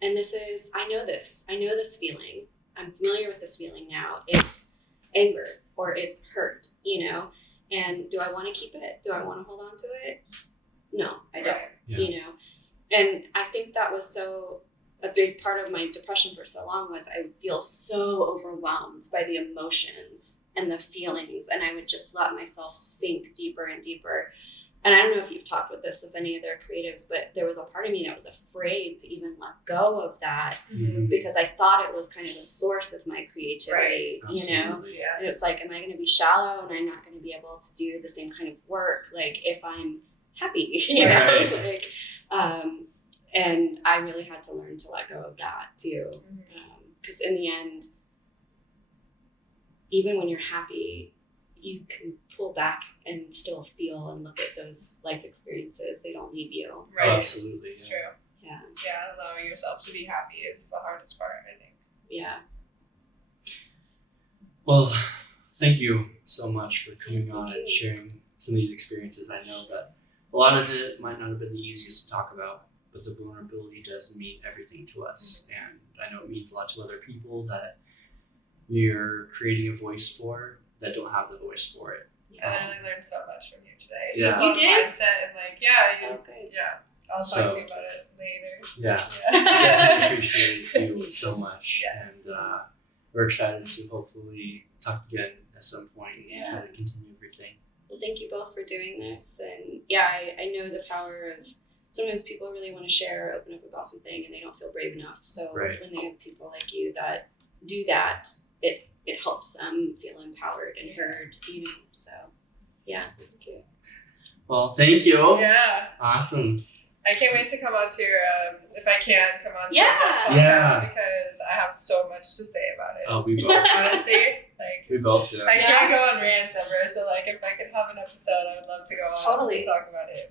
And I know this feeling. I'm familiar with this feeling now. It's anger or it's hurt, and do I want to keep it? Do I want to hold on to it? No, I don't, and I think that was a big part of my depression for so long was I would feel so overwhelmed by the emotions and the feelings, and I would just let myself sink deeper and deeper. And I don't know if you've talked with this with any other creatives, but there was a part of me that was afraid to even let go of that because I thought it was kind of the source of my creativity, Yeah. And it's like, am I going to be shallow and I'm not going to be able to do the same kind of work, like if I'm happy, Like, and I really had to learn to let go of that too. Because in the end, even when you're happy, you can pull back and still feel and look at those life experiences. They don't leave you. Right. Oh, absolutely. It's true. Yeah. Yeah, allowing yourself to be happy is the hardest part, I think. Yeah. Well, thank you so much for coming on and sharing some of these experiences. I know that a lot of it might not have been the easiest to talk about, but the vulnerability does mean everything to us. And I know it means a lot to other people that you're creating a voice for that don't have the voice for it. Yeah, I really learned so much from you today. Yeah. Just You on did? mindset and like, Okay. I'll talk to you about it later. Yeah. Definitely appreciate you so much. Yes. And we're excited to hopefully talk again at some point and try to continue everything. Well, thank you both for doing this. And yeah, I know the power of sometimes people really want to share or open up about something and they don't feel brave enough. So when they have people like you that do that, it helps them feel empowered and heard, So yeah, that's cute. Well, thank you. Yeah. Awesome. I can't wait to come on to your, if I can, come on to Yeah. your podcast because I have so much to say about it. Oh, we both. Honestly, like, We both do. I can't go on rants ever, so like if I could have an episode, I would love to go on Totally. to talk about it.